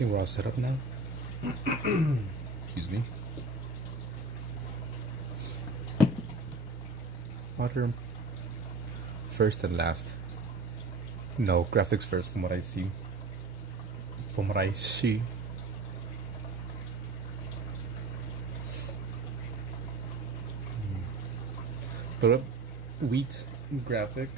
think we're all set up now. Excuse me. Water first and last. No, graphics first from what I see. From what I see. Put up wheat graphic.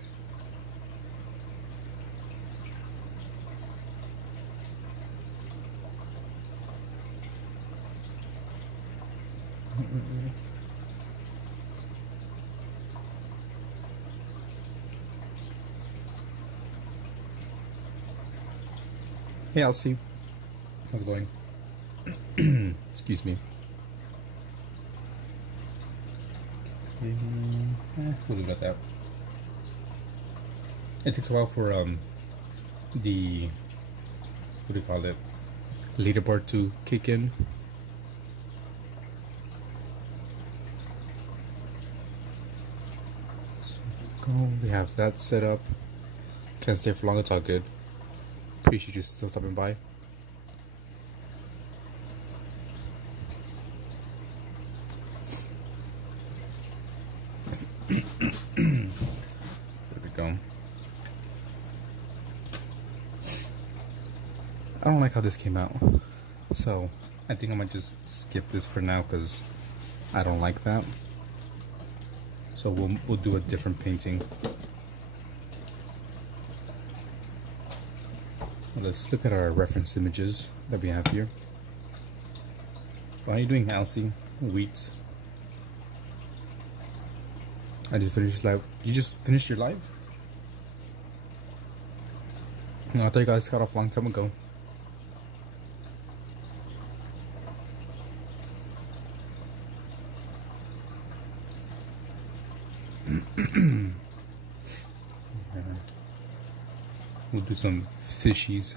Hey Elsie, how's it going? Excuse me. We'll leave it at that. It takes a while for the, what do you call it, leaderboard to kick in. So we have that set up. Can't stay for long, it's all good. Appreciate you still stopping by. There we go. I don't like how this came out, so I think I might just skip this for now because I don't like that. So we'll do a different painting. Let's look at our reference images that we have here. What are you doing, Elsie? Wheat. I just finished live. You just finished your live? No, I thought you guys got off a long time ago. We'll do some fishies.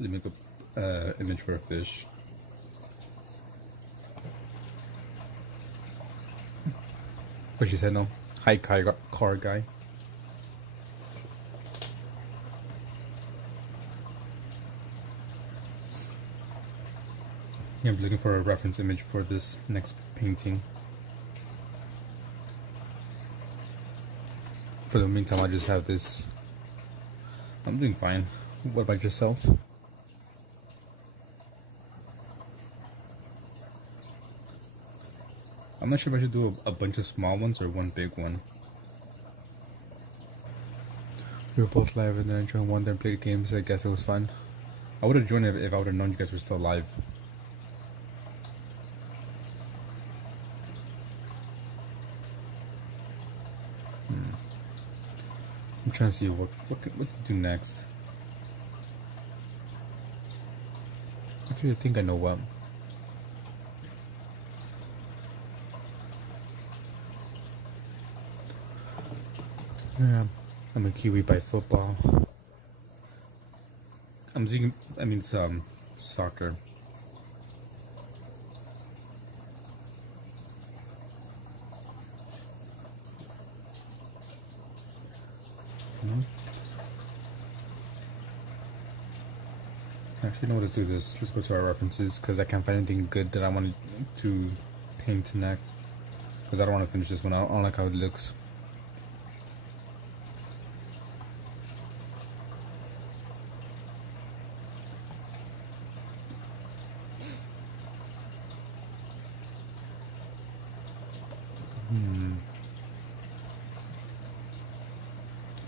Let me make a image for a fish. What she said, no. Hi, car guy. Yeah, I'm looking for a reference image for this next painting. For the meantime, I just have this. I'm doing fine. What about yourself? I'm not sure if I should do a bunch of small ones or one big one. We were both live and then I joined one, then played games. I guess it was fun. I would have joined it if I would have known you guys were still live. I'm trying to see what to do next. Actually, I think I know what. Yeah, I'm a Kiwi by football. I'm thinking. I mean, it's soccer. Actually, no, let's do this. Let's go to our references because I can't find anything good that I want to paint next. Because I don't want to finish this one. I don't like how it looks.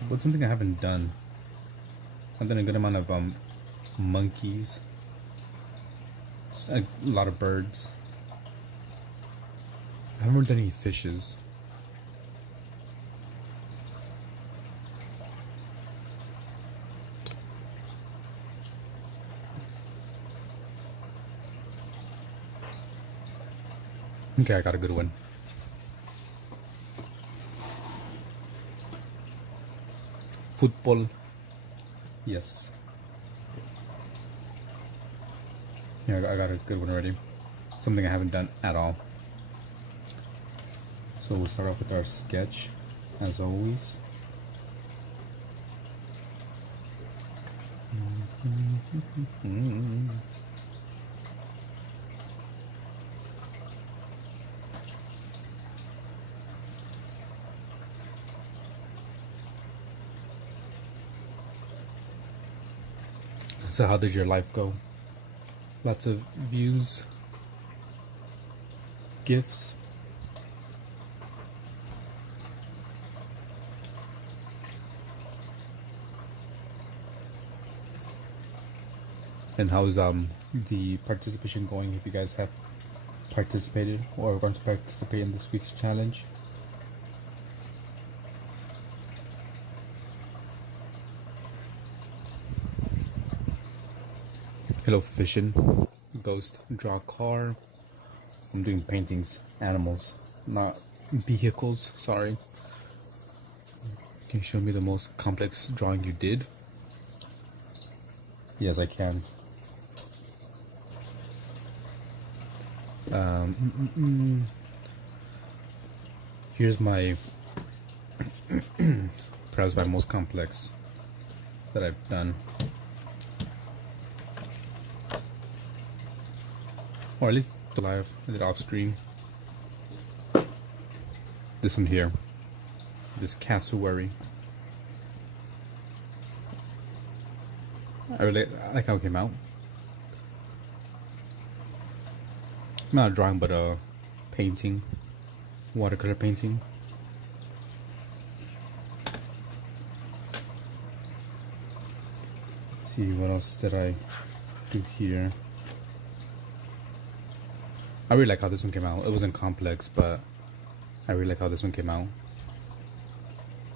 What's something I haven't done? I've done a good amount of monkeys, a lot of birds. I haven't really done any fishes. Okay, I got a good one. Football. Yes. Yeah, I got a good one already. Something I haven't done at all. So we'll start off with our sketch, as always. So how did your life go? Lots of views, gifts. And how's the participation going? If you guys have participated or are going to participate in this week's challenge. Hello, Fishin. Ghost, draw a car. I'm doing paintings, animals, not vehicles. Sorry. Can you show me the most complex drawing you did? Yes, I can. Here's my perhaps my most complex that I've done, or at least live. I did off screen. This one here, this cassowary. I like how it came out. Not a drawing, but a painting, watercolor painting. Let's see, what else did I do here? I really like how this one came out. It wasn't complex, but I really like how this one came out.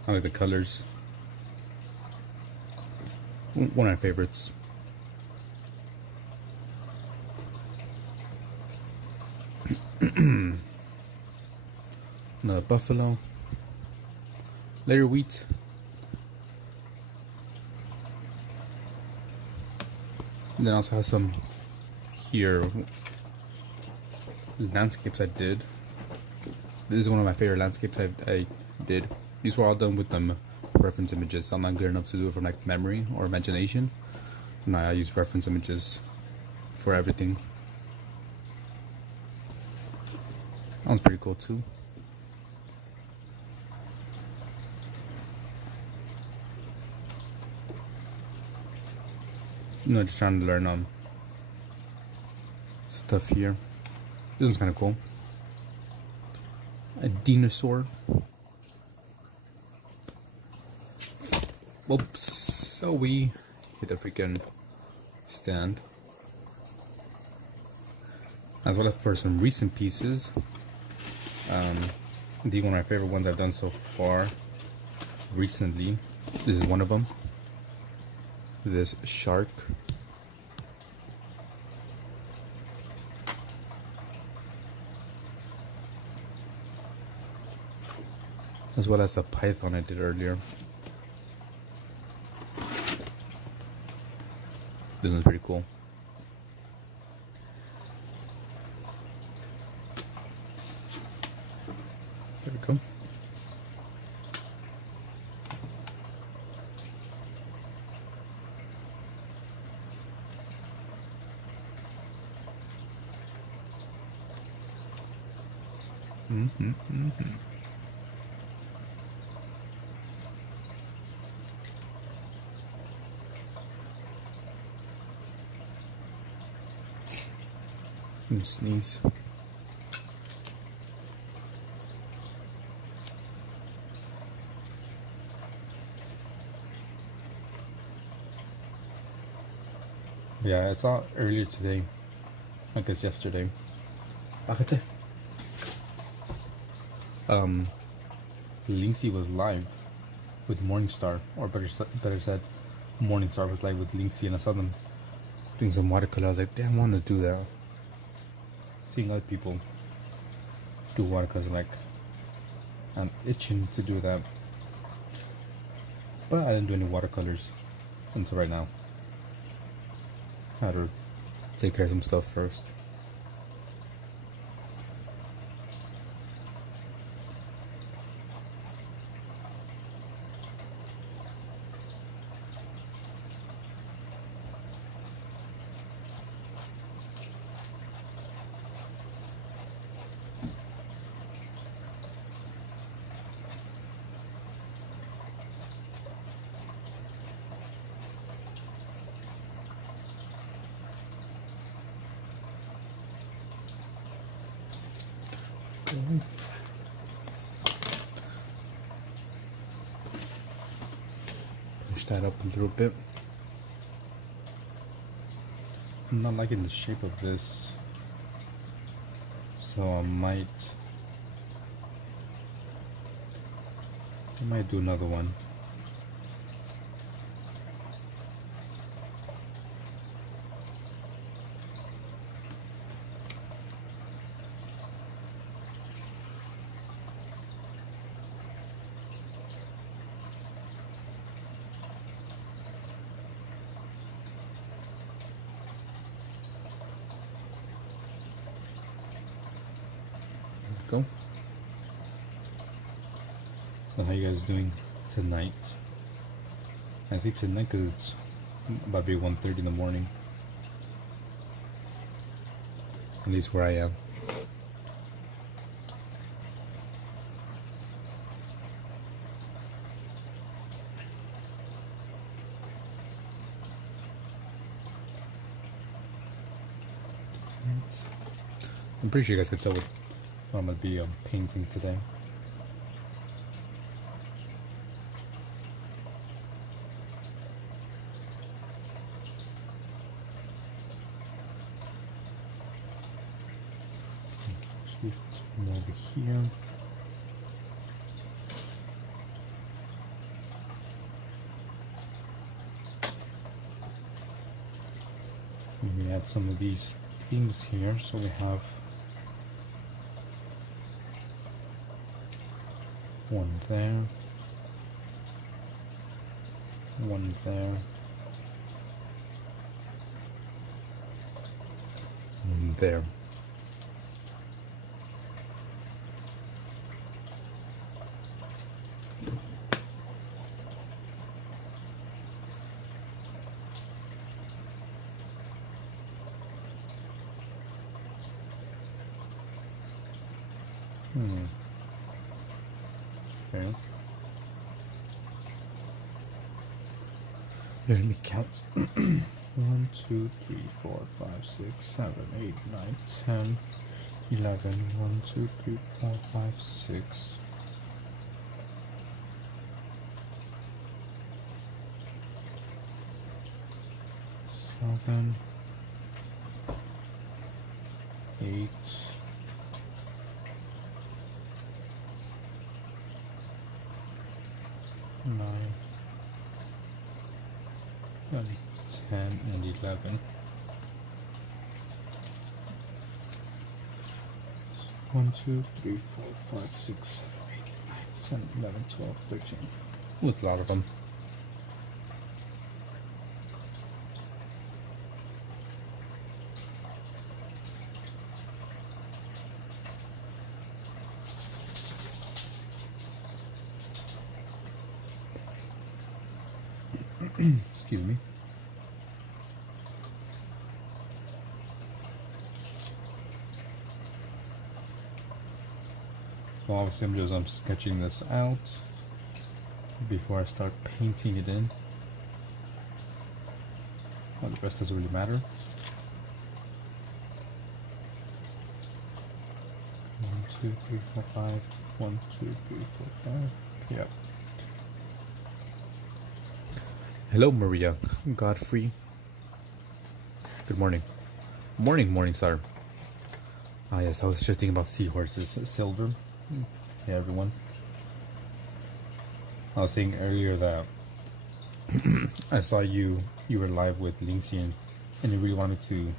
I like the colors. One of my favorites. Another buffalo. Later wheat. And then I also have some here landscapes I did. This is one of my favorite landscapes I did. These were all done with them reference images. I'm not good enough to do it from like memory or imagination. No, I use reference images for everything. That one's pretty cool too. You know, just trying to learn stuff here. This one's kind of cool. A dinosaur. Whoops. So we hit a freaking stand. As well as for some recent pieces. One of my favorite ones I've done so far recently. This is one of them. This shark. As well as a python I did earlier. This one's pretty cool. There we go. Let me sneeze. Yeah, it's not earlier today. I guess yesterday. Lindsay was live with Morningstar, or better said, Morningstar was live with Lindsay, and I saw them doing some watercolor. I was like, damn, I want to do that. Seeing other people do watercolors, I'm itching to do that. But I didn't do any watercolors until right now. I had to take care of some stuff first. Push that up a little bit. I'm not liking the shape of this, so I might do another one. Go. So how you guys doing tonight? I think tonight because it's about to be 1:30 in the morning. At least where I am. I'm pretty sure you guys can tell what I'm going to be painting today. Over here. We add some of these themes here, so we have one there, one there, and there. Okay. Let me count. 1, 2, 3, 4, 5, 6, 7, 8, 9, 10, 11. 1, 2, 3, 4, 5, 6. 7, 8. 9, 10, and 11. 1, 2, 3, 4, 5, 6, 7, 8, 9, 10, 11, 12, 13. Ooh, it's a lot of them. Excuse me. So obviously I'm sketching this out before I start painting it in. Well, the rest doesn't really matter. 1, 2, 3, 4, 5. 1, 2, 3, 4, 5. Yep. Hello, Maria. Godfrey. Good morning. Morning, sir. Ah, yes, I was just thinking about seahorses. Silver. Hey, everyone. I was saying earlier that I saw you were live with Lindsay and you really wanted to. You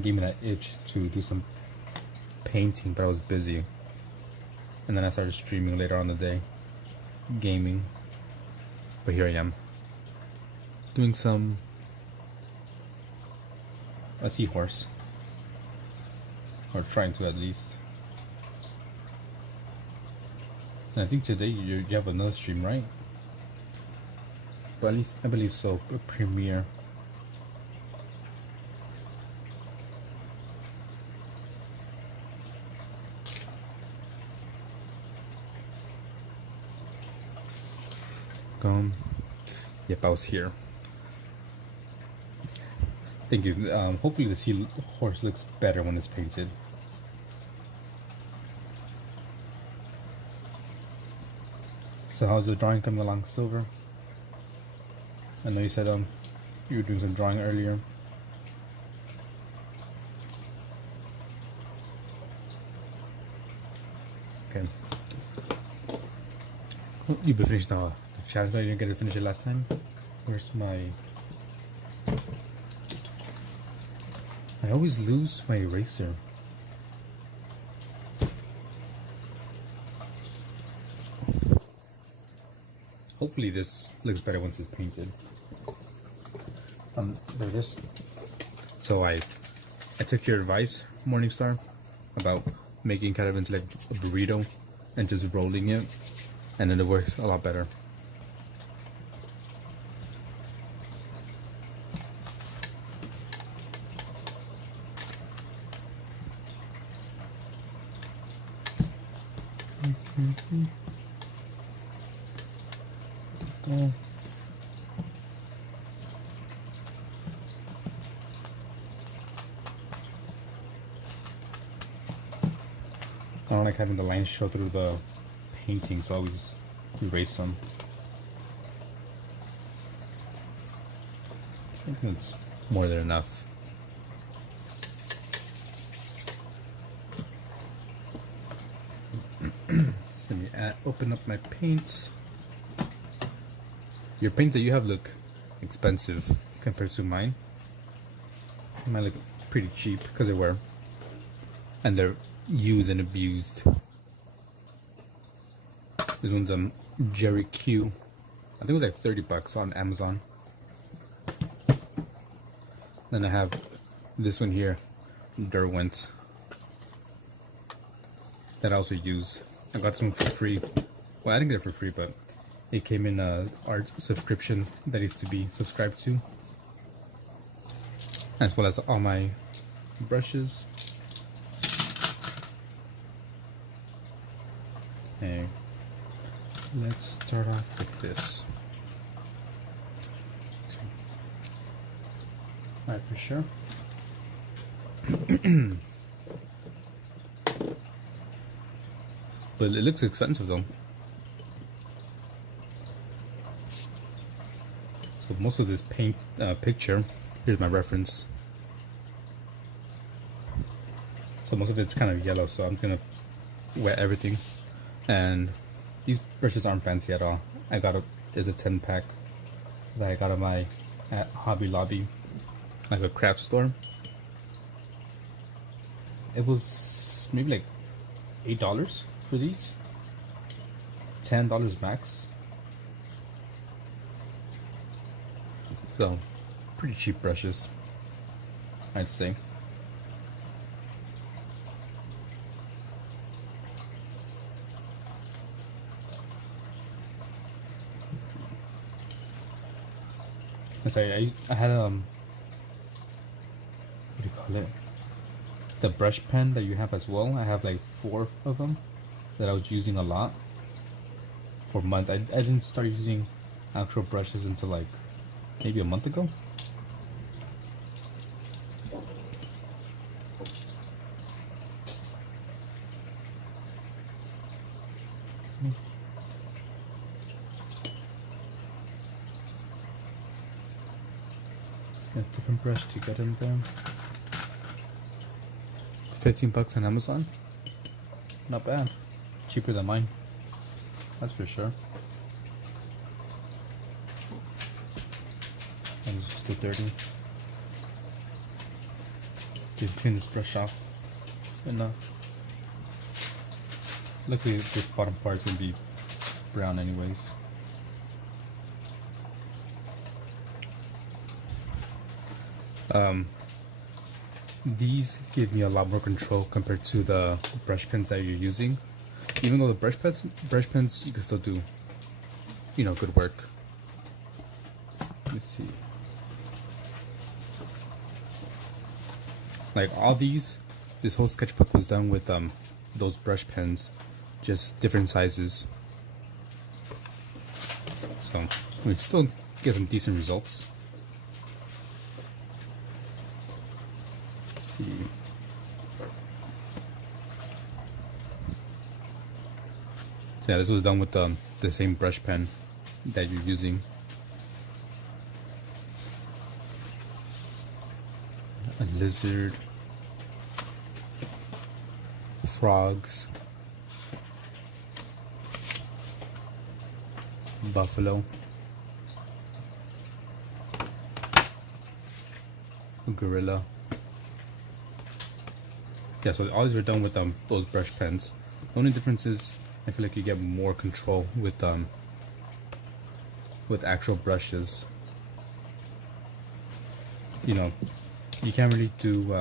gave me that itch to do some painting, but I was busy. And then I started streaming later on the day, gaming. But here I am. Doing a seahorse, or trying to at least. And I think today you have another stream, right? But at least I believe so. A premiere. Yep, I was here. Thank you. Hopefully the seahorse looks better when it's painted. So how's the drawing coming along, Silver? I know you said you were doing some drawing earlier. Okay. Oh, you've been finished now. The challenge, you didn't get to finish it last time. Where's my... I always lose my eraser. Hopefully this looks better once it's painted. There it is. So I took your advice, Morningstar, about making kind of into like a burrito and just rolling it, and then it works a lot better. I don't like having the lines show through the painting, so I always erase them. I think it's more than enough. Let me open up my paints. Your paints that you have look expensive compared to mine. Mine look pretty cheap because they were, and they're used and abused. This one's Jerry Q. I think it was like $30 on Amazon. Then I have this one here, Derwent, that I also use. I got some for free. Well, I didn't get it for free, but it came in a art subscription that I used to be subscribed to, as well as all my brushes. Okay, let's start off with this. Alright, for sure. But it looks expensive though. So most of this paint picture, here's my reference. So most of it's kind of yellow, so I'm gonna wet everything. And these brushes aren't fancy at all. I got it's a 10-pack that I got at Hobby Lobby, like a craft store. It was maybe like $8 for these, $10 max. So pretty cheap brushes, I'd say. I'm sorry, I had what do you call it? The brush pen that you have as well. I have like 4 of them that I was using a lot for months. I didn't start using actual brushes until like maybe a month ago. A different brush to get in there. $15 on Amazon. Not bad. Cheaper than mine. That's for sure. And it's still dirty. Just clean this brush off enough. Luckily this bottom part is gonna be brown anyways. These give me a lot more control compared to the brush pens that you're using. Even though the brush pens you can still do, you know, good work. Let me see. Like all these, this whole sketchbook was done with those brush pens, just different sizes. So we still get some decent results. Let's see. So yeah, this was done with the same brush pen that you're using. A lizard, frogs, buffalo, gorilla. Yeah, so all these are done with those brush pens. The only difference is I feel like you get more control with actual brushes. You know, you can't really do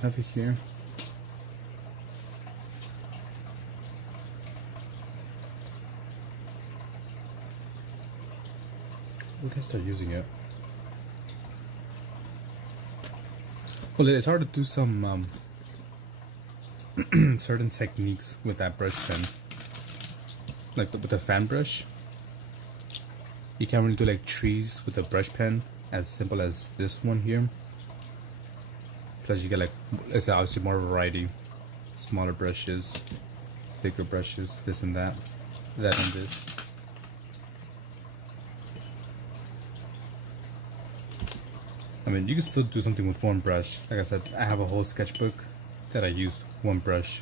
have it here. We can start using it. Well, it's hard to do some certain techniques with that brush pen, like with the fan brush. You can't really do like trees with the brush pen as simple as this one here. Plus you get like, it's obviously more variety, smaller brushes, bigger brushes, this and that and this. I mean, you can still do something with one brush. Like I said, I have a whole sketchbook that I use one brush,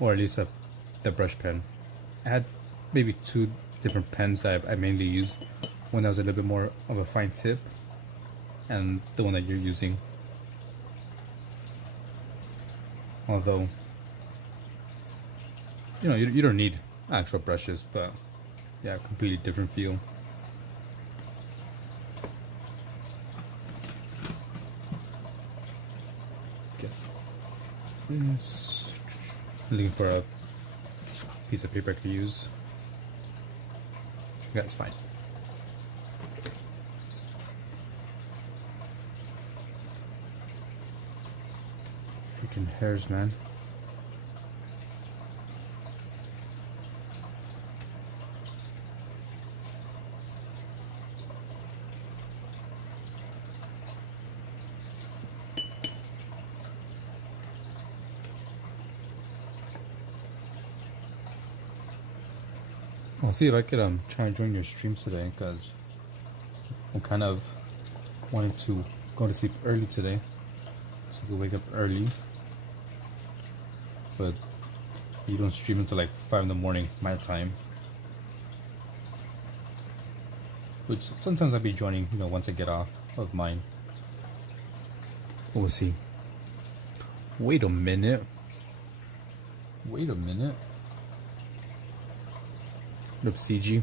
or at least the brush pen. I had maybe 2 different pens that I mainly used. One that was a little bit more of a fine tip, and the one that you're using. Although, you know, you don't need actual brushes, but yeah, completely different feel. Yes. Looking for a piece of paper I could use. That's fine. Freaking hairs, man. I'll see if I could try and join your streams today, because I'm kind of wanting to go to sleep early today, so I could wake up early. But you don't stream until like 5 in the morning my time, which sometimes I'll be joining, you know, once I get off of mine. But we'll see. Wait a minute. Wait a minute. Look, CG.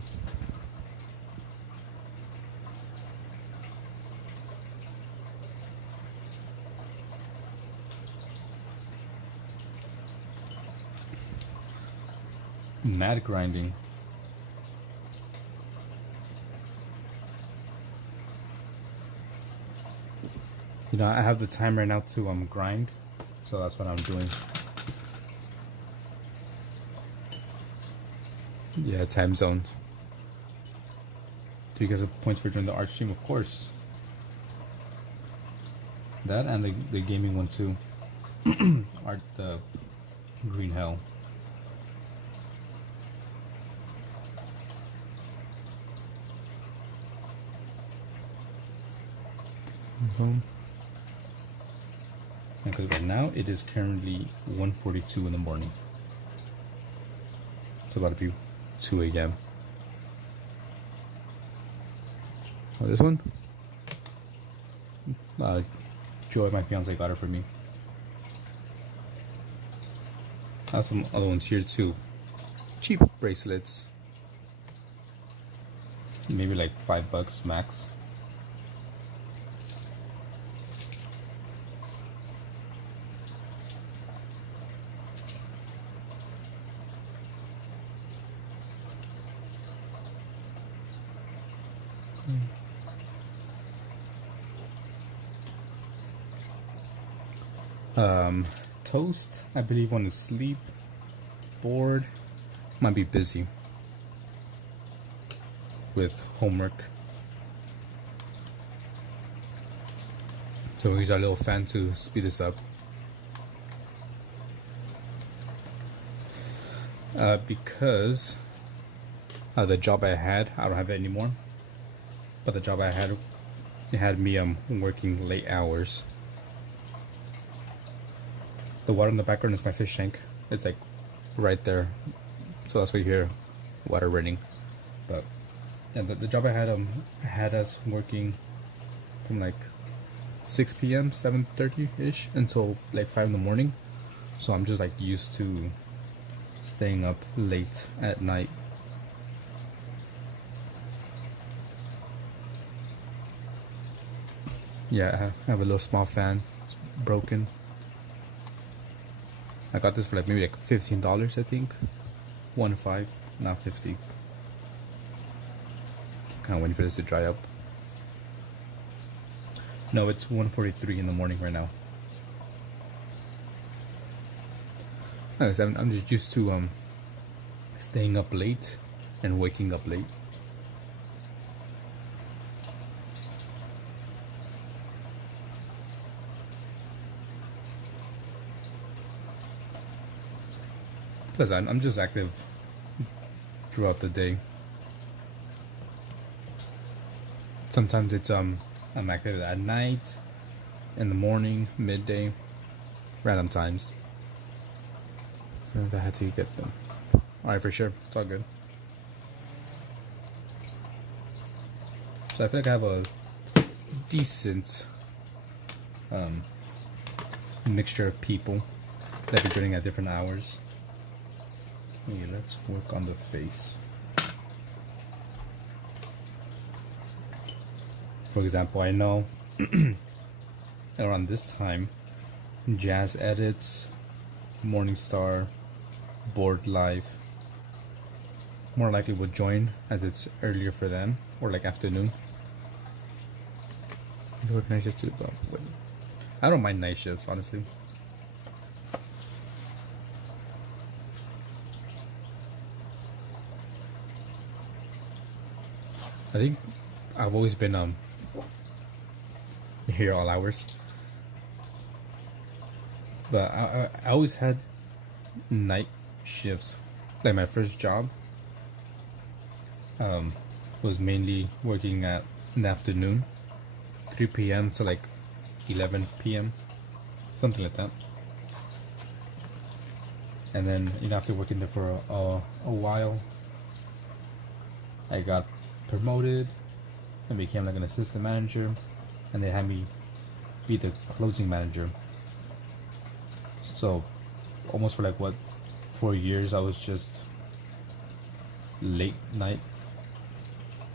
Mad grinding. You know, I have the time right now to grind, so that's what I'm doing. Yeah, time zone. Do you guys have points for joining the art stream? Of course. That and the gaming one too. Art the green hell. Because right now it is currently 1:42 in the morning. It's about to be 2 a.m. Oh, this one? Joy, my fiance, got it for me. I have some other ones here too. Cheap bracelets. Maybe like $5 max. Toast, I believe, want to sleep. Bored, might be busy with homework. So he's our little fan to speed this up. Because the job I had, I don't have it anymore. But the job I had, it had me working late hours. The water in the background is my fish tank. It's like right there, so that's why you hear water running. But yeah, the job I had us working from like 6 p.m. 7:30 ish until like 5 in the morning. So I'm just like used to staying up late at night. Yeah, I have a little small fan. It's broken. I got this for like maybe like $15, I think. 1.5, not 50. Kind of waiting for this to dry up. No, it's 1:43 in the morning right now. Anyways, I'm just used to staying up late and waking up late. Because I'm just active throughout the day. Sometimes it's I'm active at night, in the morning, midday, random times. So I had to get them. Alright, for sure. It's all good. So I feel like I have a decent mixture of people that be joining at different hours. Okay, let's work on the face. For example, I know around this time, Jazz Edits, Morningstar, Board Live more likely would join as it's earlier for them, or like afternoon. You work night shifts too, though. I don't mind night shifts, honestly. I think I've always been here all hours, but I always had night shifts. Like my first job was mainly working in the afternoon, 3 p.m. to like 11 p.m., something like that. And then after working there for a while, I got promoted and became like an assistant manager, and they had me be the closing manager. So almost for like 4 years I was just late night,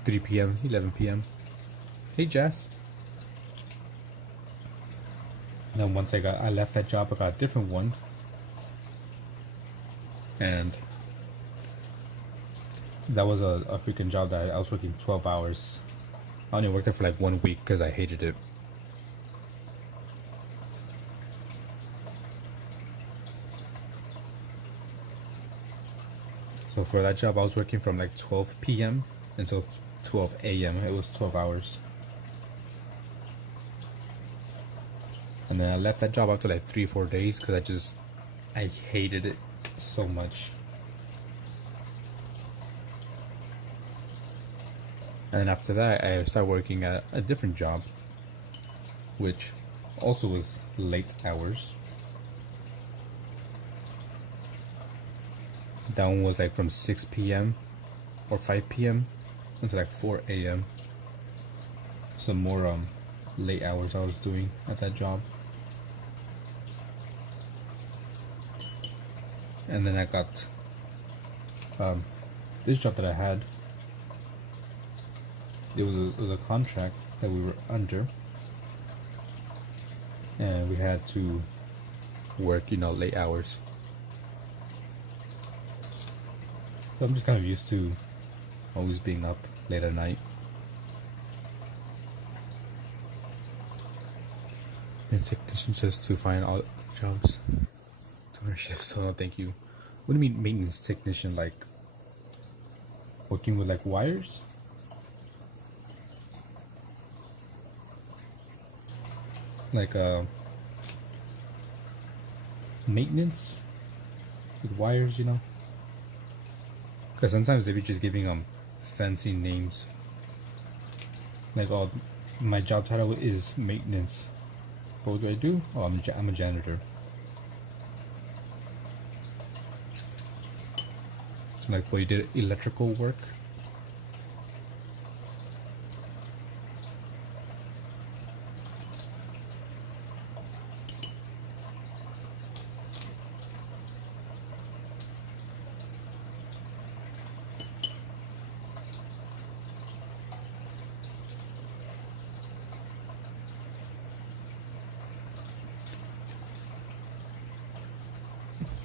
3 p.m. 11 p.m. Hey Jess. And then once I left that job, I got a different one, and that was a freaking job that I was working 12 hours. I only worked there for like 1 week because I hated it. So for that job, I was working from like 12 p.m. until 12 a.m. It was 12 hours. And then I left that job after like 3-4 days because I hated it so much. And then after that, I started working at a different job, which also was late hours. That one was like from 6 p.m. or 5 p.m. until like 4 a.m. Some more late hours I was doing at that job. And then I got this job that I had. It was a contract that we were under, and we had to work, late hours. So I'm just kind of used to always being up late at night. And technicians just to find all jobs, to our shifts. So no, thank you. What do you mean maintenance technician? Like working with like wires? Like maintenance with wires, Because sometimes they be just giving them fancy names. Like, oh, my job title is maintenance. What do I do? Oh, I'm a janitor. Like, well, you did electrical work.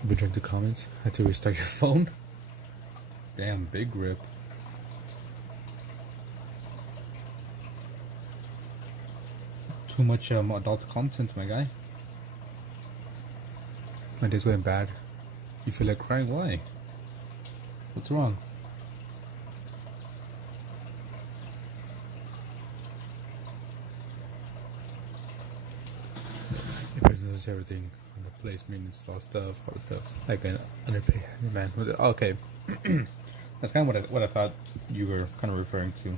Return to comments. Had to restart your phone. Damn, big rip. Too much adult content, my guy. My days went bad. You feel like crying? Why? What's wrong? If I knows everything on the place, maintenance, all the stuff. Like an underpaid man. Okay. That's kind of what I thought you were kind of referring to.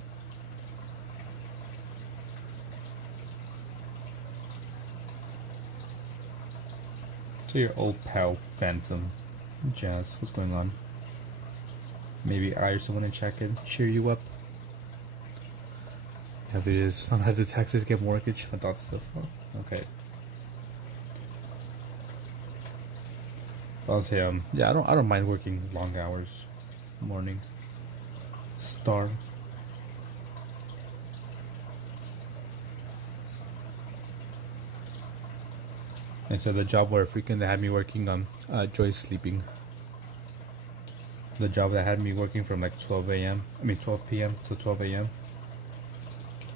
So your old pal Phantom Jazz, what's going on? Maybe I or someone in chat can cheer you up. Yeah, it is. I don't have the taxes, get mortgage, adult stuff. Oh, okay. I'll say yeah, I don't mind working long hours. Morning star. And so the job where freaking they had me working on Joy's sleeping. The job that had me working from like 12 p.m. to 12 a.m.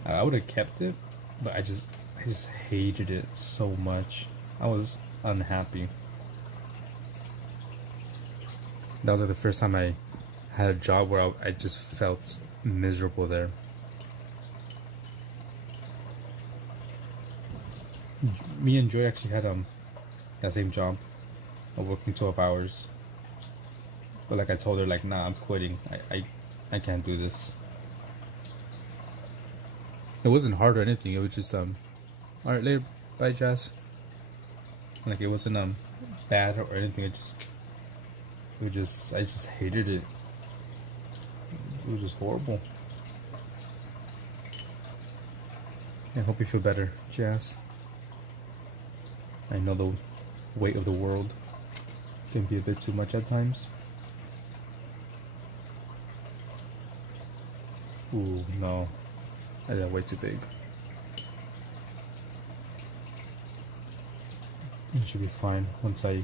I would have kept it, but I just hated it so much. I was unhappy. That was like the first time I had a job where I just felt miserable there. Me and Joy actually had that same job of working 12 hours. But like I told her, like, nah, I'm quitting. I can't do this. It wasn't hard or anything. It was just alright, later, bye, Jazz. Like, it wasn't bad or anything. I just hated it. It was just horrible. I hope you feel better, Jazz. I know the weight of the world can be a bit too much at times. Ooh, no. I did that way too big. It should be fine. Once I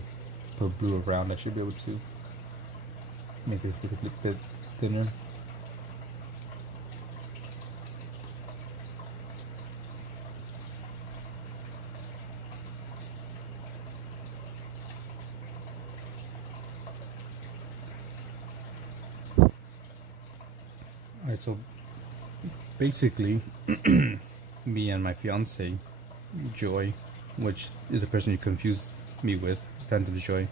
put blue around, I should be able to make it look a little bit thinner. Alright, so basically, me and my fiance, Joy, which is the person you confused me with, Phantom Joy,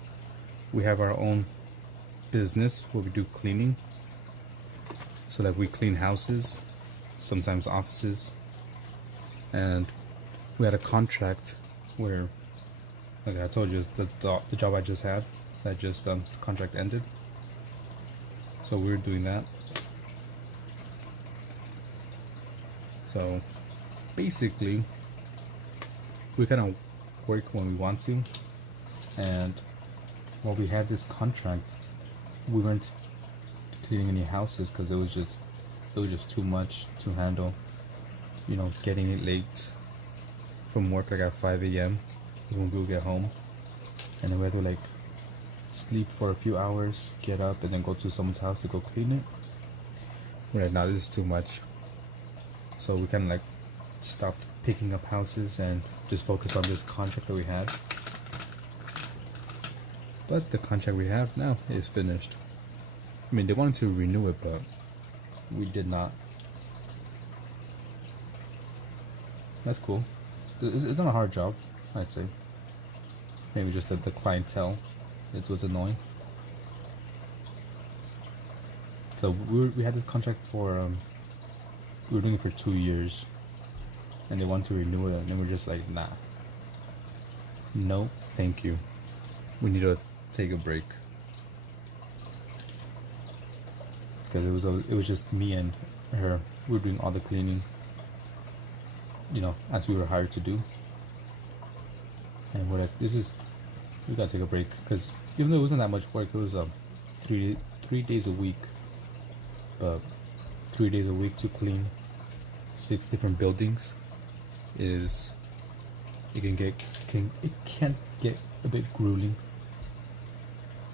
we have our own business where we do cleaning. So like we clean houses, sometimes offices, and we had a contract where, like I told you, the job I just had, that just the contract ended. So we were doing that. So basically, we kind of work when we want to, and while we had this contract, we weren't cleaning any houses because it was just too much to handle. You know, getting it late from work like at 5 a.m. is when we would get home, and then we had to like sleep for a few hours, get up, and then go to someone's house to go clean it. We're like, nah, this is too much. So we kind of like stopped picking up houses and just focused on this contract that we had. But the contract we have now is finished. I mean, they wanted to renew it, but we did not. That's cool. It's not a hard job, I'd say. Maybe just the clientele. It was annoying. So we had this contract for we were doing it for 2 years, and they wanted to renew it, and then we're just like, nah, no, thank you. We need to take a break because it was just me and her. We were doing all the cleaning, you know, as we were hired to do, and we're like, we gotta take a break because even though it wasn't that much work, it was 3 days a week, but 3 days a week to clean 6 different buildings is it can get a bit grueling,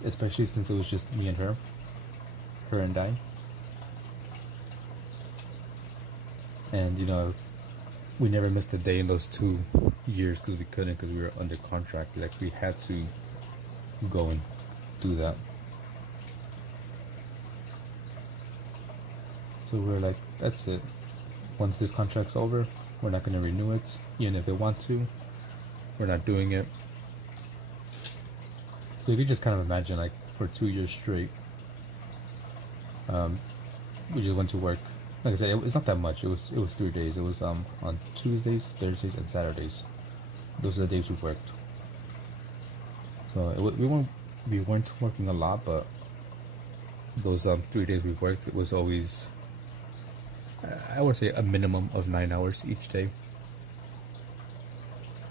especially since it was just me and her and I. And you know, we never missed a day in those 2 years because we couldn't, because we were under contract. Like, we had to go and do that. So we were like, that's it. Once this contract's over, we're not going to renew it. Even if they want to, we're not doing it. So you can just kind of imagine, like, for 2 years straight, we just went to work. Like I said, it's not that much. It was 3 days. It was on Tuesdays, Thursdays, and Saturdays. Those are the days we worked. So we weren't working a lot, but those 3 days we worked, it was always, I would say, a minimum of 9 hours each day,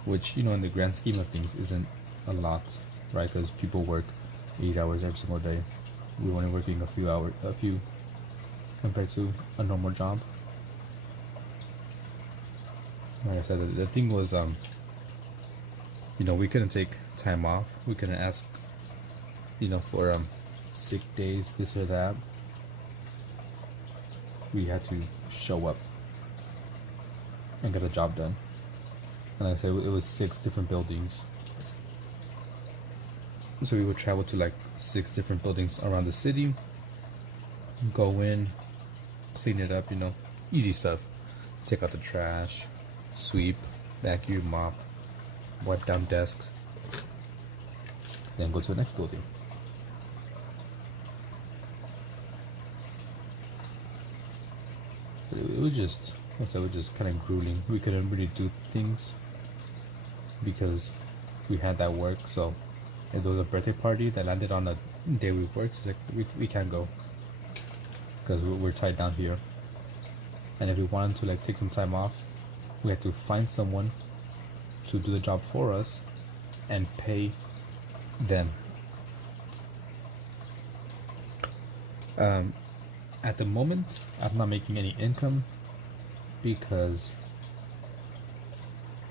which, you know, in the grand scheme of things isn't a lot, right? Because people work 8 hours every single day. We were only working a few compared to a normal job. Like I said, the thing was, you know, we couldn't take time off. We couldn't ask, you know, for sick days, this or that. We had to show up and get a job done. And like I said, it was 6 different buildings. So we would travel to like 6 different buildings around the city, go in, clean it up, you know, easy stuff. Take out the trash, sweep, vacuum, mop, wipe down desks, then go to the next building. It was just, like I said, it was just kind of grueling. We couldn't really do things because we had that work. So if there was a birthday party that landed on a day we worked, it's like we can't go because we're tied down here. And if we wanted to like take some time off, we had to find someone to do the job for us and pay them. At the moment, I'm not making any income because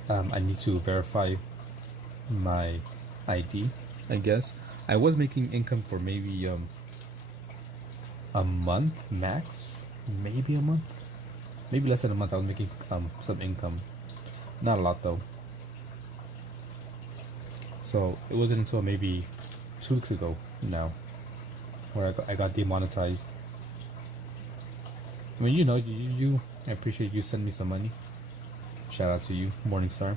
I need to verify my ID, I guess. I was making income for maybe a month max, maybe a month, maybe less than a month. I was making some income, not a lot though. So it wasn't until maybe 2 weeks ago now where I got demonetized. I mean, you know, I appreciate you sending me some money. Shout out to you, Morningstar.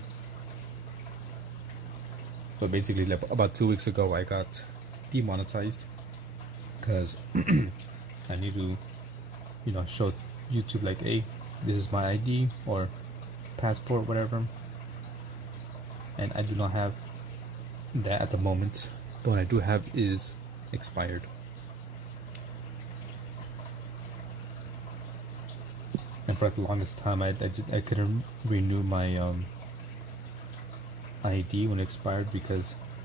So basically, like, about 2 weeks ago, I got demonetized because I need to, you know, show YouTube like, hey, this is my ID or passport, whatever. And I do not have that at the moment. But what I do have is expired. And for like the longest time, I couldn't renew my ID when it expired because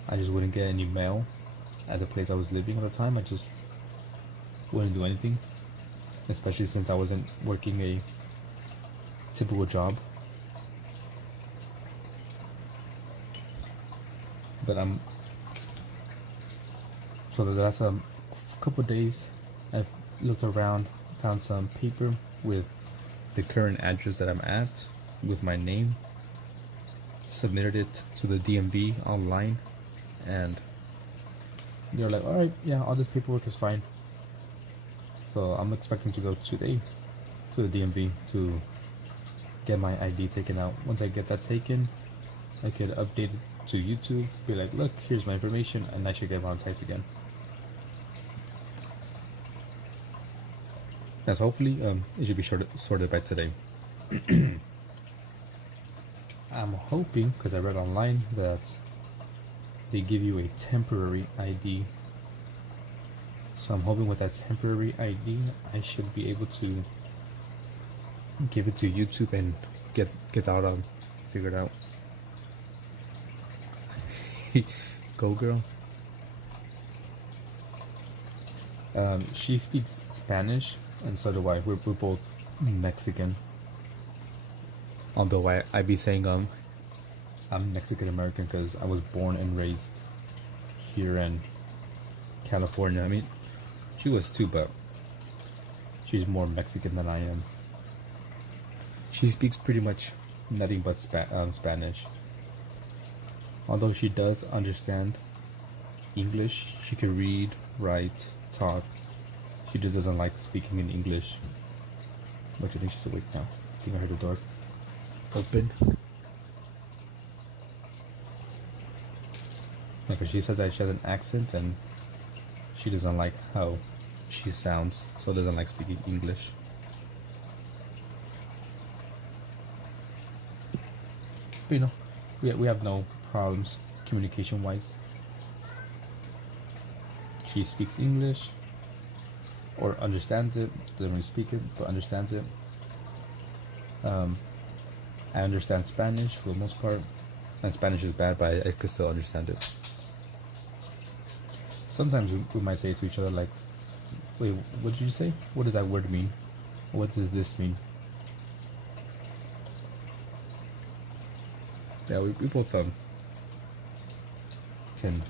I just wouldn't get any mail at the place I was living at the time. I just wouldn't do anything, especially since I wasn't working a typical job. But so the last couple of days, I've looked around, found some paper with the current address that I'm at with my name, submitted it to the DMV online, and they're like, alright, yeah, all this paperwork is fine. So I'm expecting to go today to the DMV to get my ID taken out. Once I get that taken, I could update it to YouTube, be like, look, here's my information, and I should get monetized again. As hopefully it should be sorted by today. I'm hoping, because I read online that they give you a temporary ID. So I'm hoping with that temporary ID, I should be able to give it to YouTube and get that figured out. Go girl. She speaks Spanish, and so do I. We're both Mexican. Although I be saying I'm Mexican American because I was born and raised here in California. I mean, she was too, but she's more Mexican than I am. She speaks pretty much nothing but Spanish. Although she does understand English, she can read, write, talk. She just doesn't like speaking in English. But I think she's awake now. I think I heard the door open. Because she says that she has an accent and she doesn't like how she sounds, so doesn't like speaking English. But, you know, we have no problems communication wise. She speaks English or understands it, doesn't really speak it, but understands it. I understand Spanish for the most part, and Spanish is bad, but I could still understand it. Sometimes we might say to each other like, wait, what did you say? What does that word mean? What does this mean? Yeah, we both can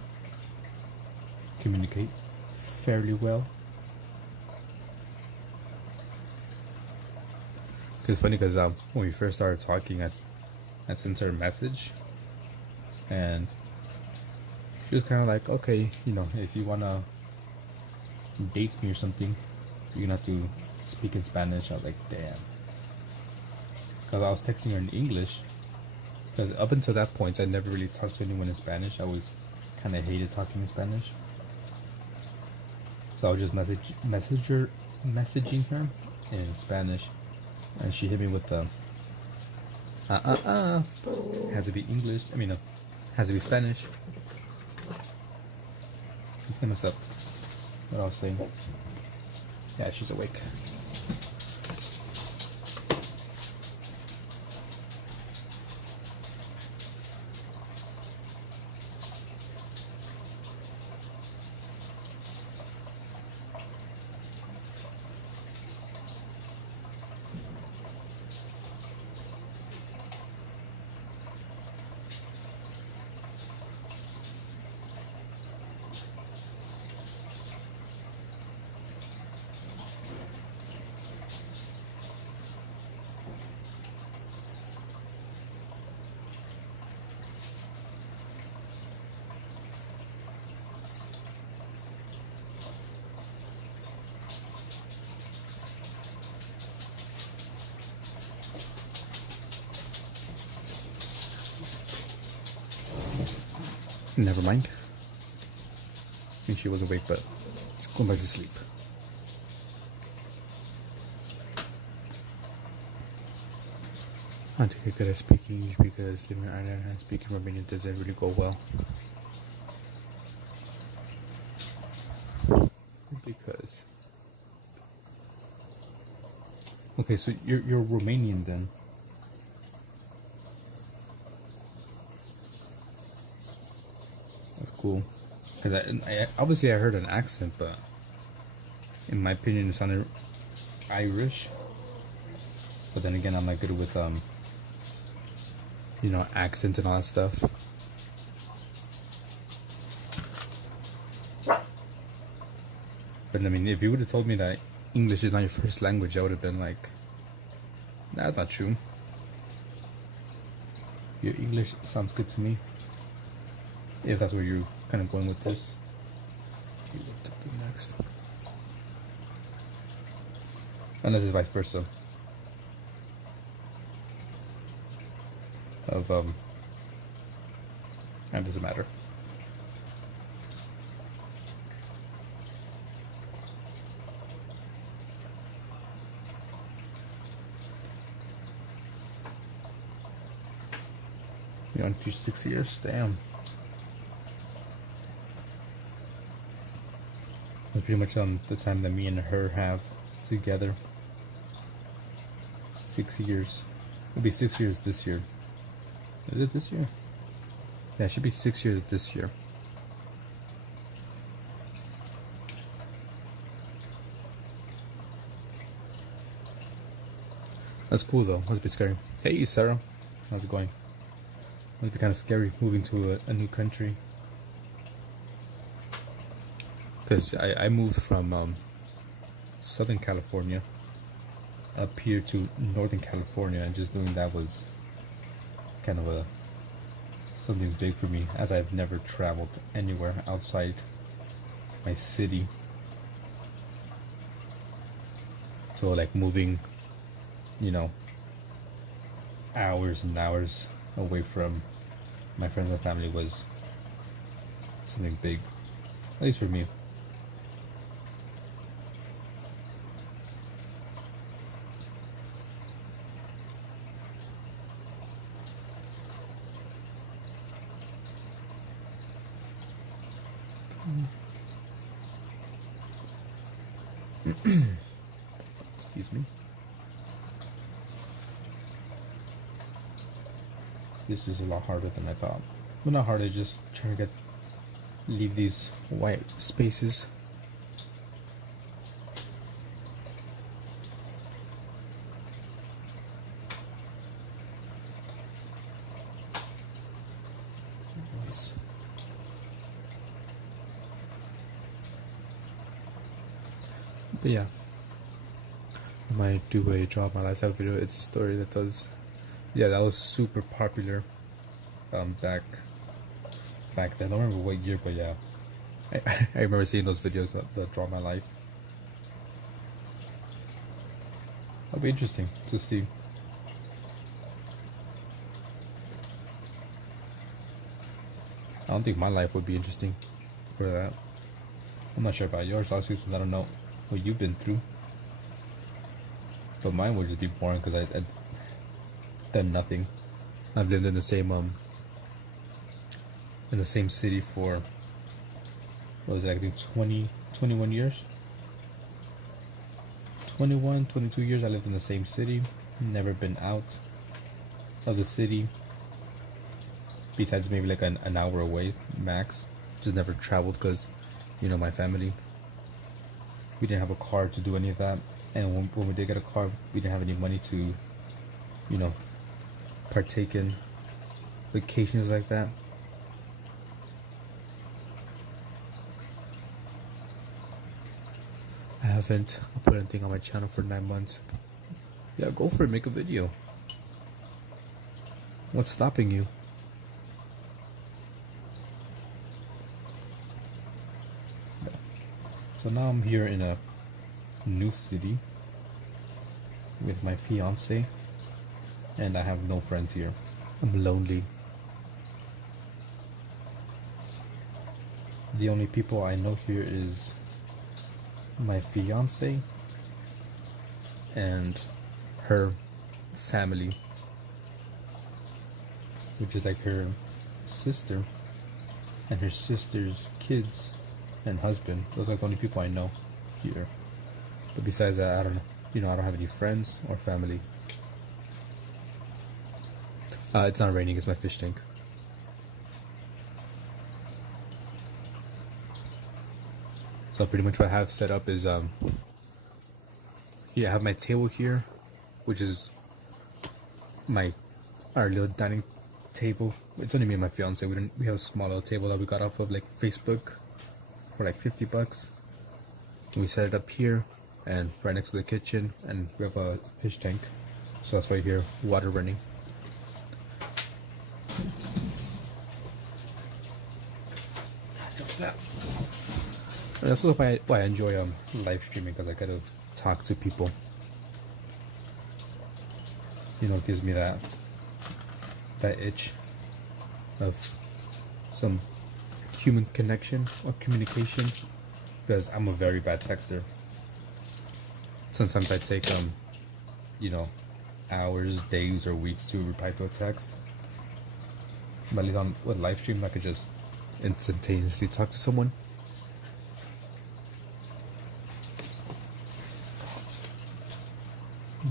communicate fairly well. It's funny because when we first started talking, I sent her a message, and she was kind of like, okay, you know, if you wanna date me or something, you're gonna have to speak in Spanish. I was like, damn, because I was texting her in English. Because up until that point, I never really talked to anyone in Spanish. I always kind of hated talking in Spanish. So I was just messaging her in Spanish, and she hit me with the has to be English. I mean, has to be Spanish. I messed up what I was saying. Yeah, she's awake. Never mind. I think she was awake, but going back to sleep. I take it that I speak English because living in Ireland and speaking Romanian doesn't really go well. Because okay, so you're Romanian then. That's cool. Because I obviously I heard an accent, but in my opinion it sounded Irish. But then again, I'm not good with you know, accents and all that stuff. But I mean, if you would have told me that English is not your first language, I would have been like, nah, that's not true. Your English sounds good to me. If that's where you're kind of going with this. Okay, what to do next? Unless it's vice versa. And it doesn't matter. You know, 6 years. Damn. That's pretty much the time that me and her have together. 6 years. It'll be 6 years this year. Is it this year? Yeah, it should be 6 years this year. That's cool though. Must be scary. Hey Sarah, how's it going? Must be kind of scary moving to a new country. Because I moved from Southern California up here to Northern California, and just doing that was kind of something big for me, as I've never traveled anywhere outside my city. So like moving, you know, hours and hours away from my friends and family was something big, at least for me. Excuse me. This is a lot harder than I thought. Well, not harder, just trying to leave these white spaces. But yeah, I might do a draw my lifestyle video. It's a story that does, yeah, that was super popular back then. I don't remember what year, but yeah, I remember seeing those videos that draw my life. That'll be interesting to see. I don't think my life would be interesting for that. I'm not sure about yours, obviously, since I don't know what you've been through. But mine would just be boring because I've done nothing. I've lived in the same city for, what was it, I think 21 years? 21, 22 years I lived in the same city. Never been out of the city. Besides maybe like an hour away max. Just never traveled because, you know, my family, we didn't have a car to do any of that. And when we did get a car, we didn't have any money to, you know, partake in vacations like that. I haven't put anything on my channel for 9 months. Yeah, go for it, make a video. What's stopping you? So now I'm here in a new city with my fiance, and I have no friends here. I'm lonely. The only people I know here is my fiance and her family, which is like her sister and her sister's kids and husband. Those are the only people I know here. But besides that, I don't know. You know, I don't have any friends or family. It's not raining, it's my fish tank. So pretty much what I have set up is yeah, I have my table here, which is our little dining table. It's only me and my fiance. We have a small little table that we got off of like Facebook for like $50. We set it up here and right next to the kitchen, and we have a fish tank, so that's why you hear water running. And that's why I enjoy live streaming, because I get to talk to people. You know, it gives me that itch of some human connection or communication, because I'm a very bad texter. Sometimes I take you know, hours, days, or weeks to reply to a text. But at least on with live stream, I could just instantaneously talk to someone.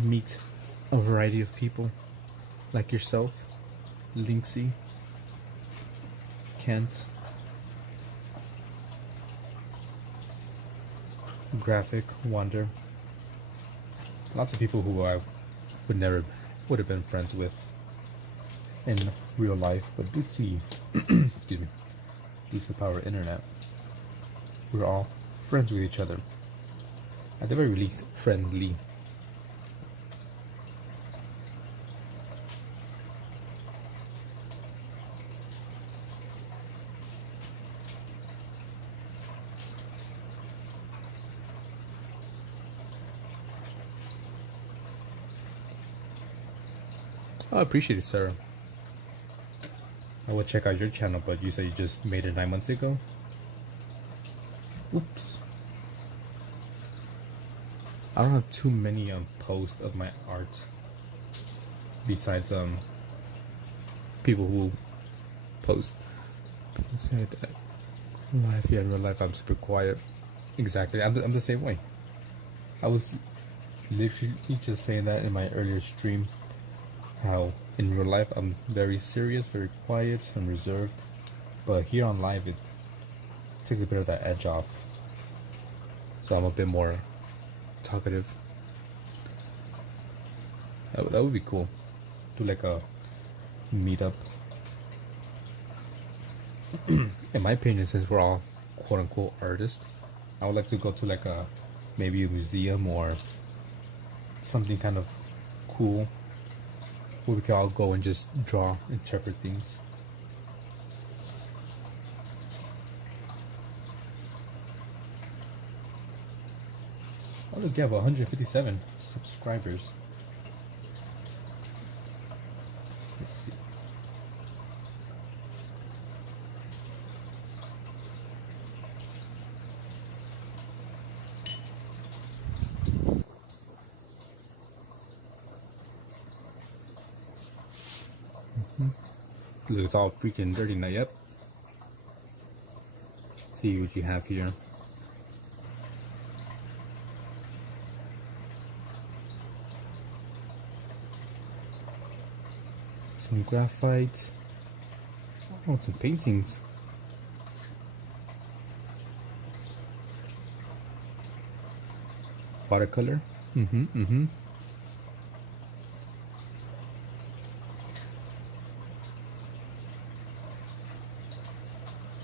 Meet a variety of people like yourself, Linksy, Kent, Graphic, Wonder. Lots of people who I would have been friends with in real life, but due to excuse me, due to the power of internet, we're all friends with each other. At the very least, friendly. I appreciate it, Sarah. I will check out your channel, but you said you just made it 9 months ago? Oops. I don't have too many posts of my art. Besides people who post. Life, yeah, in real life I'm super quiet. Exactly, I'm the same way. I was literally just saying that in my earlier stream. How in real life I'm very serious, very quiet and reserved, but here on live it takes a bit of that edge off, so I'm a bit more talkative. That would be cool. Do like a meetup. In my opinion, since we're all quote unquote artists, I would like to go to like maybe a museum or something kind of cool where we can all go and just draw, interpret things. Oh look, you have 157 subscribers. Let's see. Look, it's all freaking dirty now. Yep. See what you have here. Some graphite. Oh, some paintings. Watercolor.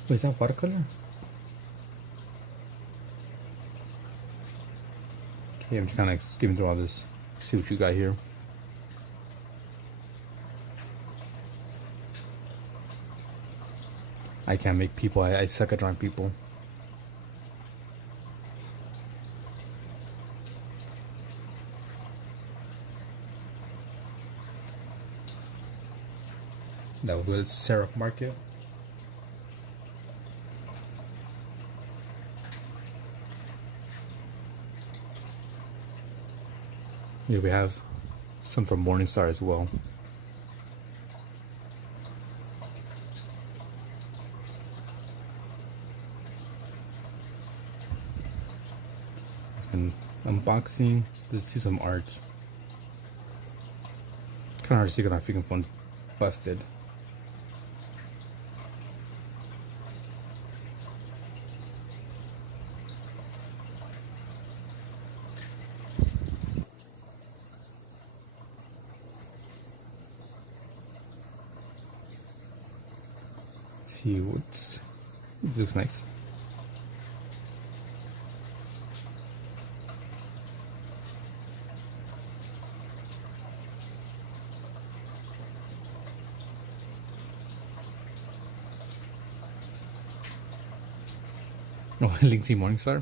Wait, is that watercolor? Okay, I'm just kind of skimming through all this. See what you got here. I can't make people. I suck at drawing people. That was Syrup Market. Here we have some from Morningstar as well. And unboxing. Let's see some art. Kind of hard to see because my freaking phone busted. See what's. It looks nice. Oh, Linksy Morningstar.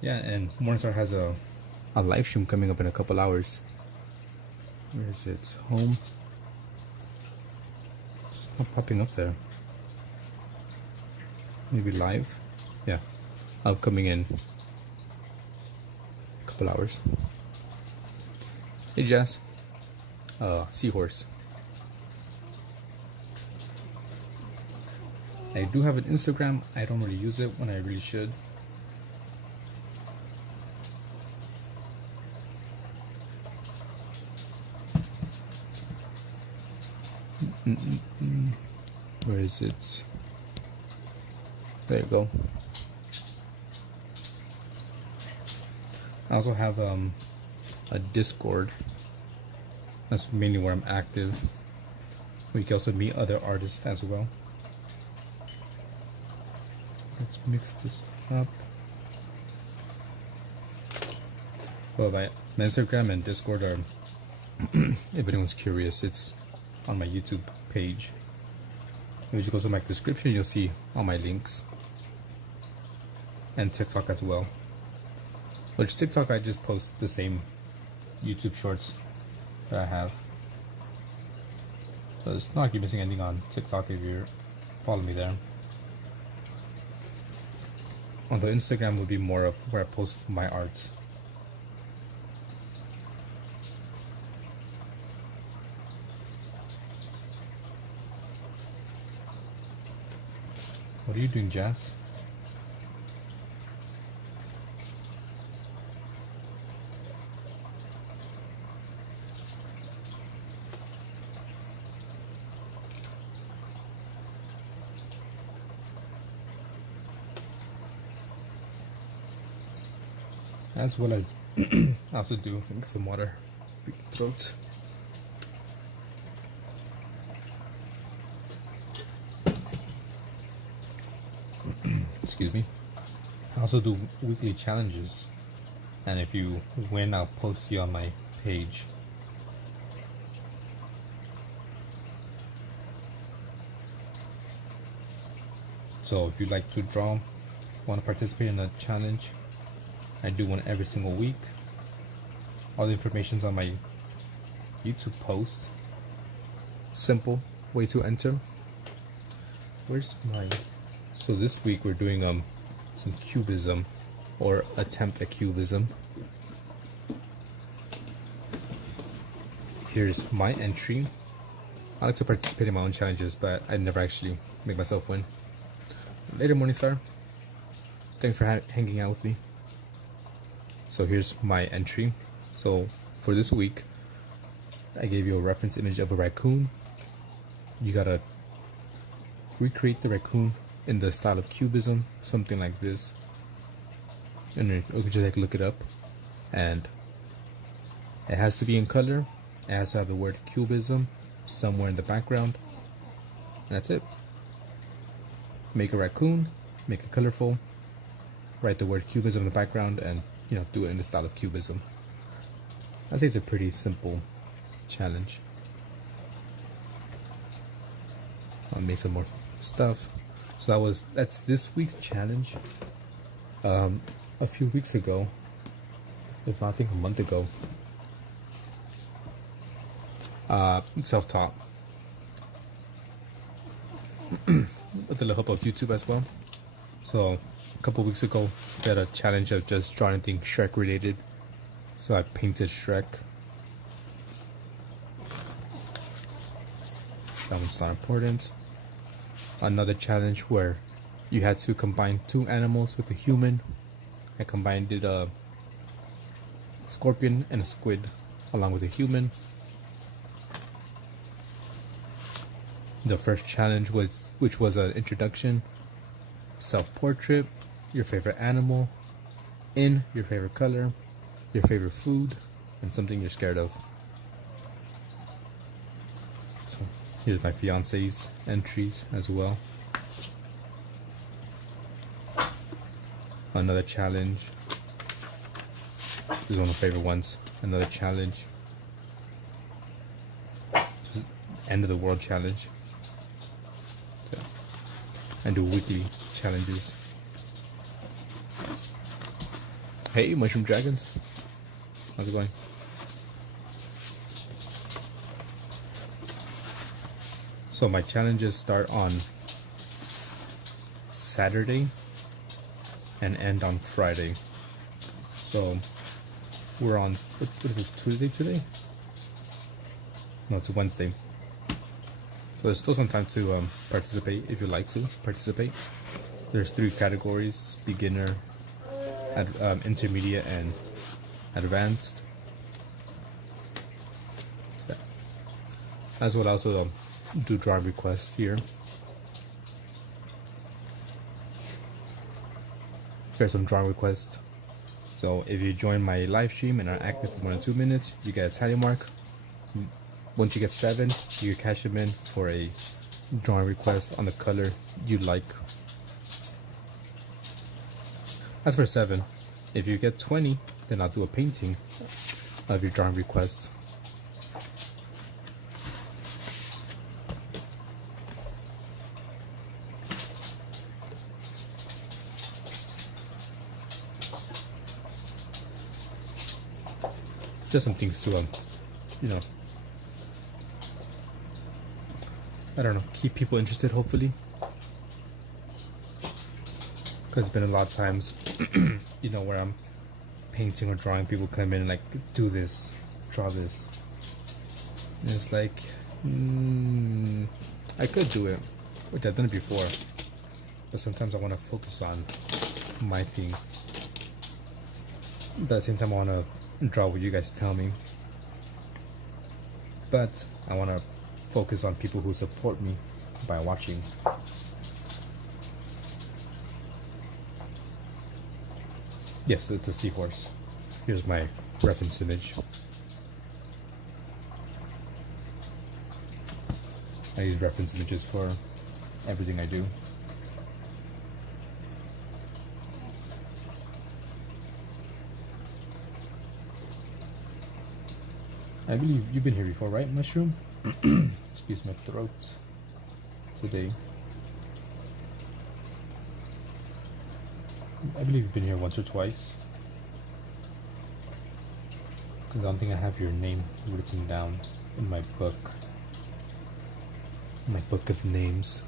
Yeah, and Morningstar has a live stream coming up in a couple hours. Where is it? Home. It's not popping up there. Maybe live. Yeah, upcoming in a couple hours. Hey Jess. Seahorse. I do have an Instagram. I don't really use it when I really should. Where is it? There you go. I also have a Discord. That's mainly where I'm active. We can also meet other artists as well. Let's mix this up. Well, my Instagram and Discord are, if anyone's curious, it's on my YouTube page. If you go to my description, you'll see all my links. And TikTok as well. Which TikTok, I just post the same YouTube shorts that I have. So it's not like you're missing anything on TikTok if you're following me there. Although Instagram would be more of where I post my art. What are you doing, Jazz? As well as I also do get some water. Big throat. Excuse me. I also do weekly challenges, and if you win, I'll post you on my page. So if you'd like to draw, want to participate in a challenge, I do one every single week. All the information's on my YouTube post. Simple way to enter. Where's my... So this week we're doing some cubism, or attempt at cubism. Here's my entry. I like to participate in my own challenges, but I never actually make myself win. Later, Morningstar. Thanks for hanging out with me. So here's my entry. So for this week, I gave you a reference image of a raccoon. You gotta recreate the raccoon in the style of cubism, something like this. And you can just look it up, and it has to be in color. It has to have the word cubism somewhere in the background. And that's it. Make a raccoon, make it colorful, write the word cubism in the background, and do it in the style of cubism. I'd say it's a pretty simple challenge. I'll make some more stuff. So that's this week's challenge. A few weeks ago, if not, I think a month ago, self-taught with the help of YouTube as well. So a couple weeks ago, we had a challenge of just drawing anything Shrek related. So I painted Shrek. That one's not important. Another challenge where you had to combine two animals with a human. I combined a scorpion and a squid along with a human. The first challenge which was an introduction, self-portrait, your favorite animal, in your favorite color, your favorite food, and something you're scared of. So here's my fiance's entries as well. Another challenge. This is one of my favorite ones. Another challenge. End of the world challenge. And do weekly challenges. Hey, Mushroom Dragons. How's it going? So my challenges start on Saturday and end on Friday. So we're on, what is it, Tuesday today? No, it's Wednesday. So there's still some time to participate if you'd like to participate. There's 3 categories: beginner, intermediate, and advanced. As well, also do drawing requests here. Here's some drawing requests. So if you join my live stream and are active for more than 2 minutes, you get a tally mark. Once you get 7, you cash them in for a drawing request on the color you like. As for 7, if you get 20, then I'll do a painting of your drawing request. Just some things to you know, I don't know, keep people interested, hopefully, because it's been a lot of times you know, where I'm painting or drawing, people come in and like, do this, draw this, and it's like, I could do it, which I've done it before, but sometimes I want to focus on my thing, but at the same time I want to draw what you guys tell me, but I want to focus on people who support me by watching. Yes, it's a seahorse. Here's my reference image. I use reference images for everything I do. I believe you've been here before, right, Mushroom? Excuse my throat today. I believe you've been here once or twice. Because I don't think I have your name written down in my book. My book of names.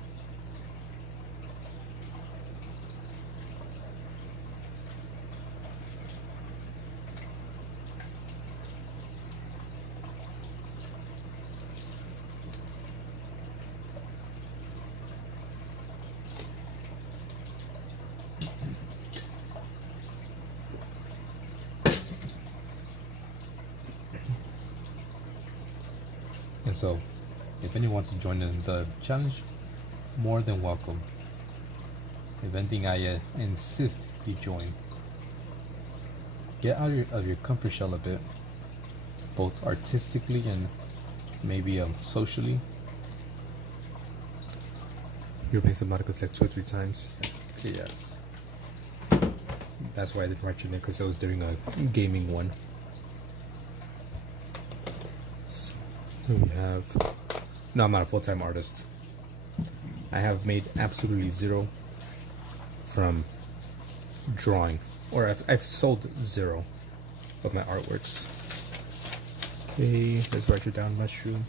And so, if anyone wants to join in the challenge, more than welcome. If anything, I insist you join. Get out of your comfort shell a bit, both artistically and maybe socially. You're playing some articles like 2 or 3 times. Okay, yes. That's why I didn't write your name, because I was doing a gaming one. We have, no, I'm not a full-time artist. I have made absolutely zero from drawing, or I've sold 0 of my artworks. Okay, let's write it down. Mushroom,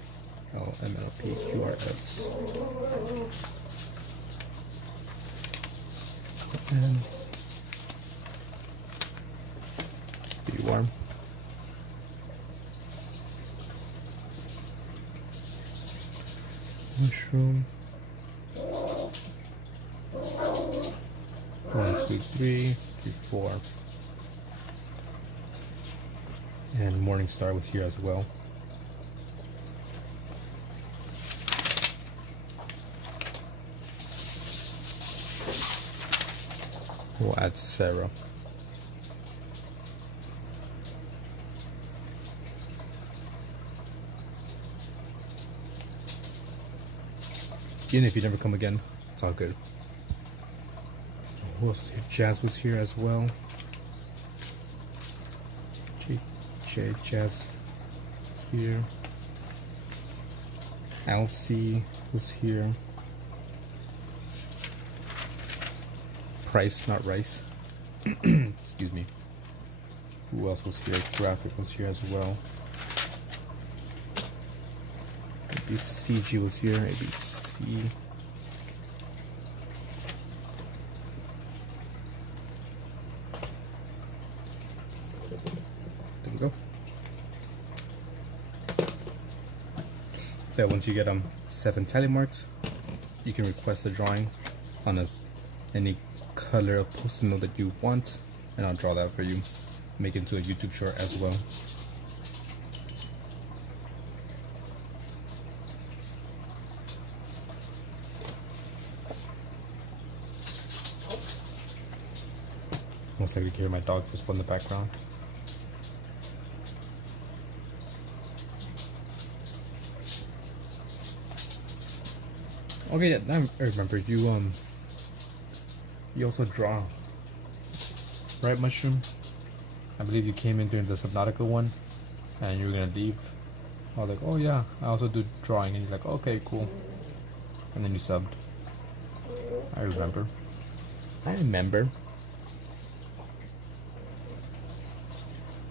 LMLPQRS. And be warm. Mushroom. 1, 2, 3, 4. And Morning Star was here as well. We'll add Sarah. Even if you never come again, it's all good. Who else was here? Jazz was here as well. Jazz here. Elsie was here. Price, not Rice. Excuse me. Who else was here? Graphic was here as well. CG was here. ABC. There we go. So So once you get 7 tally marks, you can request a drawing on any color of post-it note that you want, and I'll draw that for you, make it into a YouTube short as well. Most likely you can hear my dogs just in the background. Okay, yeah, I remember you also draw, right, Mushroom? I believe you came in during the Subnautica one and you were gonna leave. I was like, oh yeah, I also do drawing, and you're like, okay, cool. And then you subbed. I remember.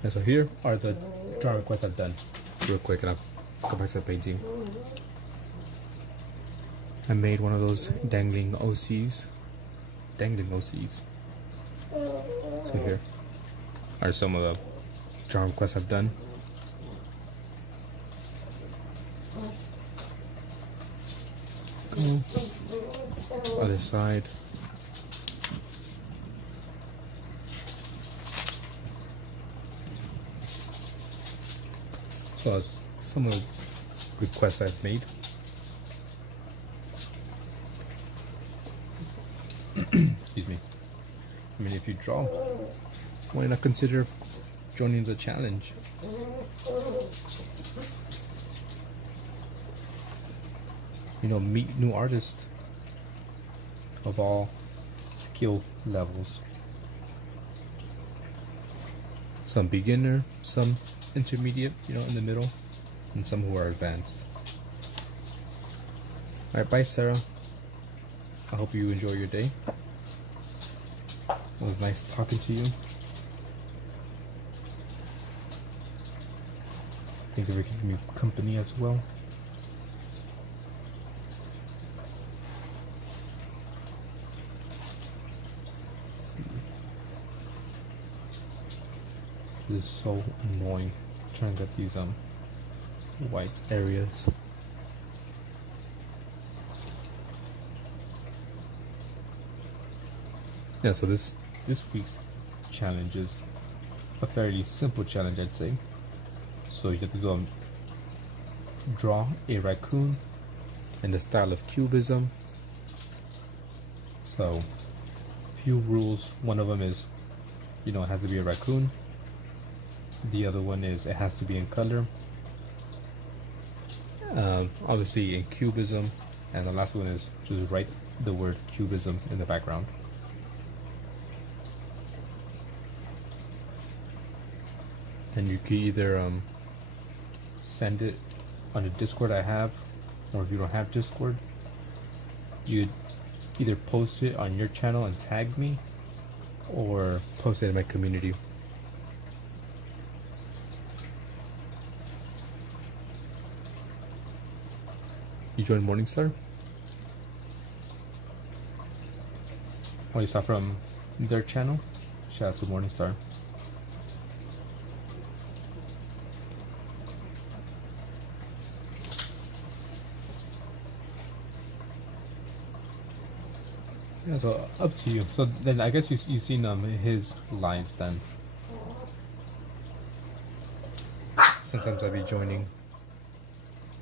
And so here are the drawing requests I've done. Real quick, and I'll go back to the painting. I made one of those dangling OCs. So here are some of the drawing requests I've done. Go. Other side. So that's some of the requests I've made. Excuse me. I mean, if you draw, why not consider joining the challenge? You know, meet new artists of all skill levels. Some beginner, some intermediate, you know, in the middle, and some who are advanced. Alright, bye Sarah. I hope you enjoy your day. It was nice talking to you. Thank you for keeping me company as well. This is so annoying, trying to get these white areas. Yeah, so this week's challenge is a fairly simple challenge, I'd say. So you have to go draw a raccoon in the style of cubism. So, few rules. One of them is, you know, it has to be a raccoon. The other one is it has to be in color. Obviously in cubism. And the last one is just write the word cubism in the background. And you can either send it on a Discord I have, or if you don't have Discord, you'd either post it on your channel and tag me, or post it in my community. You joined Morningstar? Oh, you saw from their channel? Shout out to Morningstar. Yeah, so up to you. So then I guess you've seen his lives then. Sometimes I'll be joining.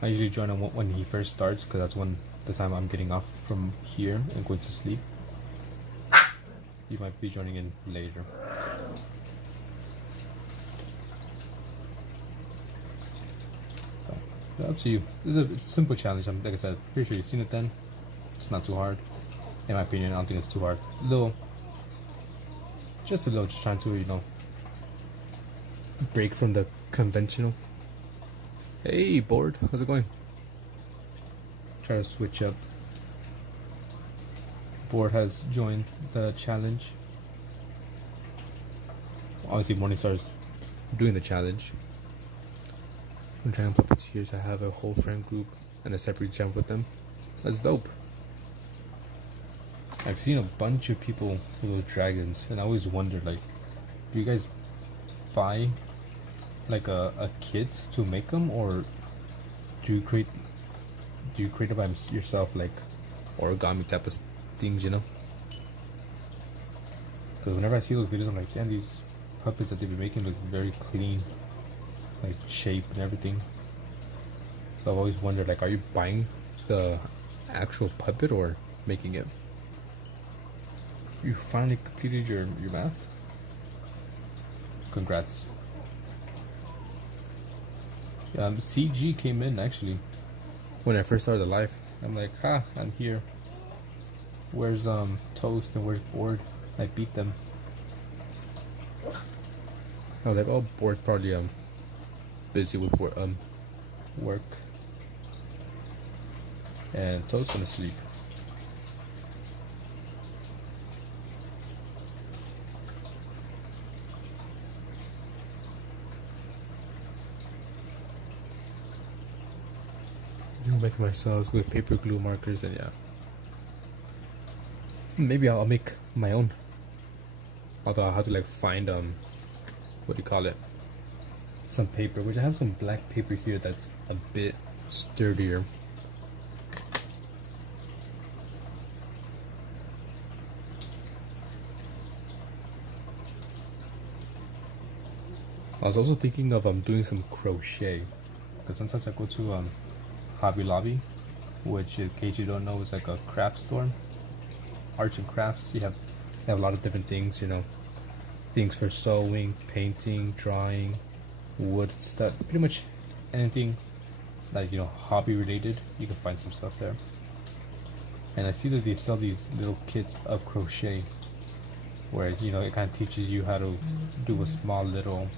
I usually join him when he first starts, because that's when the time I'm getting off from here and going to sleep. You might be joining in later. So, up to you. It's a simple challenge. Like I said, pretty sure you've seen it then. It's not too hard. In my opinion, I don't think it's too hard. Just a little, just trying to, you know, break from the conventional. Hey, board, how's it going? Try to switch up. Board has joined the challenge. Obviously, Morningstar's doing the challenge. I'm trying to puppeteers. I have a whole friend group and a separate channel with them. That's dope. I've seen a bunch of people with those dragons, and I always wondered, like, do you guys buy like a kit to make them, or do you create do you create it by yourself, like origami type of things, you know? Because whenever I see those videos, I'm like, damn, these puppets that they've been making look very clean, like shape and everything. So I've always wondered, like, are you buying the actual puppet or making it? You finally completed your math? Congrats. CG came in actually when I first started the live. I'm like, I'm here. Where's Toast and where's Board? I beat them. Oh, they're all Board probably busy with work. And Toast gonna sleep. I'll make myself with paper glue markers, and yeah, maybe I'll make my own. Although I'll have to like find what do you call it, some paper, which I have some black paper here that's a bit sturdier. I was also thinking of doing some crochet, because sometimes I go to Hobby Lobby, which in case you don't know is like a craft store, arts and crafts. They have a lot of different things, you know, things for sewing, painting, drawing, wood stuff, pretty much anything like, you know, hobby related. You can find some stuff there. And I see that they sell these little kits of crochet where, you know, it kind of teaches you how to do a small little,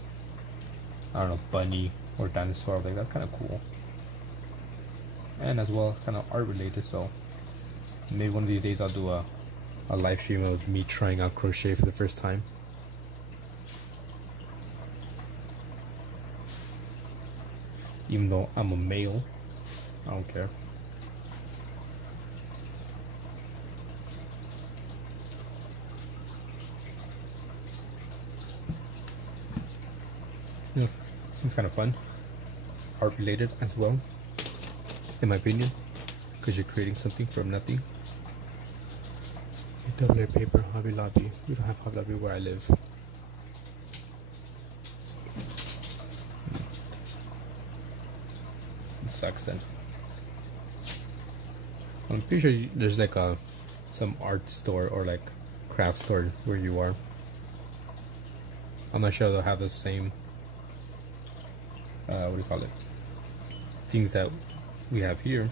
I don't know, bunny or dinosaur. Like, that's kind of cool. And as well, it's kind of art related, so maybe one of these days I'll do a live stream of me trying out crochet for the first time. Even though I'm a male, I don't care. Yeah, seems kind of fun. Art related as well, in my opinion, because you're creating something from nothing. Double layer paper, Hobby Lobby. We don't have Hobby Lobby where I live. It sucks then. I'm pretty sure there's like some art store or like craft store where you are. I'm not sure they'll have the same what do you call it, things that we have here.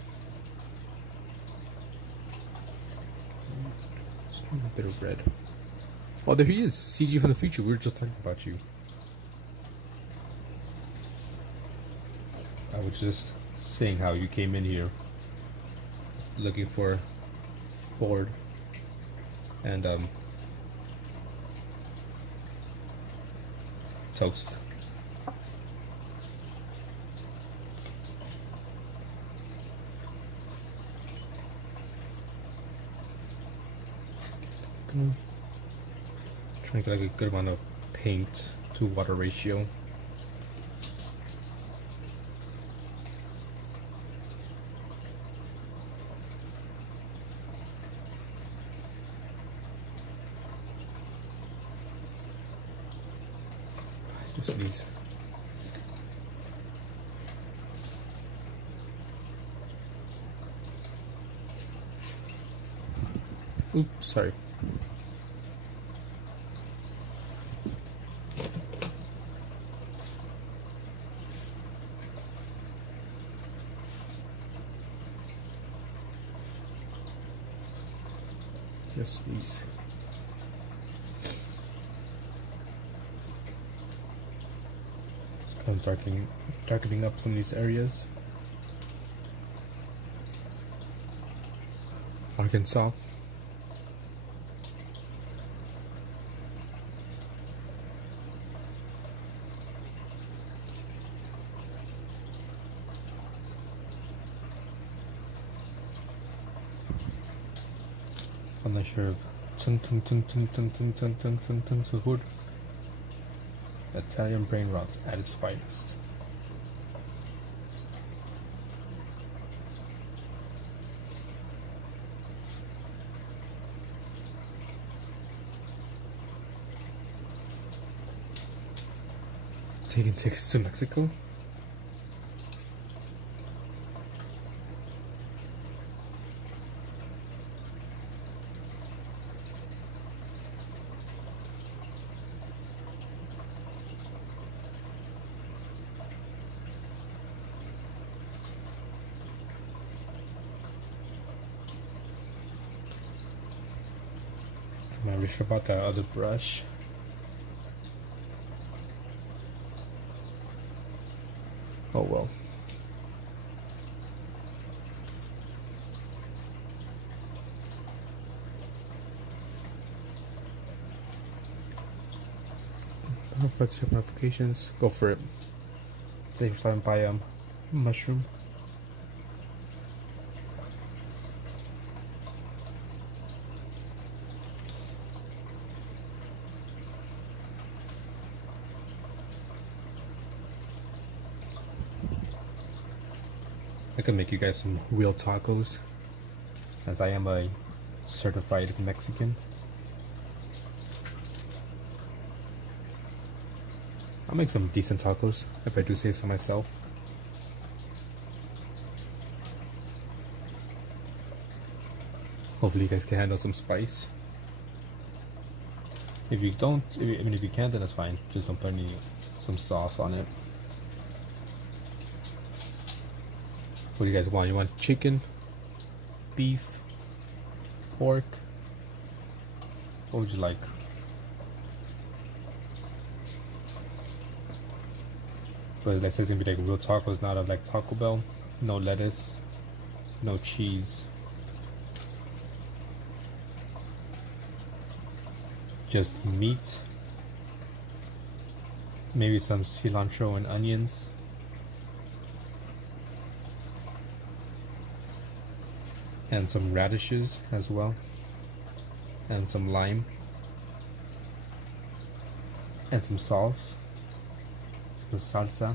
A bit of red. Oh, there he is, CG from the future. We were just talking about you. I was just saying how you came in here looking for Board and Toast. Trying to get like a good amount of paint to water ratio. Just sneeze. Oops, sorry. Just sneeze. Just kind of darkening up some of these areas. Arkansas. I'm not sure. Hood. Italian brain rots at its finest. taking tickets to Mexico. I'm not really sure about that other brush. Oh well. Check notifications. Go for it. Thanks for stopping by mushroom. I can make you guys some real tacos, as I am a certified Mexican. I'll make some decent tacos if I do say so myself. Hopefully you guys can handle some spice. If you don't, if you can't, then that's fine. Just don't put some sauce on it. What do you guys want? You want chicken, beef, pork? What would you like? But that says gonna be like real tacos, not of like Taco Bell. No lettuce, no cheese. Just meat. Maybe some cilantro and onions. And some radishes as well. And some lime. And some sauce. Some salsa.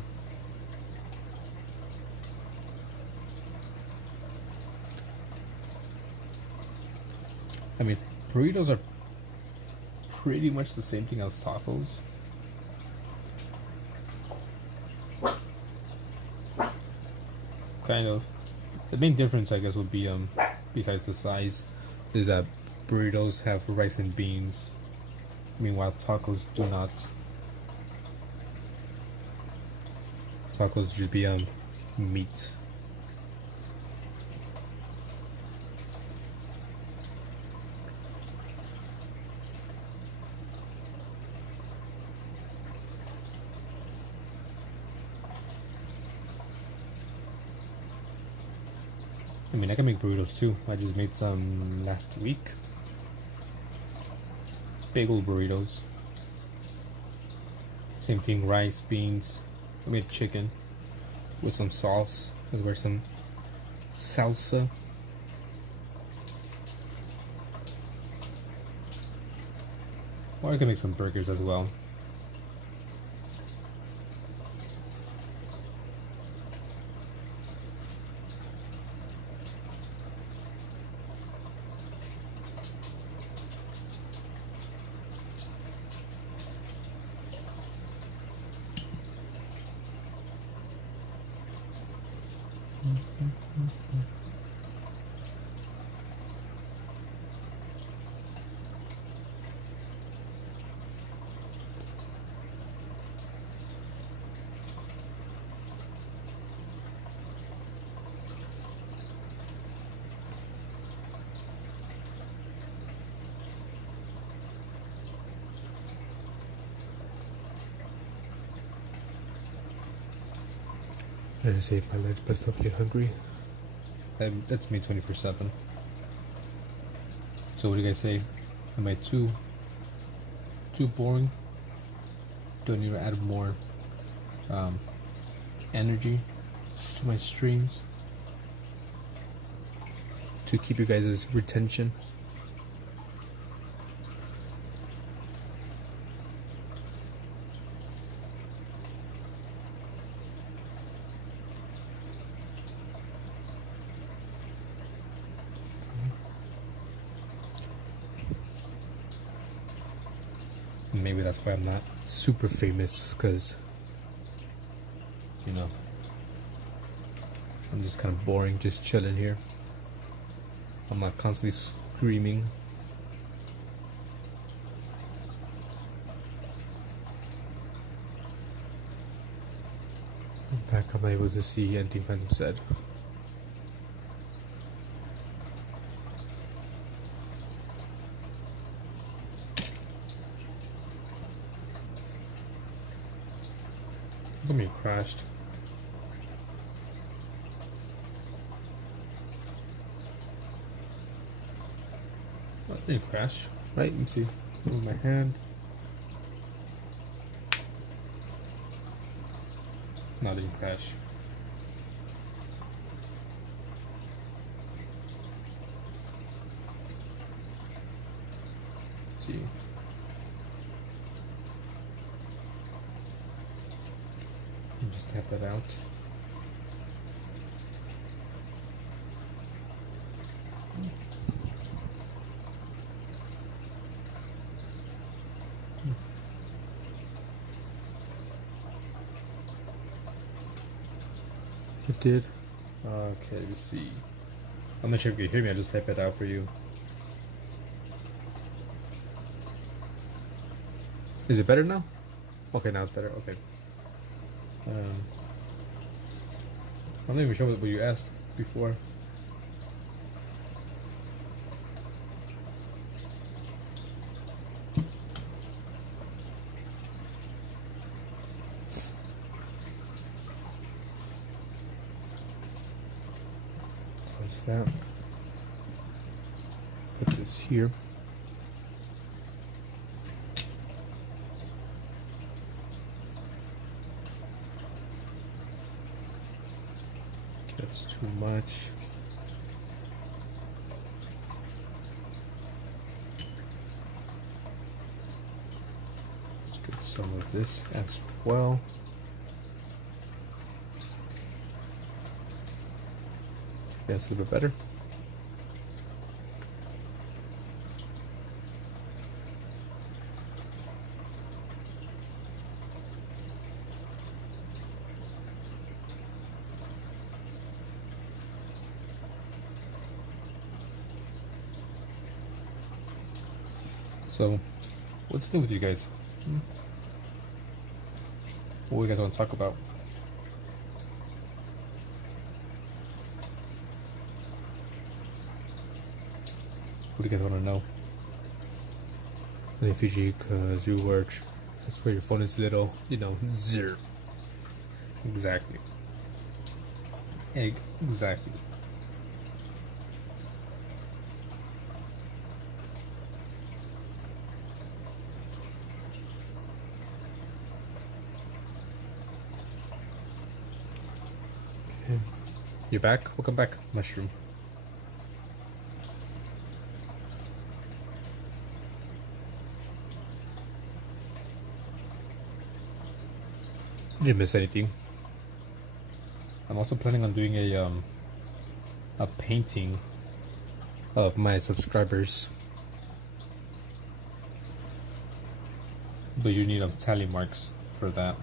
I mean, burritos are pretty much the same thing as tacos. Kind of. The main difference, I guess, would be besides the size, is that burritos have rice and beans, meanwhile tacos do not. Tacos should be meat. I mean, I can make burritos too. I just made some last week. Big old burritos. Same thing, rice, beans. I made chicken with some sauce. There's some salsa. Or I can make some burgers as well. I just ate my lunch, but still get hungry. That's me 24/7. So what do you guys say? Am I too boring? Do I need to add more energy to my streams to keep you guys' retention? Maybe that's why I'm not super famous, because you know, I'm just kind of boring, just chilling here. I'm not constantly screaming. Back, I'm able to see anything Phantom said. Look at me, crashed. Oh, it didn't crash. Right, let me see. Move my hand. No, it didn't crash. Let's see. Just tap that out. It did. Okay, let's see. I'm not sure if you can hear me. I just type it out for you. Is it better now? Okay, now it's better. Okay. I'm not even sure what you asked before. Close that. Put this here. That's too much. Let's get some of this as well. That's a little bit better. So, what's new with you guys? What do you guys want to talk about? What do you guys want to know? In Fiji, because you work, that's where your phone is little, you know, zero. Exactly. Exactly. Okay. You're back? Welcome back, Mushroom. You didn't miss anything. I'm also planning on doing a painting of my subscribers, but you need tally marks for that.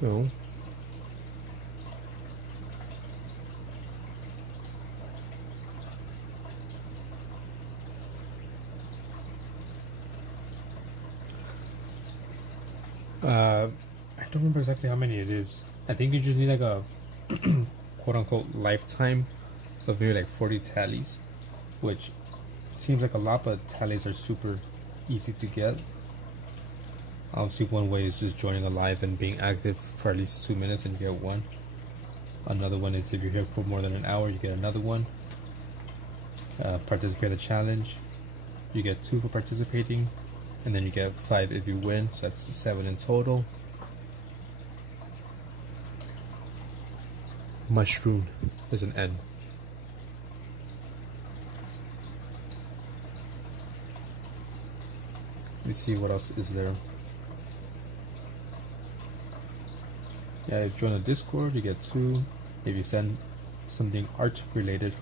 So I don't remember exactly how many it is. I think you just need like a quote unquote lifetime of maybe like 40 tallies, which seems like a lot, but tallies are super easy to get. Obviously, one way is just joining a live and being active for at least 2 minutes and you get one. Another one is if you're here for more than an hour, you get another one. Participate in the challenge, you get 2 for participating, and then you get 5 if you win, so that's 7 in total. Mushroom is an N. Let's see what else is there. If you join a Discord, you get 2. If you send something art related,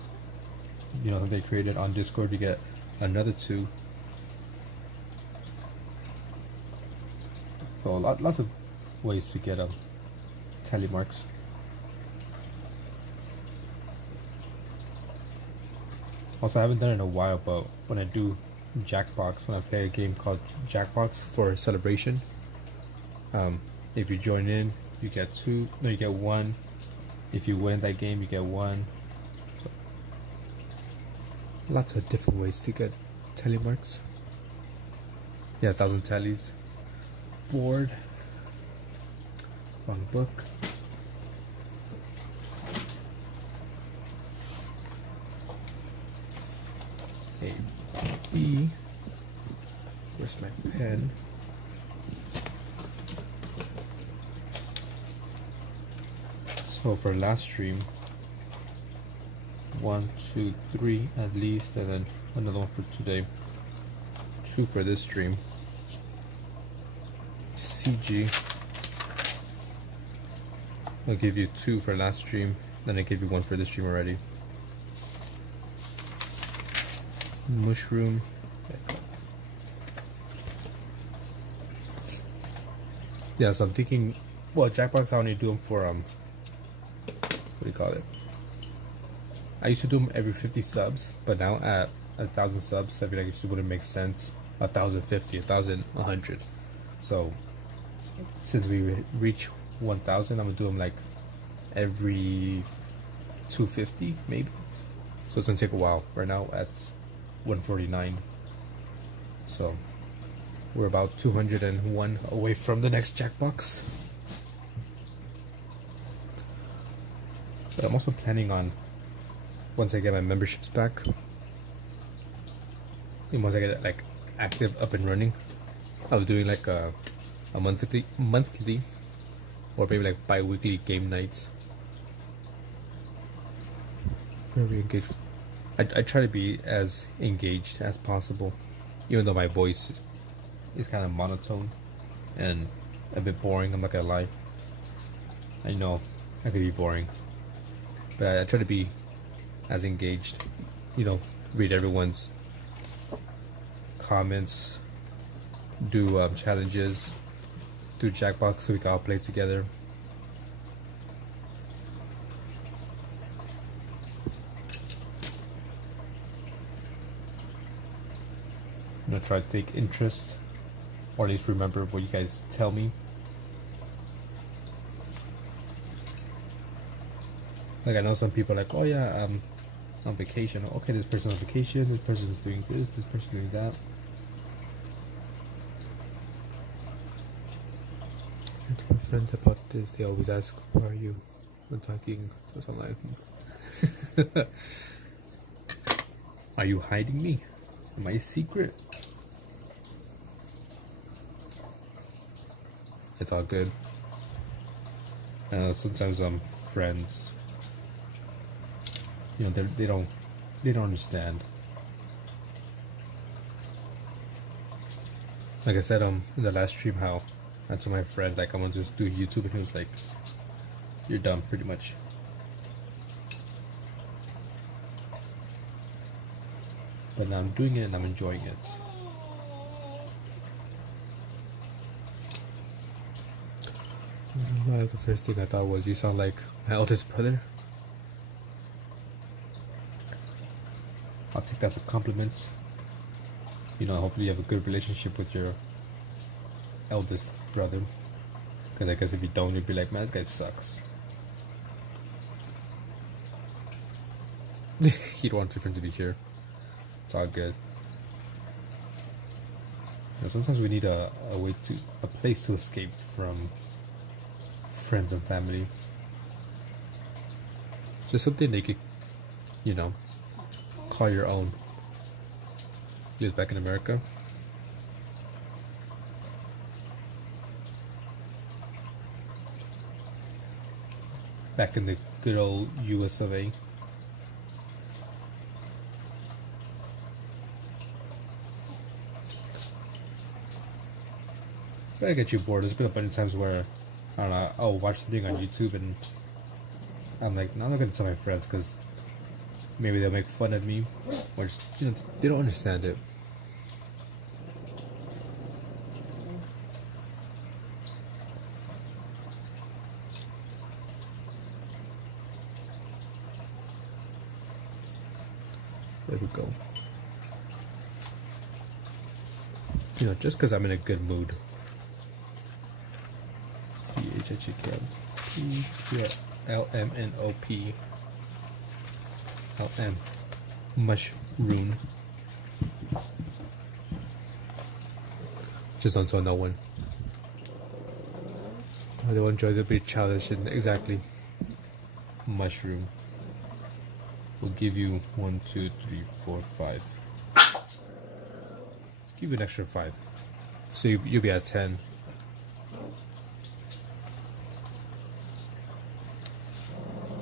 they created on Discord, you get another 2. So lots of ways to get tally marks. Also, I haven't done it in a while, but when I do Jackbox, when I play a game called Jackbox for Celebration, if you join in, you get 2. No, you get 1. If you win that game, you get 1. So, lots of different ways to get tally marks. Yeah, 1,000 tallies. Board. Wrong book. A B. Where's my pen? So for last stream, 1, 2, 3 at least, and then another one for today. 2 for this stream. CG. I'll give you 2 for last stream, then I gave you 1 for this stream already. Mushroom. Yeah, so I'm thinking, well, Jackbox I only do them for what do you call it? I used to do them every 50 subs, but now at 1,000 subs, I feel like it just wouldn't make sense. 1,050, 1,100. So since we reach 1,000, I'm gonna do them like every 250 maybe. So it's gonna take a while. Right now at 149. So we're about 201 away from the next Jackbox. But I'm also planning on, once I get my memberships back, and once I get it like active, up and running, I was doing like a monthly, or maybe like bi-weekly game nights. Very engaged. I try to be as engaged as possible, even though my voice is kind of monotone and a bit boring. I'm not gonna lie. I know I could be boring, but I try to be as engaged. Read everyone's comments, do challenges, do Jackbox so we can all play together. I'm gonna try to take interest, or at least remember what you guys tell me. Like, I know some people are like, oh yeah, on vacation. Okay, this person's on vacation, this person's doing this person's doing that. I tell my friends about this, they always ask, who are you? When talking or something like Are you hiding me? Am I a secret? It's all good. Sometimes friends, they don't understand. Like I said in the last stream, how I told my friend like I'm gonna just do YouTube, and he was like, "You're dumb," pretty much. But now I'm doing it and I'm enjoying it. The first thing I thought was, you sound like my eldest brother. I'll take that as a compliment. Hopefully you have a good relationship with your eldest brother. Because I guess if you don't, you'd be like, man, this guy sucks. You don't want your friends to be here. It's all good. Sometimes we need a place to escape from friends and family. Just something they could, call your own. He was back in America. Back in the good old US of A. I get you bored. There's been a bunch of times where I don't know. I'll watch something on YouTube and I'm like, no, I'm not gonna tell my friends because maybe they'll make fun of me, or just, they don't understand it. There we go. Just because I'm in a good mood. CHHEKM. Yeah, LMNOP. LM. Mushroom. Just don't tell no one. I don't enjoy the bit childish and exactly. Mushroom. We'll give you 1, 2, 3, 4, 5. Let's give you an extra 5. So you'll be at 10.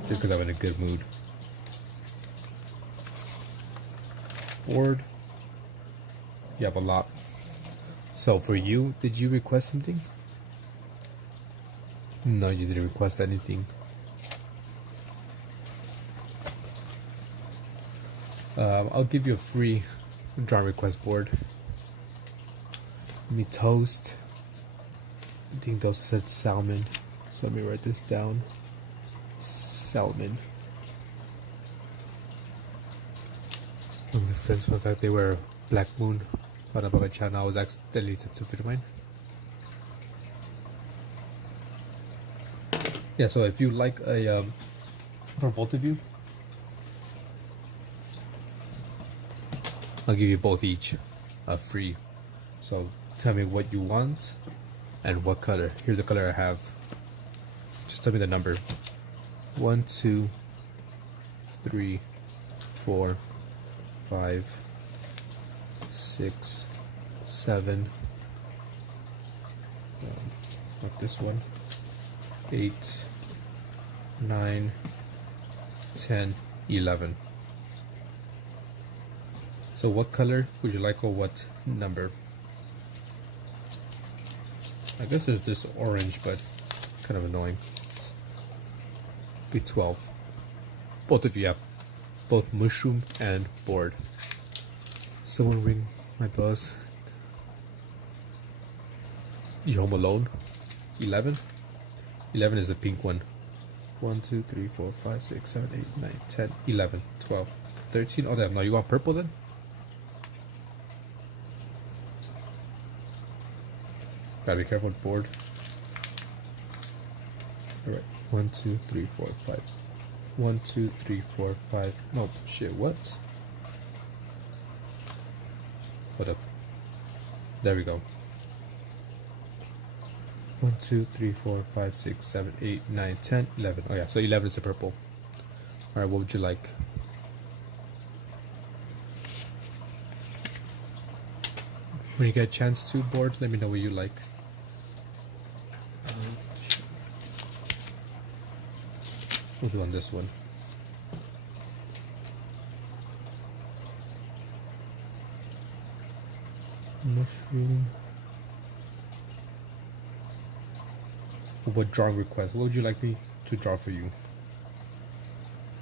Just because I'm in a good mood. Bored. You have a lot. So for you, did you request something? No, you didn't request anything. I'll give you a free drawing request board. Let me toast. I think those said salmon. So let me write this down. Salmon. One of my friends found out they were Black Moon. Found out about my channel. I was accidentally sent to video mine. Yeah, so if you like a for both of you, I'll give you both each free. So tell me what you want and what color. Here's the color I have. Just tell me the number. 1, 2, 3, 4, 5, 6, 7. Like this one. 8, 9, 10, 11. So what color would you like or what number? I guess there's this orange, but kind of annoying. Be 12. Both of you have both mushroom and board. Someone ring my boss. You're home alone. 11. 11 is the pink one. 1, 2, 3, 4, 5, 6, 7, 8, 9, 10, 11, 12, 13. Oh damn, no, you want purple then? Gotta be careful with board. Alright. 1, 2, 3, 4, 5. 1, 2, 3, 4, 5. No, shit, what? Hold up. There we go. 1, 2, 3, 4, 5, 6, 7, 8, 9, 10, 11. Oh yeah, so 11 is a purple. Alright, what would you like? When you get a chance to board, let me know what you like. We'll do on this one. Mushroom. What drawing request? What would you like me to draw for you?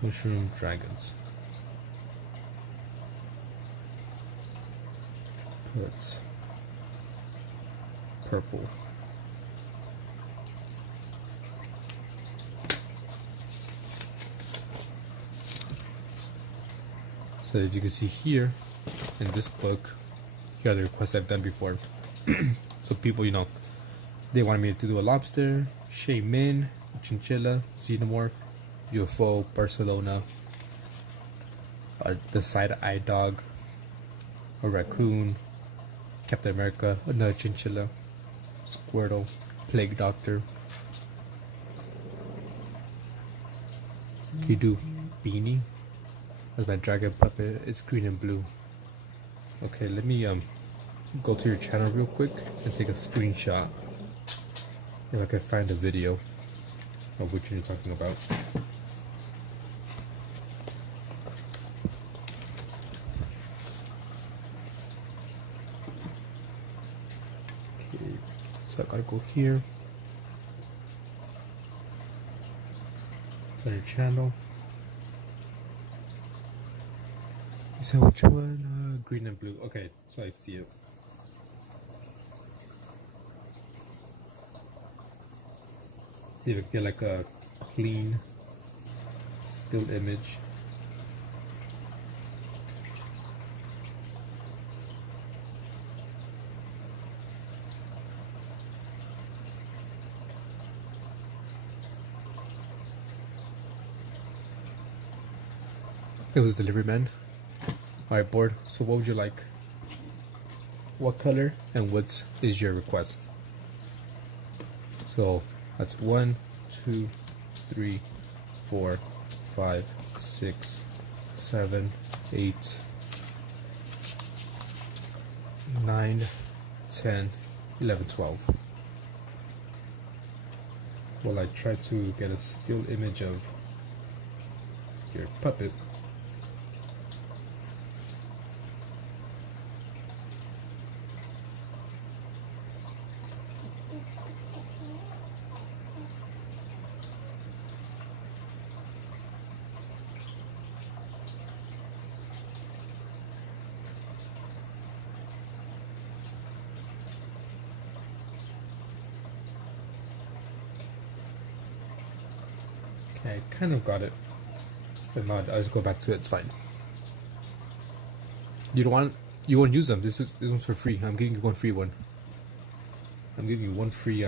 Mushroom dragons. Put purple. So as you can see here in this book, here are the requests I've done before. So people, they wanted me to do a lobster, Shaman, chinchilla, xenomorph, UFO, Barcelona, the side-eye dog, a raccoon, Captain America, another chinchilla, Squirtle, Plague Doctor, Kidu, Beanie. That's my dragon puppet. It's green and blue. Okay, let me go to your channel real quick and take a screenshot if I can find a video of which you're talking about. Okay, so I gotta go here. center channel. You said which one? Green and blue. Okay, so I see it. See if I can get like a clean still image. It was delivery man. Alright, board. So what would you like? What color and what is your request? So that's 1, 2, 3, 4, 5, 6, 7, 8, 9, 10, 11, 12. Well, I try to get a still image of your puppet. Okay, I kind of got it. But no, I'll just go back to it. It's fine. You won't use them. This one's for free. I'm giving you one free one. I'm giving you one free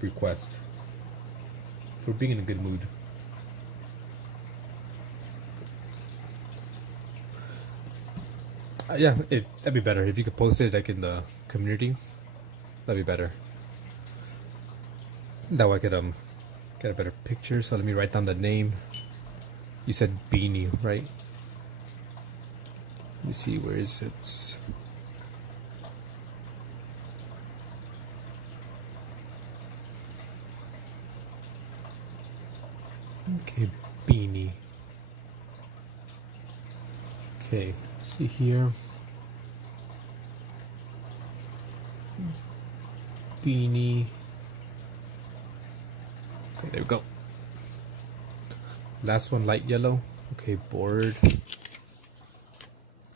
request for being in a good mood. Yeah, that'd be better if you could post it like in the community. That'd be better. That way I could get a better picture. So let me write down the name. You said Beanie, right? Let me see, where is it? Okay, Beanie. Okay, see here. Beanie. Okay, there we go. Last one, light yellow. Okay, board.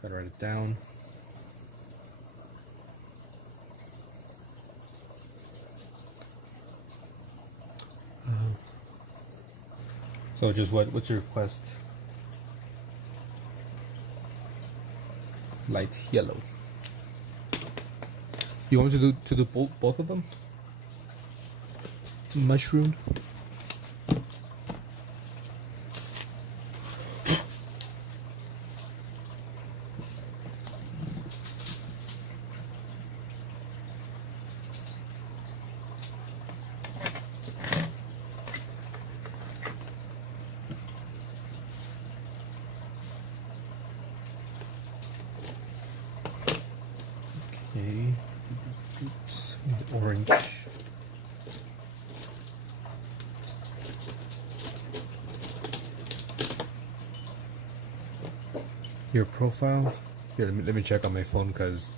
Gotta write it down. So just what's your request? Light yellow. You want me to do both of them? Mushroom. Okay. Oops. Orange. Your profile. Here, let me check on my phone because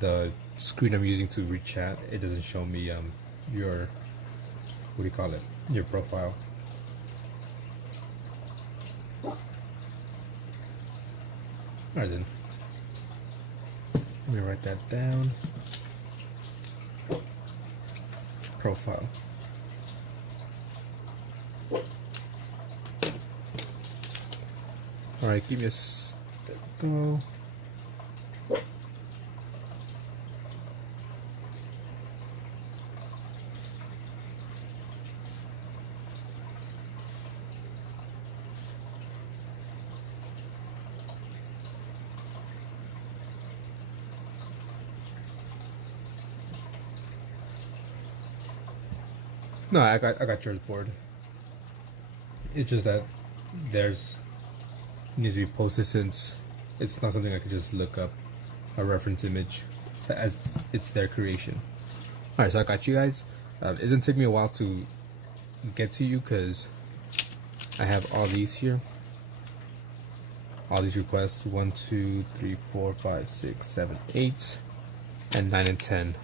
the screen I'm using to read chat, it doesn't show me your, what do you call it? Your profile. Alright then. Let me write that down. Profile. Alright, give me a go. No, I got yours board. It's just that theirs needs to be posted since it's not something I could just look up a reference image as it's their creation. Alright, so I got you guys. It doesn't take me a while to get to you because I have all these here. All these requests 1, 2, 3, 4, 5, 6, 7, 8, and 9 and 10.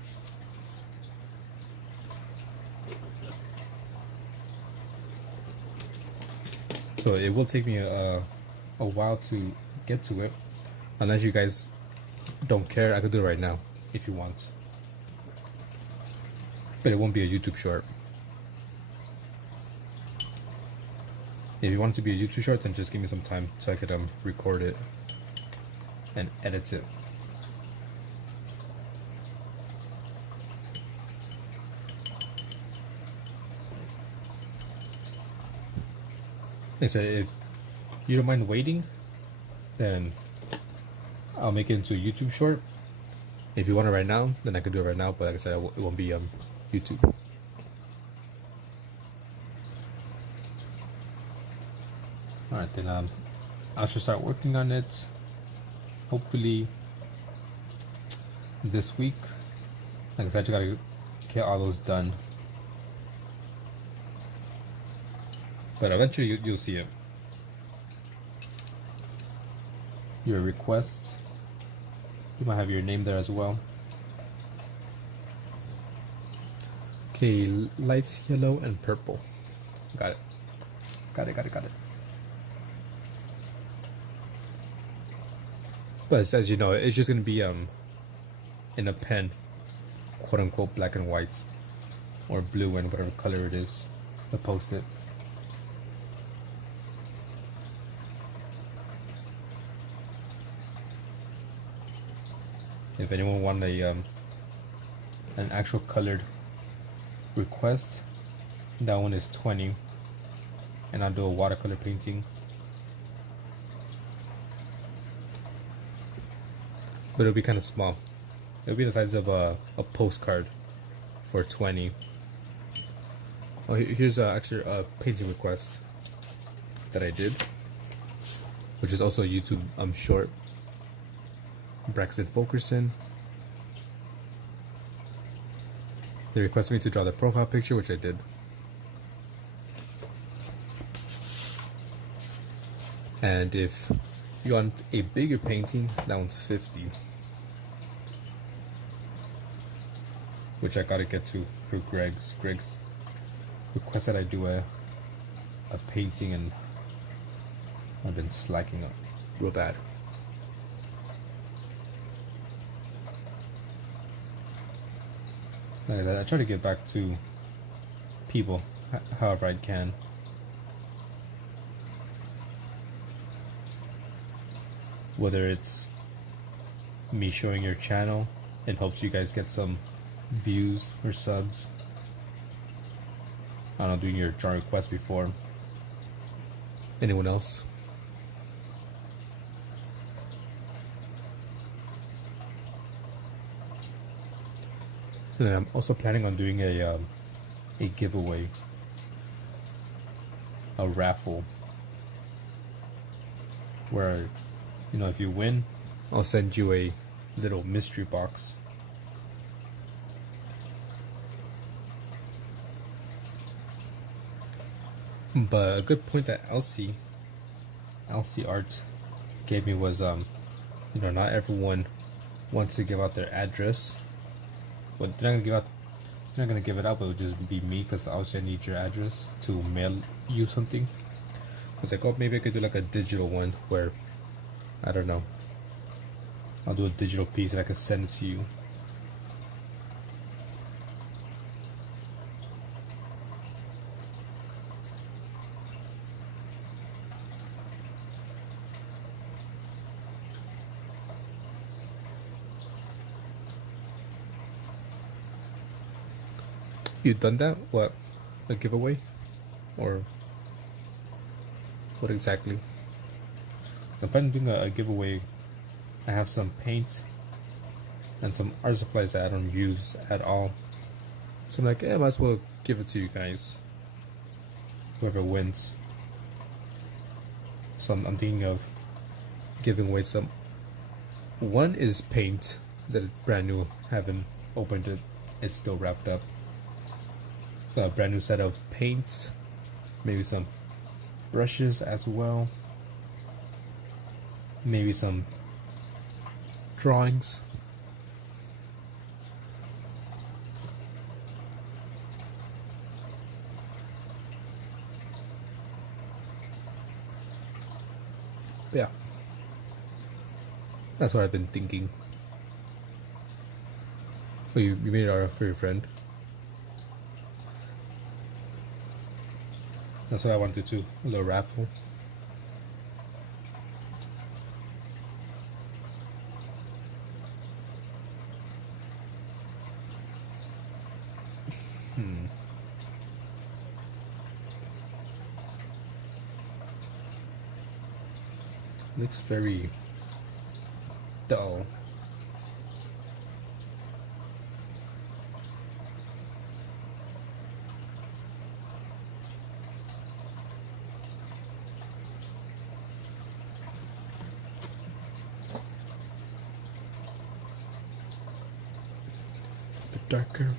So it will take me a while to get to it. Unless you guys don't care, I could do it right now if you want. But it won't be a YouTube short. If you want it to be a YouTube short, then just give me some time so I could record it and edit it. Like I said, if you don't mind waiting, then I'll make it into a YouTube short. If you want it right now, then I can do it right now. But like I said, it won't be YouTube. All right, then I should start working on it. Hopefully this week. Like I said, I just gotta get all those done. But eventually you'll see it. Your requests. You might have your name there as well. Okay, light yellow and purple. Got it. Got it. But as you know, it's just gonna be in a pen, quote unquote, black and white, or blue and whatever color it is, to post it. If anyone want an actual colored request, that one is 20, and I'll do a watercolor painting. But it'll be kind of small. It'll be the size of a postcard for 20. Oh, here's actually a painting request that I did, which is also a YouTube short. Braxton Fulkerson. They requested me to draw the profile picture, which I did. And if you want a bigger painting, that one's 50. Which I gotta get to for Greg's. Greg's requested I do a painting, and I've been slacking up real bad. Like that, I try to get back to people however I can. Whether it's me showing your channel, it helps you guys get some views or subs. I don't know, doing your drawing request before. Anyone else? And then I'm also planning on doing a giveaway, a raffle, where, you know, if you win, I'll send you a little mystery box. But a good point that Elsie Art gave me was, you know, not everyone wants to give out their address. But they're not gonna give it out, but it would just be me, because obviously I need your address to mail you something. I was like, oh, maybe I could do like a digital one where, I don't know, I'll do a digital piece and I can send it to you. You've done that? What? A giveaway? Or what exactly? So I'm planning on doing a giveaway. I have some paint and some art supplies that I don't use at all. So I'm like, yeah, might as well give it to you guys. Whoever wins. So I'm thinking of giving away some. One is paint that is brand new. Haven't opened it. It's still wrapped up. A brand new set of paints, maybe some brushes as well, maybe some drawings, Yeah, that's what I've been thinking. Oh, you made it for your friend. That's what I want to do too. A little raffle. Looks very dull. The darker.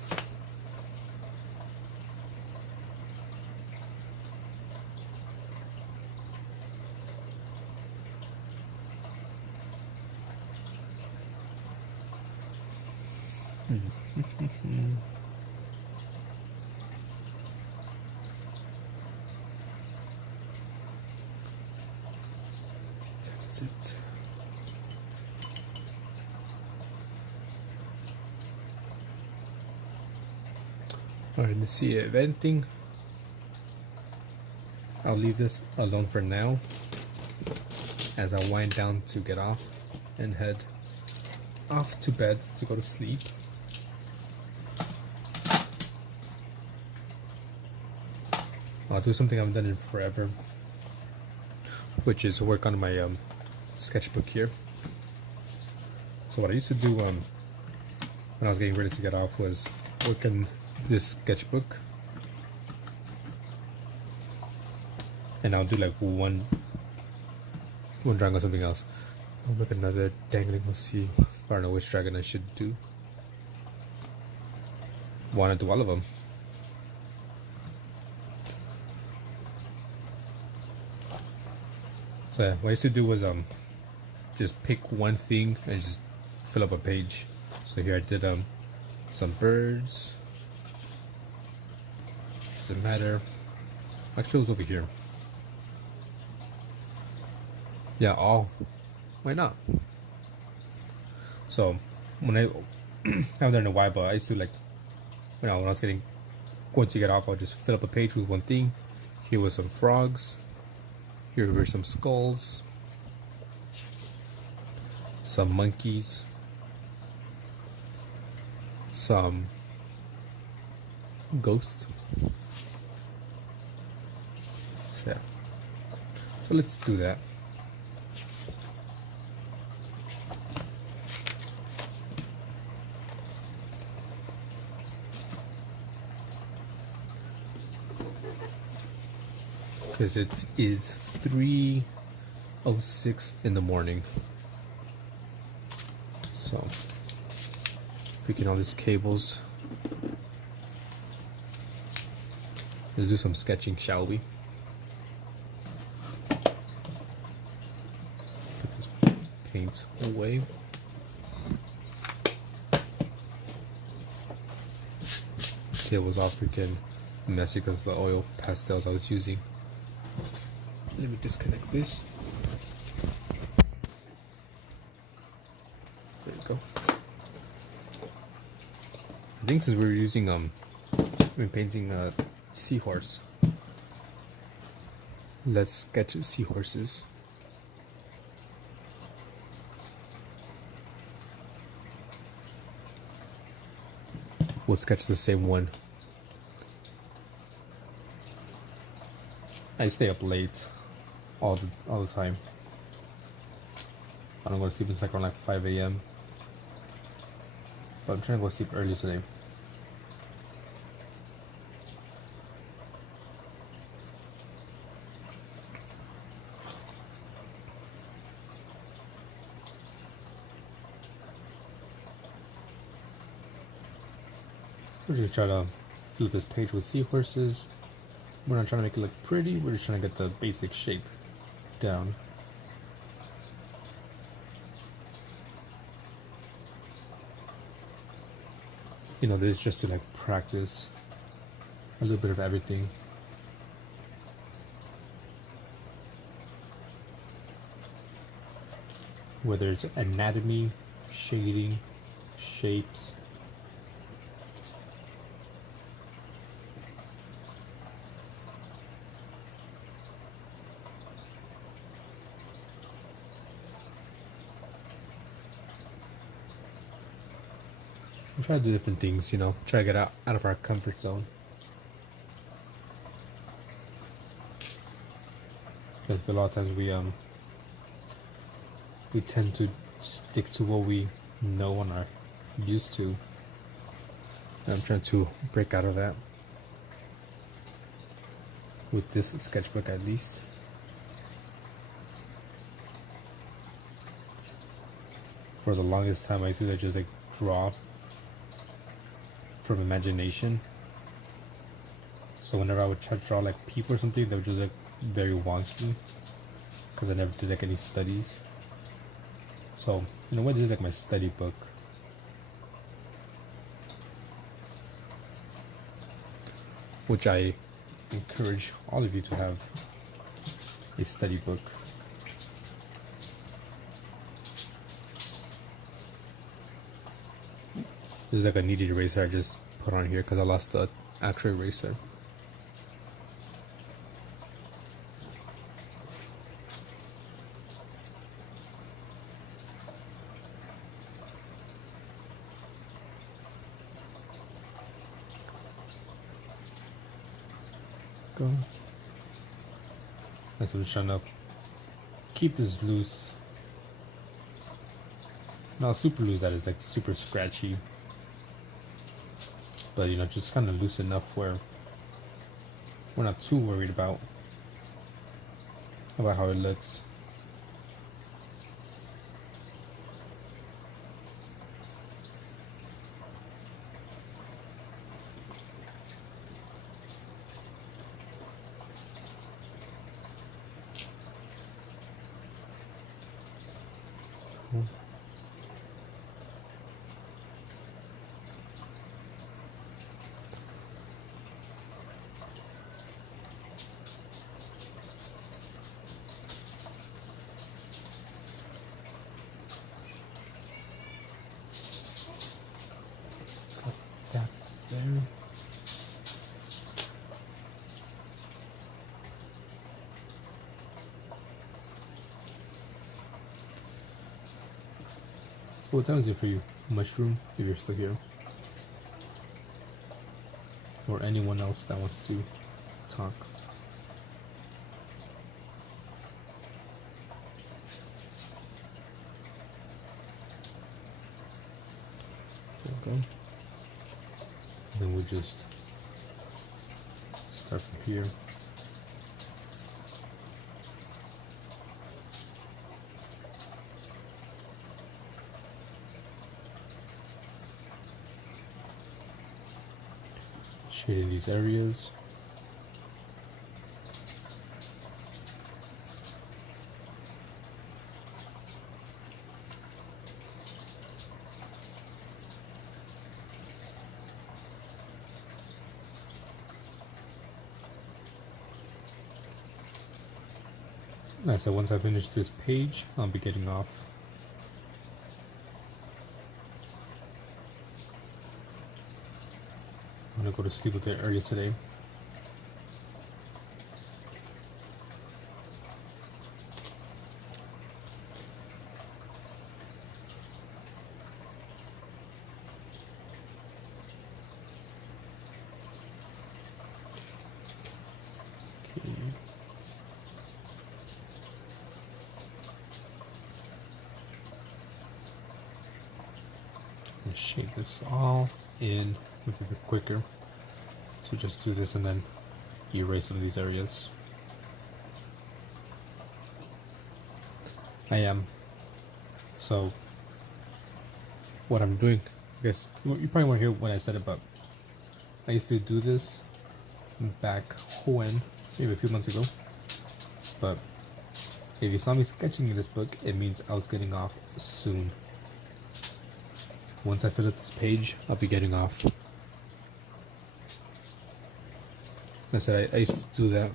That's it. Alright, let's see venting. I'll leave this alone for now as I wind down to get off and head off to bed to go to sleep. I'll do something I haven't done in forever, which is work on my sketchbook here. So what I used to do when I was getting ready to get off was work on this sketchbook, and I'll do like one drawing or something else. I'll make another dangling. We'll see. I don't know which dragon I should do. Want to do all of them? So yeah, what I used to do was just pick one thing and just fill up a page. So here I did some birds. Doesn't matter. Actually, it was over here. Yeah, all. Why not? So when I haven't done it in a while, but I used to like, when I was going to get off, I'll just fill up a page with one thing. Here was some frogs. Here were some skulls, some monkeys, some ghosts. So, yeah. So let's do that. Because it is 3:06 in the morning. So, picking all these cables. Let's do some sketching, shall we? Put this paint away. It was all freaking messy because the oil pastels I was using. Let me disconnect this. There we go. I think since we were using we've been painting a seahorse. Let's sketch seahorses. We'll sketch the same one. I stay up late all the time. I don't go to sleep until around like 5 a.m. But I'm trying to go to sleep early today. We're just trying to fill this page with seahorses. We're not trying to make it look pretty, we're just trying to get the basic shape down. You know, this is just to like practice a little bit of everything. whether it's anatomy, shading, shapes. We try to do different things, you know, try to get out of our comfort zone. Because a lot of times we tend to stick to what we know and are used to. And I'm trying to break out of that with this sketchbook, at least. For the longest time, I used to just like draw from imagination. So whenever I would try to draw like people or something, they would just like very wonky because I never did like any studies. So in a way, this is like my study book. Which I encourage all of you to have a study book. There's like a kneaded eraser I just put on here because I lost the actual eraser. Go. That's what I'm trying to keep this loose. Not super loose, that is like super scratchy. But you know, just kind of loose enough where we're not too worried about how it looks. That there. So what time is it for you, Mushroom, if you're still here? Or anyone else that wants to talk? There we go. Then we'll just start from here. Shading these areas. Nice, so once I finish this page, I'll be getting off. I'm gonna go to sleep a bit early today. Okay. And shade this all in a bit quicker. So just do this and then erase some of these areas. So what I'm doing, I guess you probably won't hear when I said it, but I used to do this back when, maybe a few months ago. But if you saw me sketching in this book, it means I was getting off soon. Once I fill up this page, I'll be getting off. I said I used to do that.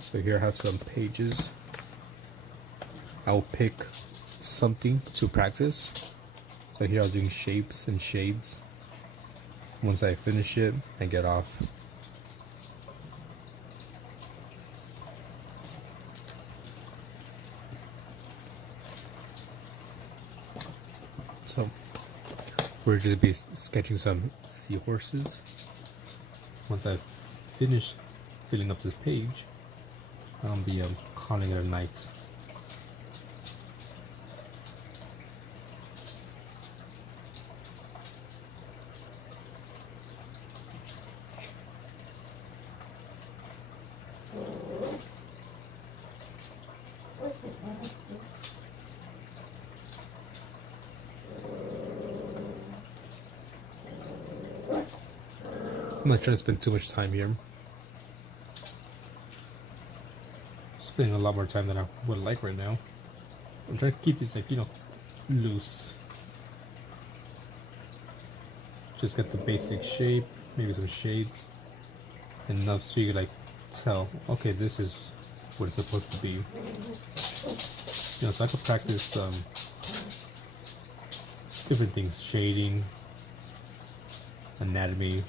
So here I have some pages. I'll pick something to practice. So here I was doing shapes and shades. Once I finish it, I get off. So we're just be sketching some seahorses. Once I finish filling up this page, I'll be calling it a night. I'm not trying to spend too much time here. Spending a lot more time than I would like right now. I'm trying to keep these, like, loose. Just get the basic shape, maybe some shades, enough so you can tell, okay, this is what it's supposed to be. So I could practice different things, shading, anatomy,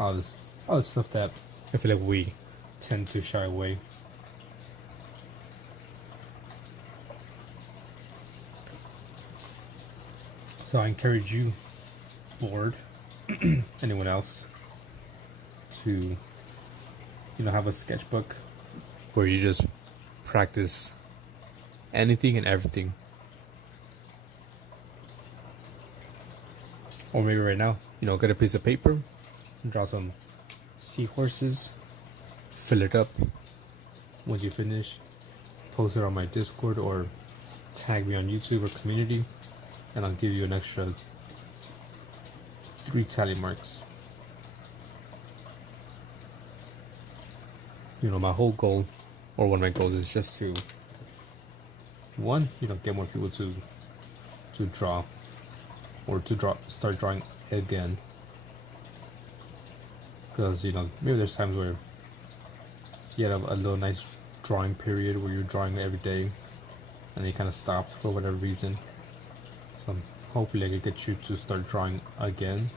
all this stuff that I feel like we tend to shy away. So I encourage you, bored, anyone else, to have a sketchbook where you just practice anything and everything. Or maybe right now, get a piece of paper and draw some seahorses, fill it up. Once you finish, post it on my Discord or tag me on YouTube or community, and I'll give you an extra 3 tally marks. My whole goal, or one of my goals, is just to get more people to draw, or to start drawing again. Because maybe there's times where you have a little nice drawing period where you're drawing every day, and you kind of stopped for whatever reason. So hopefully I can get you to start drawing again.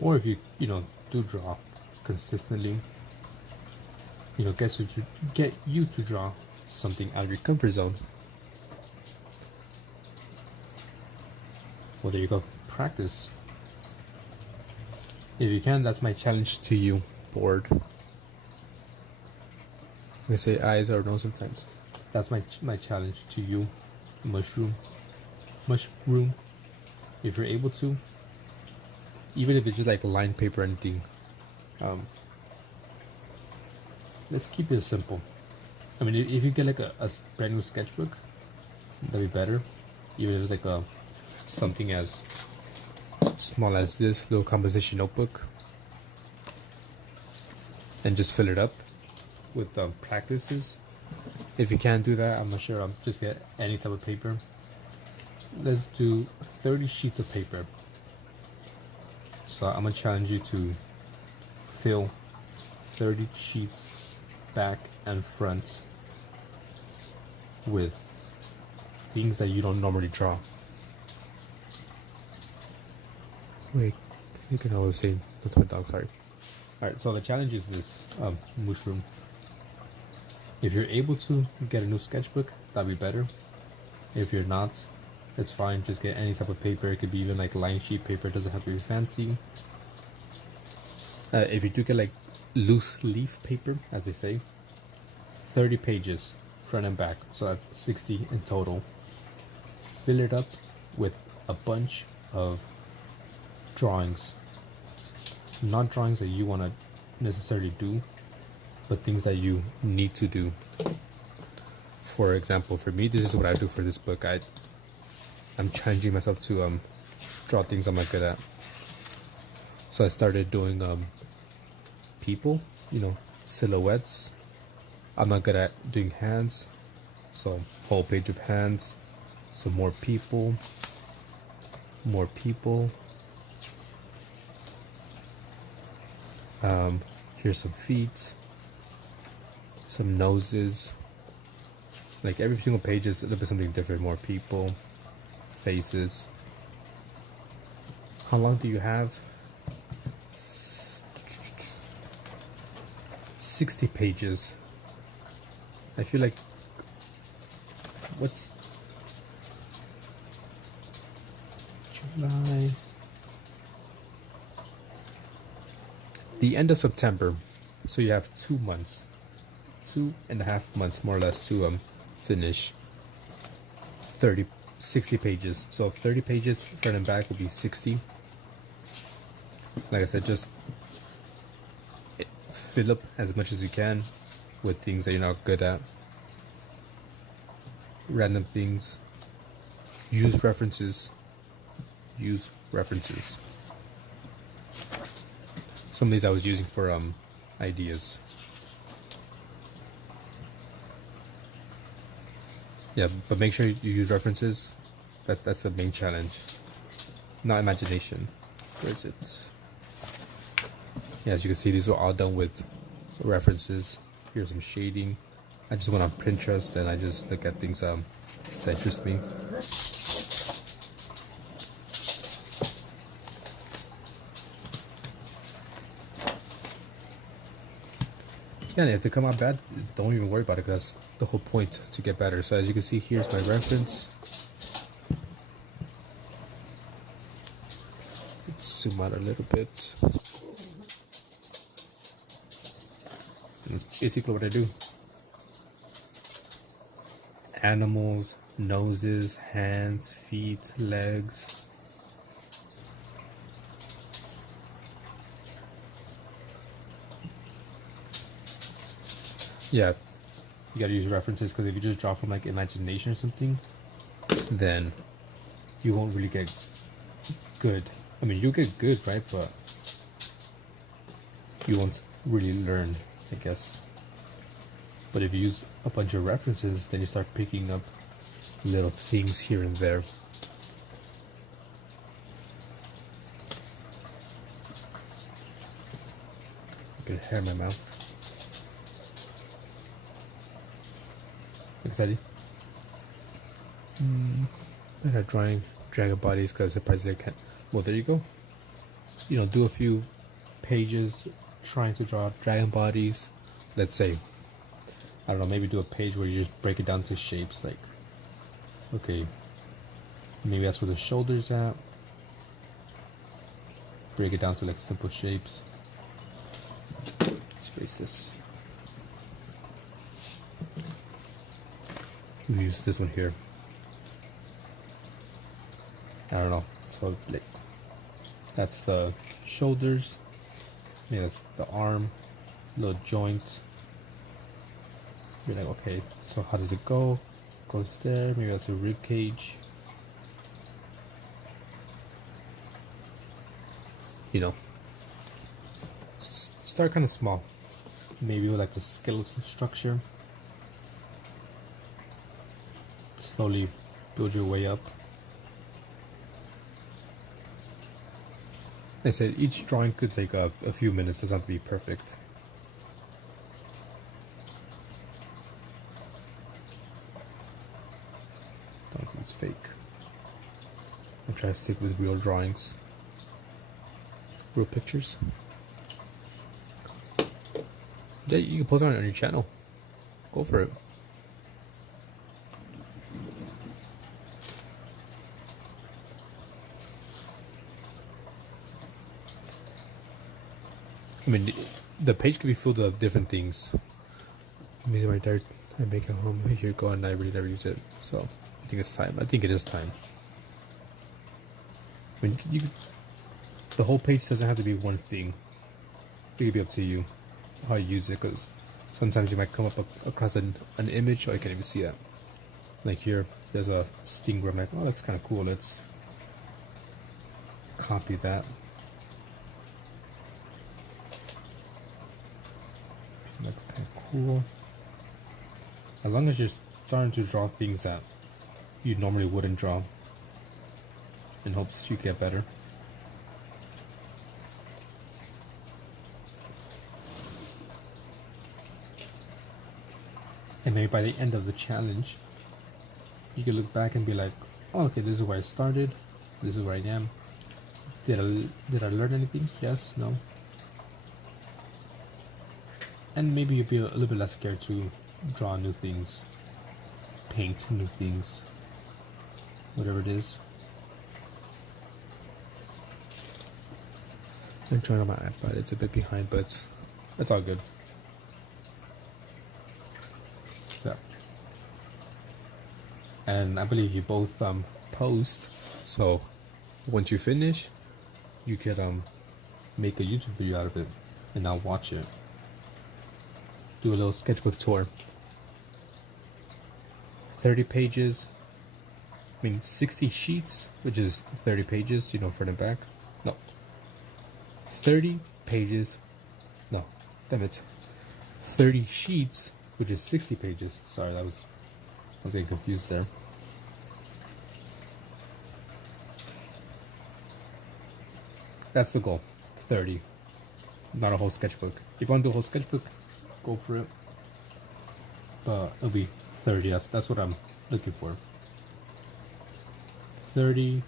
Or if you do draw consistently, get you to draw something out of your comfort zone. Well, there you go. Practice. If you can, that's my challenge to you, bored. I say eyes or no sometimes. That's my challenge to you, mushroom. If you're able to, even if it's just like line paper or anything, let's keep it simple. I mean, if you get like a brand new sketchbook, that'd be better. Even if it's like something as small as this little composition notebook, and just fill it up with practices. If you can't do that, I'm not sure, just get any type of paper. Let's do 30 sheets of paper. So I'm gonna challenge you to fill 30 sheets back and front with things that you don't normally draw. Wait, you can always say that's my dog, sorry. Alright, so the challenge is this, mushroom. If you're able to get a new sketchbook, that'd be better. If you're not, it's fine, just get any type of paper. It could be even like line sheet paper, it doesn't have to be fancy. If you do get like loose leaf paper, as they say, 30 pages, front and back, so that's 60 in total. Fill it up with a bunch of drawings. Not drawings that you want to necessarily do, but things that you need to do. For example, for me, this is what I do for this book. I'm challenging myself to draw things I'm not good at. So I started doing people, silhouettes. I'm not good at doing hands, so whole page of hands. So more people. Here's some feet, some noses, Like every single page is a little bit something different. More people, faces. How long do you have? 60 pages. I feel like what's July? The end of September. So you have 2 months. 2.5 months more or less to finish 60 pages. So 30 pages front and back will be 60. Like I said, just fill up as much as you can with things that you're not good at. Random things. Use references. Use references. Some of these I was using for ideas. Yeah, but make sure you use references. That's the main challenge. Not imagination. Where is it? Yeah, as you can see, these were all done with references. Here's some shading. I just went on Pinterest and I just look at things that interest me. Yeah, and if they come out bad, don't even worry about it, because that's the whole point, to get better. So as you can see, here's my reference. Let's zoom out a little bit. And it's basically what I do. Animals, noses, hands, feet, legs. Yeah, you gotta use references, because if you just draw from like imagination or something, then you won't really get good. I mean, you'll get good, right? But you won't really learn, I guess. But if you use a bunch of references, then you start picking up little things here and there. Good hair in my mouth. Excited? I had drawing dragon bodies because surprisingly I can't. Well, there you go. You know, do a few pages trying to draw dragon bodies. Let's say, I don't know, maybe do a page where you just break it down to shapes. Like, okay, maybe that's where the shoulders at. Break it down to like simple shapes. Let's erase this. We'll use this one here. I don't know. So like, that's the shoulders. Maybe that's the arm, little joint. You're like, okay, so how does it go? Goes there. Maybe that's a rib cage. You know, start kind of small. Maybe with like the skeletal structure. Slowly build your way up. Like I said, each drawing could take a few minutes. It doesn't have to be perfect. Don't it's fake. I'm trying to stick with real drawings. Real pictures. Yeah, you can post on your channel. Go for it. I mean, the page could be filled with different things. I'm using my dirt. I make it home. Here you go, and I really never use it. So I think it's time. I think it is time. I mean, the whole page doesn't have to be one thing. It could be up to you how you use it, because sometimes you might come up across an image, or you can't even see that. Like here, there's a stinger. I'm like, oh, that's kind of cool. Let's copy that. That's kind of cool. As long as you're starting to draw things that you normally wouldn't draw, in hopes you get better. And maybe by the end of the challenge, you can look back and be like, oh, okay, this is where I started, this is where I am. Did I learn anything? Yes, no. And maybe you'll be a little bit less scared to draw new things, paint new things, whatever it is. I'm trying on my iPad, it's a bit behind, but it's all good. Yeah. And I believe you both post, so once you finish, you could make a YouTube video out of it, and I'll watch it. Do a little sketchbook tour. 30 pages, 60 sheets, which is 30 pages, front and back. No. 30 pages, no, damn it. 30 sheets, which is 60 pages. Sorry, I was getting confused there. That's the goal, 30. Not a whole sketchbook. If you want to do a whole sketchbook, go for it. But it'll be 30. That's what I'm looking for. 30.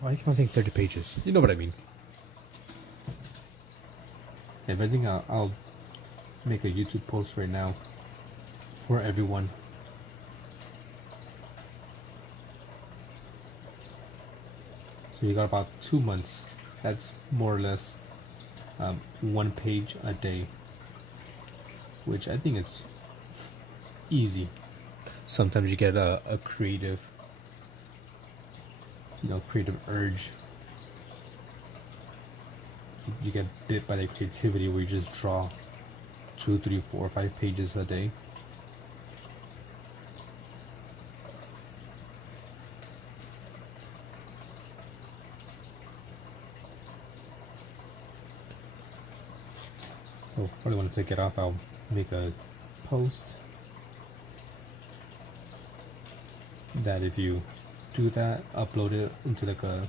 Why do you keep on saying 30 pages? You know what I mean. If anything, I'll make a YouTube post right now for everyone. So you got about 2 months. That's more or less 1 page a day, which I think is easy. Sometimes you get a creative, creative urge. You get bit by the creativity where you just draw 2, 3, 4, 5 pages a day. So probably want to take it off, I'll make a post that if you do that, upload it into like a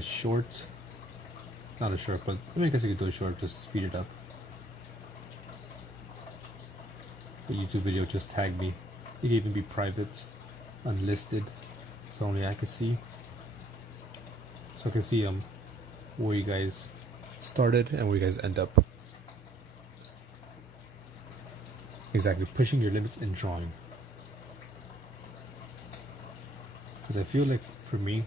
short, not a short, but I guess you could do a short, just speed it up. The YouTube video, just tag me. It can even be private, unlisted, so only I can see. So I can see where you guys started and where you guys end up. Exactly, pushing your limits in drawing. Because I feel like for me,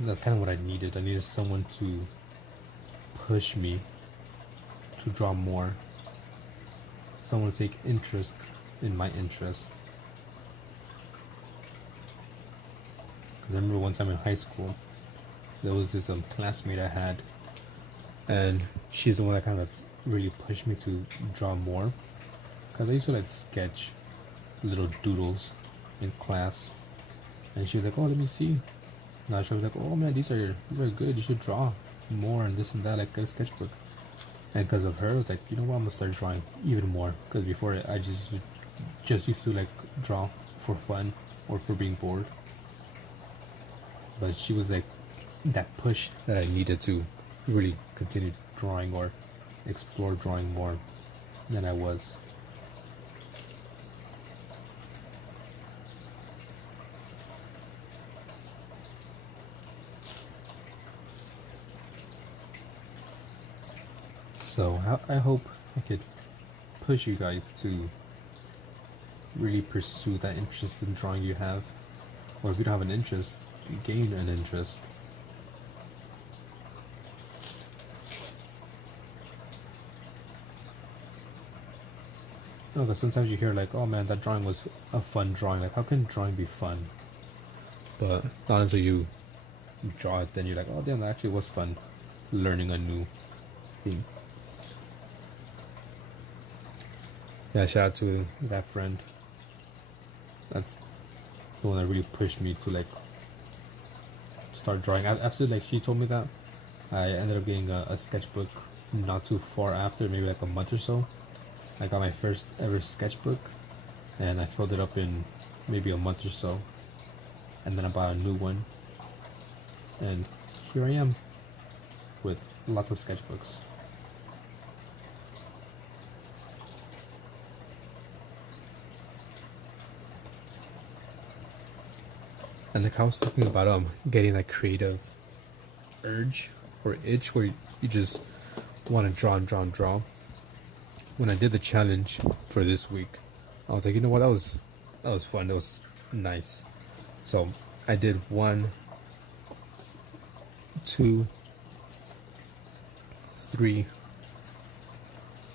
that's kind of what I needed. I needed someone to push me to draw more. Someone to take interest in my interest. I remember one time in high school, there was this classmate I had, and she's the one that kind of really pushed me to draw more. Because I used to sketch little doodles in class, and she was like, "Oh, let me see." Now she was like, "Oh man, these are good. You should draw more and this and that, like a sketchbook." And because of her, I was like, you know what? I'm gonna start drawing even more. Because before I just used to draw for fun or for being bored. But she was like that push that I needed to really continue drawing or explore drawing more than I was. So I hope I could push you guys to really pursue that interest in drawing you have. Or if you don't have an interest, you gain an interest. No, because sometimes you hear oh man, that drawing was a fun drawing. How can drawing be fun? But not until you draw it, then you're like, oh damn, that actually was fun. Learning a new thing. Yeah, shout out to that friend. That's the one that really pushed me to start drawing. After she told me that, I ended up getting a sketchbook not too far after, maybe a month or so. I got my first ever sketchbook, and I filled it up in maybe a month or so, and then I bought a new one, and here I am with lots of sketchbooks. And like I was talking about getting that creative urge or itch where you just want to draw and draw and draw. When I did the challenge for this week, I was like, you know what, that was fun. That was nice. So I did 1, 2, 3,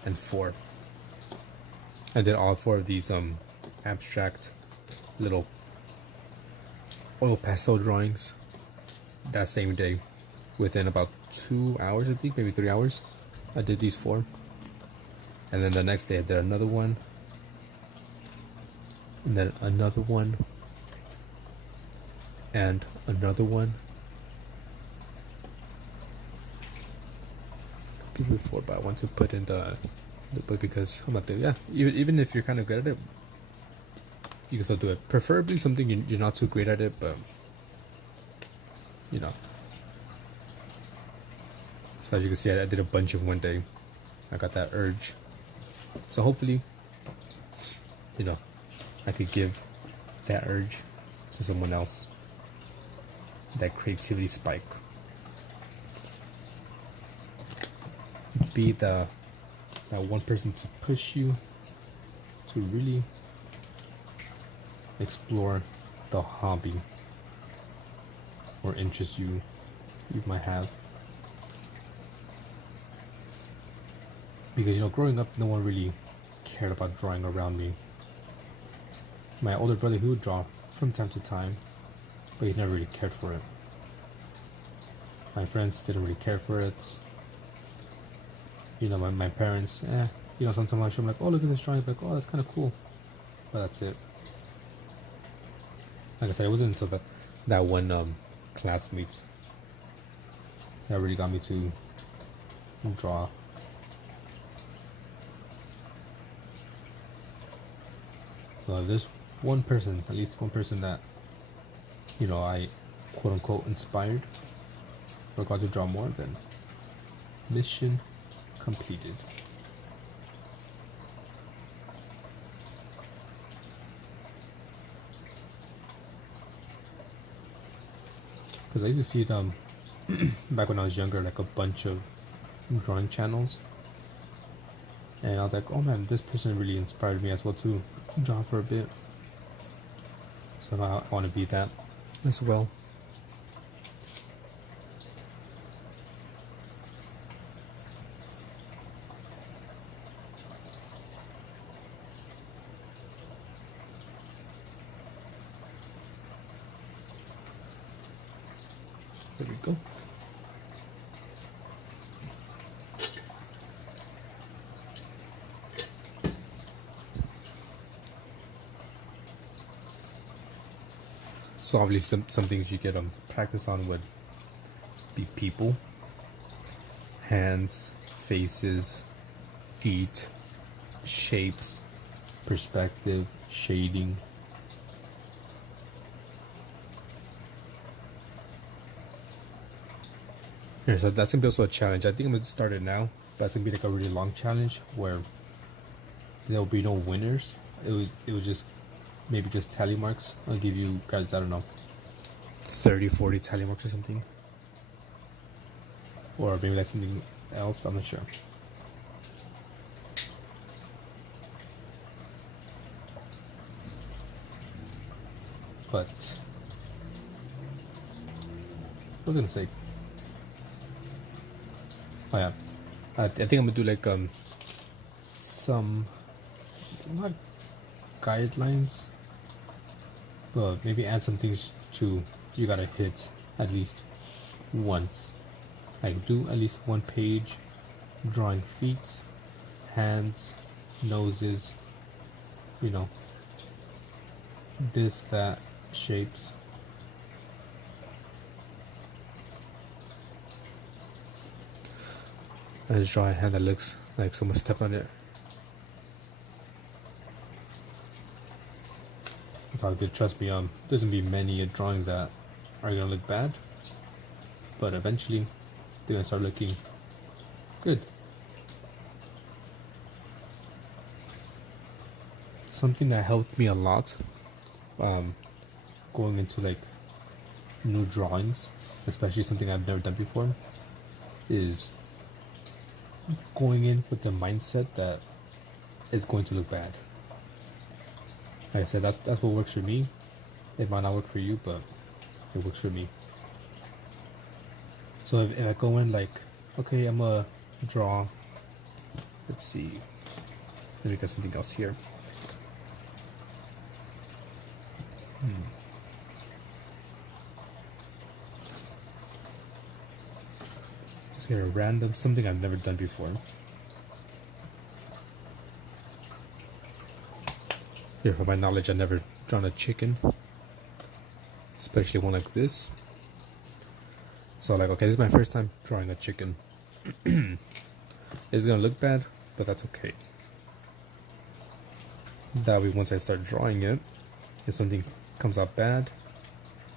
and 4. I did all 4 of these abstract little oil pastel drawings that same day. Within about 2 hours, I think, maybe 3 hours, I did these 4. And then the next day I did another one, and then another one, and another one. Before, but I want to put in the book because I'm not there. Yeah, even if you're kind of good at it, you can still do it. Preferably something you're not too great at it, but you know. So as you can see, I did a bunch of one day. I got that urge. So hopefully, you know, I could give that urge to someone else. That creativity spike. Be that one person to push you to really explore the hobby or interest you might have. Because, you know, growing up, no one really cared about drawing around me. My older brother, he would draw from time to time, but he never really cared for it. My friends didn't really care for it. You know, my parents, you know, sometimes I show them like, oh, look at this drawing, like, oh, that's kind of cool. But that's it. Like I said, it wasn't until that one classmate that really got me to draw. So there's one person, at least one person that, you know, I quote unquote inspired or got to draw more, then mission completed. Because I used to see it back when I was younger, like a bunch of drawing channels, and I was like, oh man, this person really inspired me as well to draw for a bit. So now I want to be that as well. There we go. So obviously some things you get practice on would be people, hands, faces, feet, shapes, perspective, shading. Here, so that's gonna be also a challenge. I think I'm gonna start it now. That's gonna be like a really long challenge where there will be no winners. It was just maybe just tally marks. I'll give you guys, I don't know, 30, 40 tally marks or something. Or maybe that's something else, I'm not sure. But what was I gonna say? Oh yeah, I think I'm gonna do like some, not guidelines, but maybe add some things to you gotta hit at least once. Like do at least one page drawing feet, hands, noses, you know, this, that, shapes. I just draw a hand that looks like someone stepped on it. It's all good, trust me, there's gonna be many drawings that are gonna look bad, but eventually they're gonna start looking good. Something that helped me a lot, going into like new drawings, especially something I've never done before, is going in with the mindset that it's going to look bad. Like I said, that's what works for me. It might not work for you, but it works for me. So if I go in like, okay, I'm gonna draw, let's see, let me get something else here. Let's get a random, something I've never done before. Here, for my knowledge, I've never drawn a chicken, especially one like this. So like, okay, this is my first time drawing a chicken. It's gonna look bad, but that's okay. That way, once I start drawing it, if something comes out bad,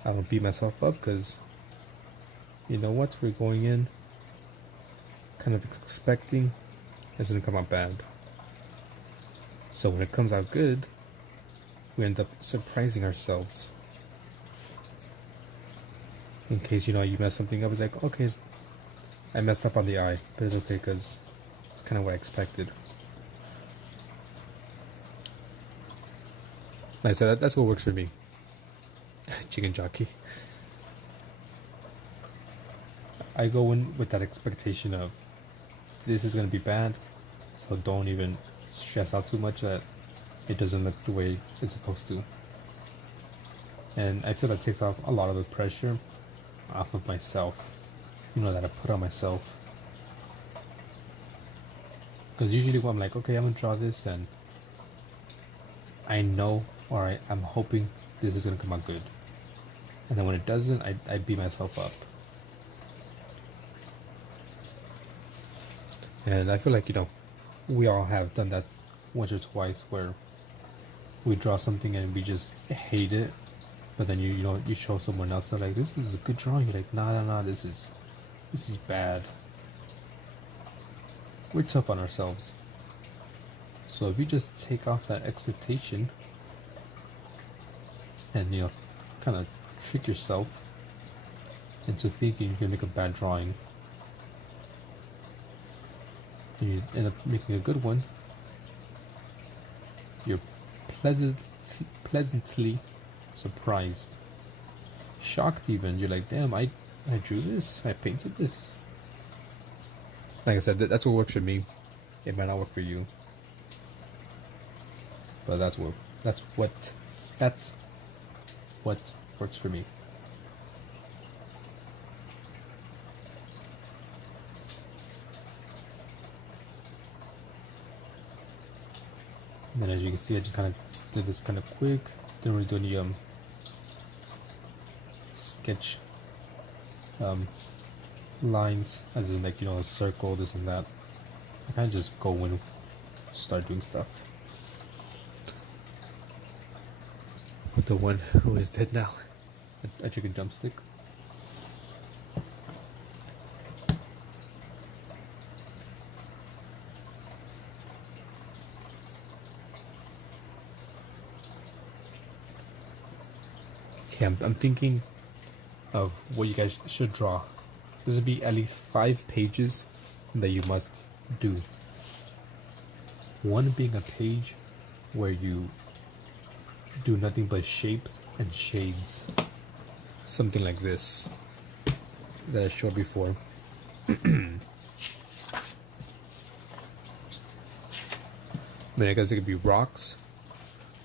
I don't beat myself up, because you know what, we're going in kind of expecting it's gonna come out bad. So when it comes out good, we end up surprising ourselves. In case, you know, you mess something up, it's like, okay, I messed up on the eye, but it's okay because it's kind of what I expected. Like I said, that's what works for me. Chicken jockey. I go in with that expectation of this is going to be bad, so don't even stress out too much that it doesn't look the way it's supposed to. And I feel that takes off a lot of the pressure off of myself, you know, that I put on myself. Because usually when I'm like, okay, I'm gonna draw this, and I know, or I'm hoping this is gonna come out good, and then when it doesn't, I beat myself up. And I feel like, you know, we all have done that once or twice, where we draw something and we just hate it, but then you know, you show someone else, they're like, this is a good drawing, you're like, nah, this is bad. We're tough on ourselves. So if you just take off that expectation and, you know, kind of trick yourself into thinking you're gonna make a bad drawing, and you end up making a good one, you're pleasantly surprised, shocked even. You're like, damn, I drew this, I painted this. Like I said, that's what works for me. It might not work for you, but that's what works for me. And then, as you can see, I just kind of did this kind of quick. Didn't really do any sketch lines, as in, like, you know, a circle, this and that. I kind of just go in, start doing stuff. With the one who is dead now, a chicken drumstick. Okay, I'm thinking of what you guys should draw. This would be at least 5 pages that you must do. One being a page where you do nothing but shapes and shades. Something like this that I showed before. Then I guess it could be rocks,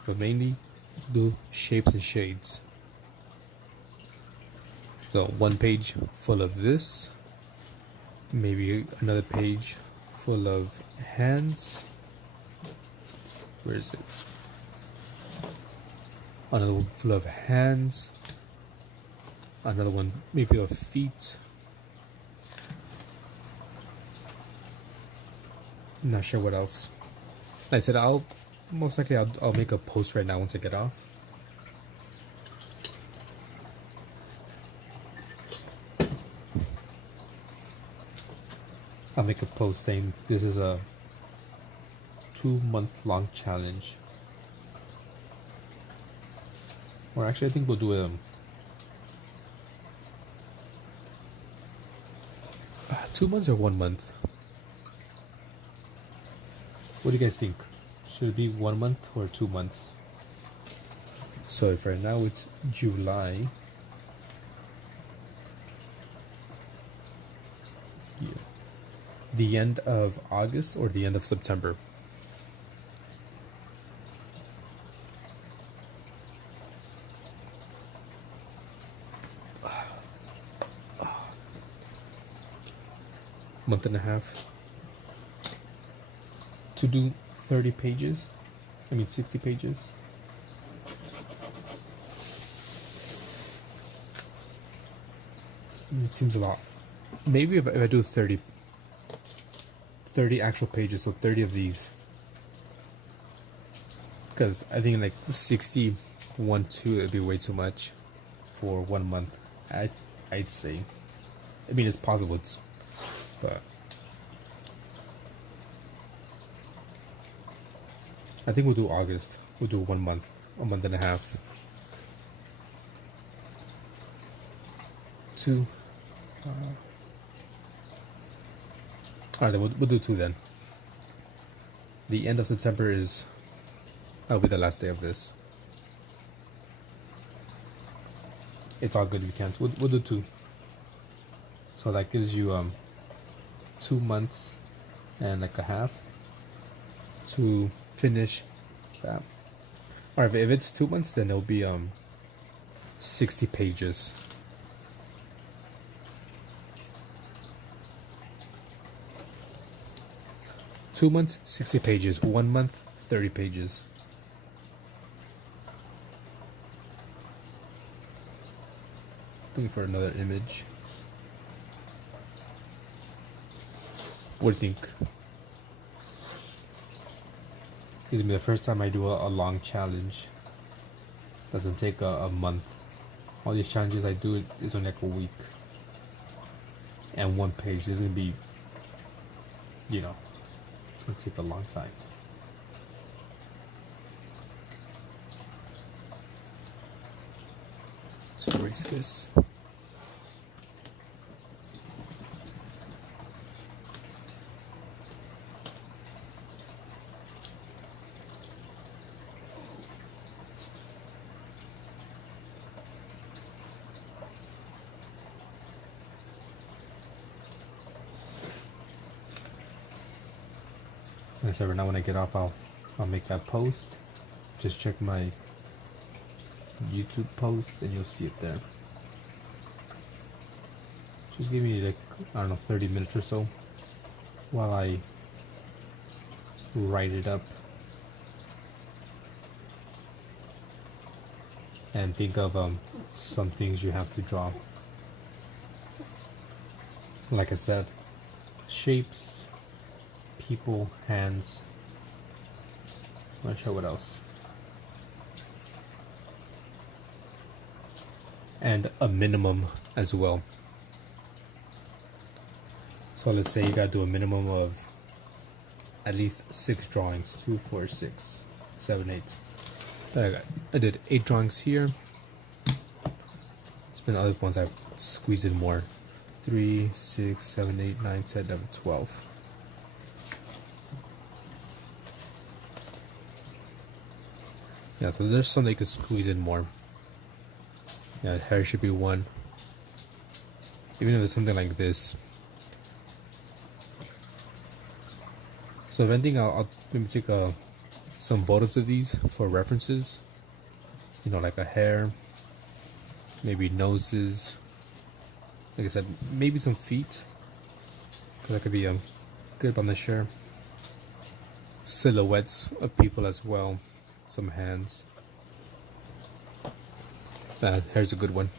but mainly do shapes and shades. So one page full of this, maybe another page full of hands. Where is it? Another one full of hands. Another one maybe of feet. Not sure what else. Like I said, I'll make a post right now once I get off. I'll make a post saying this is a 2-month-long challenge. Or actually, I think we'll do 2 months or 1 month? What do you guys think? Should it be 1 month or 2 months? So if right now it's July, yeah, the end of August or the end of September? Month and a half to do 30 pages. I mean 60 pages. It seems a lot. Maybe if I do 30 actual pages, so 30 of these, because I think like 60 2 it'd be way too much for 1 month. I'd say. I mean, it's possible, but I think we'll do August. We'll do 1 month, a month and a half. 2. All right, then we'll do 2 then. The end of September that'll be the last day of this. It's all good. We can't. We'll do 2. So that gives you 2 months and like a half to finish that. All right, if it's 2 months, then it'll be 60 pages. Two months, 60 pages. 1 month, 30 pages. Looking for another image. What do you think? This will be the first time I do a long challenge. Doesn't take a month. All these challenges I do is only like a week. And 1 page. This is gonna be, it's gonna take a long time. So erase this. So now when I get off, I'll make that post. Just check my YouTube post and you'll see it there. Just give me like, I don't know, 30 minutes or so while I write it up and think of some things you have to draw. Like I said, shapes, people, hands. I'm not sure what else. And a minimum as well. So let's say you gotta do a minimum of at least 6 drawings. 2, 4, 6, 7, 8. I did 8 drawings here. It's been other ones I've squeezed in more. 3, 6, 7, 8, 9, 10, 11, 12. Yeah, so there's some that you can squeeze in more. Yeah, hair should be 1. Even if it's something like this. So if anything, I'll maybe take some photos of these for references. Like a hair, maybe noses. Like I said, maybe some feet, because that could be good on the share. Silhouettes of people as well. Some hands. Here's a good one.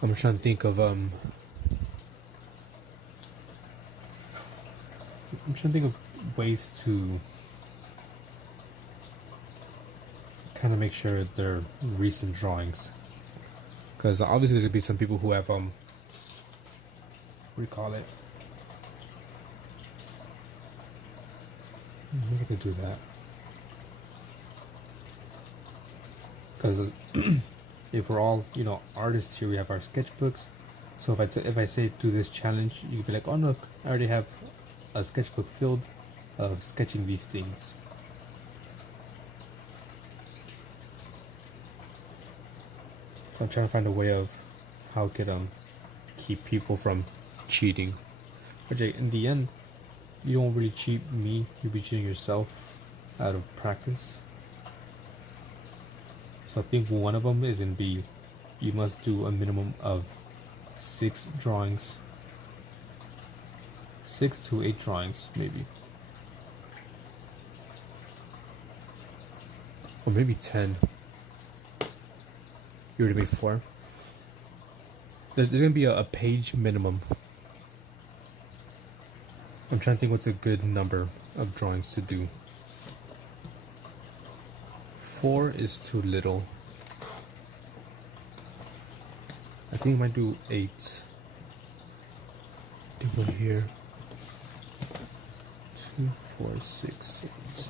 I'm trying to think of ways to kind of make sure they're recent drawings, because obviously there's gonna be some people who have what do you call it? Maybe I could do that, because if we're all artists here, we have our sketchbooks. So if I say do this challenge, you'd be like, oh look, I already have a sketchbook filled of sketching these things. So I'm trying to find a way of how I could keep people from cheating. But in the end, you don't really cheat me, you'll be cheating yourself out of practice. So I think one of them is in B. You must do a minimum of 6 drawings. 6 to 8 drawings, maybe. Or maybe 10. You already made 4. There's gonna be a page minimum. I'm trying to think what's a good number of drawings to do. 4 is too little. I think I might do 8. Do one here. 2, 4, 6, 8.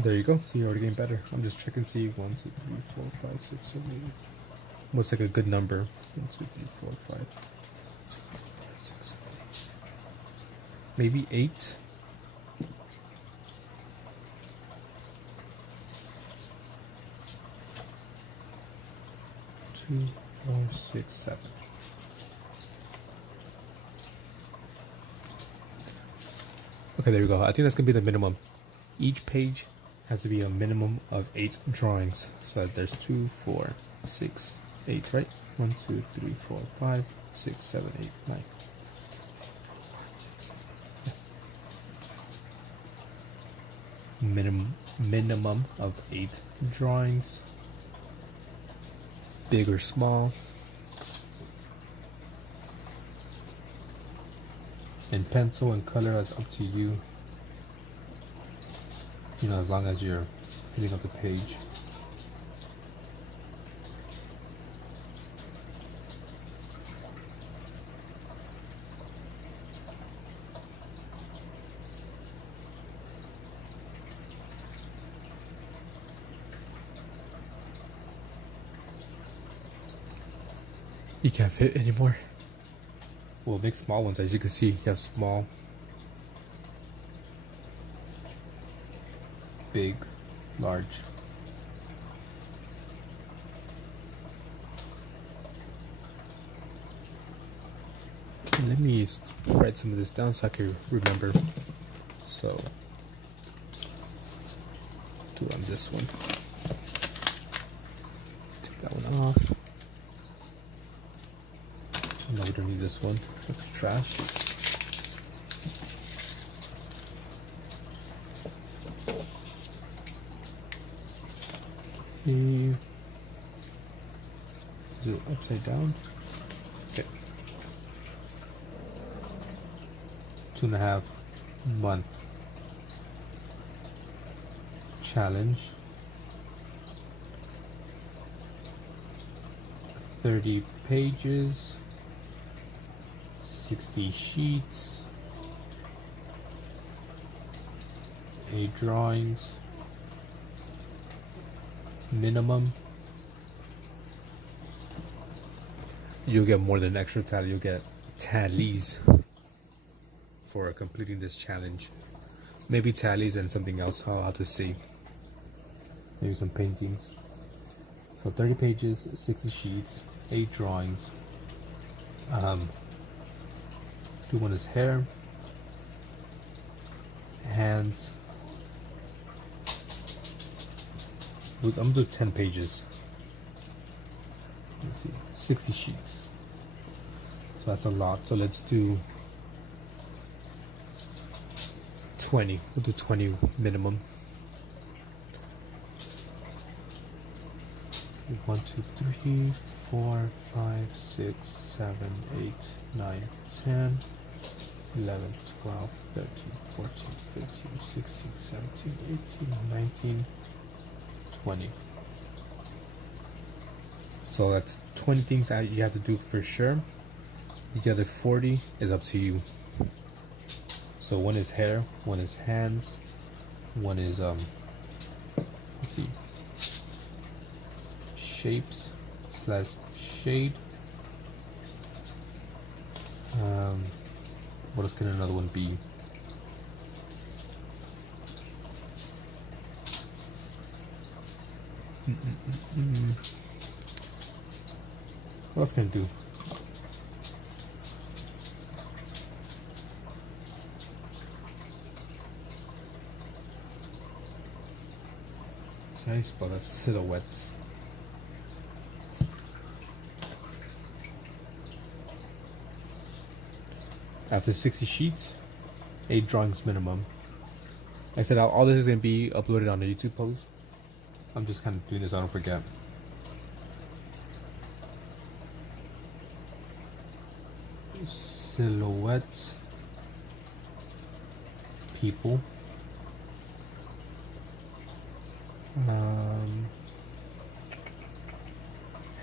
There you go. See, you're already getting better. I'm just checking. See, 1, 2, 3, 4, 5, 6, 7, 8. What's like a good number? 1, 2, 3, 4, 5. 2, 5, 6, 7, 8. Maybe 8. Two, 4, 6, 7. Okay, there we go. I think that's gonna be the minimum. Each page has to be a minimum of 8 drawings. So there's 2, 4, 6, 8, right? 1, 2, 3, 4, 5, 6, 7, 8, 9. Minimum of 8 drawings. Big or small. And pencil and color, that's up to you. As long as you're filling up the page. You can't fit anymore. Well, make small ones. As you can see, you have small, big, large. Let me write some of this down so I can remember. So, do it on this one. Take that one off. No, we don't need this one. That's trash. Is it upside down? Okay. 2.5 month challenge. 30 pages. 60 sheets, 8 drawings, minimum. You'll get more than an extra tally, you'll get tallies for completing this challenge. Maybe tallies and something else, I'll have to see. Maybe some paintings. So 30 pages, 60 sheets, 8 drawings. Do one is hair, hands. I'm gonna do 10 pages. Let's see, 60 sheets. So that's a lot. So let's do 20. We'll do 20 minimum. 1, 2, 3, 4, 5, 6, 7, 8, 9, 10, 11, 12, 13, 14, 15, 16, 17, 18, 19, 20. So that's 20 things that you have to do for sure. The other 40 is up to you. So one is hair, one is hands, one is let's see, shapes / shade. What else can another one be? What else can I do? How do you spell that? Silhouettes. After 60 sheets, 8 drawings minimum. Like I said, all this is going to be uploaded on a YouTube post. I'm just kind of doing this so I don't forget. Silhouettes. People.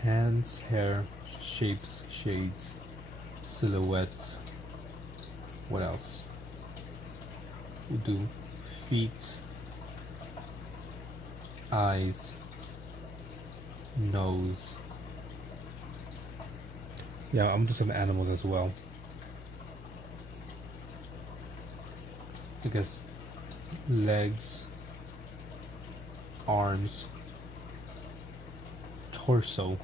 Hands, hair, shapes, shades, silhouettes. What else? We'll do feet, eyes, nose. Yeah, I'm gonna do some animals as well. I guess legs, arms, torso.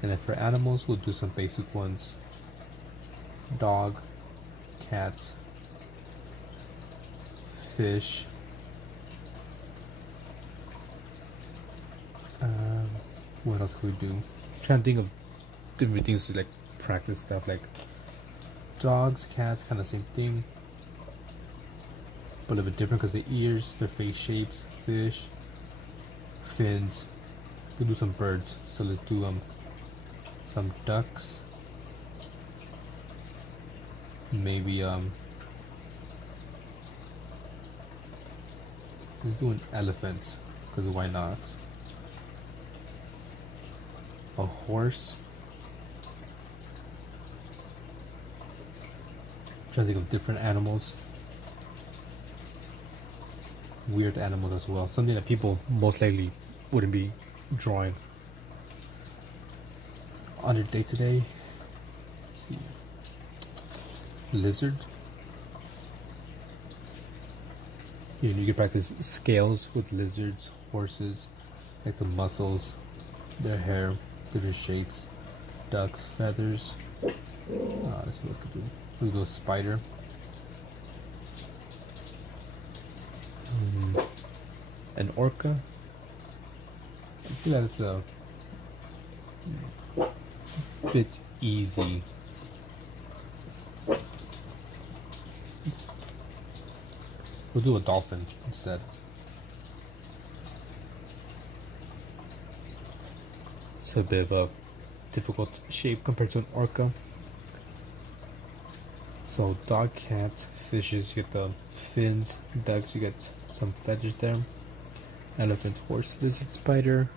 And then for animals, we'll do some basic ones. Dog, cat, fish. What else could we do? I'm trying to think of different things to like practice stuff like dogs, cats, kind of same thing, but a little bit different because the ears, their face shapes, fish, fins. We'll do some birds. So let's do some ducks. Maybe let's do an elephant because why not? A horse. I'm trying to think of different animals. Weird animals as well. Something that people most likely wouldn't be drawing on their day to day. Let's see. Lizard. You can practice scales with lizards, horses, like the muscles, their hair, different shapes, ducks, feathers. Let's see what we can do. We'll go spider. An orca. I feel that it's a bit easy. We'll do a dolphin instead. It's a bit of a difficult shape compared to an orca. So dog, cat, fishes, you get the fins. Ducks, you get some feathers there. Elephant, horse, lizard, spider.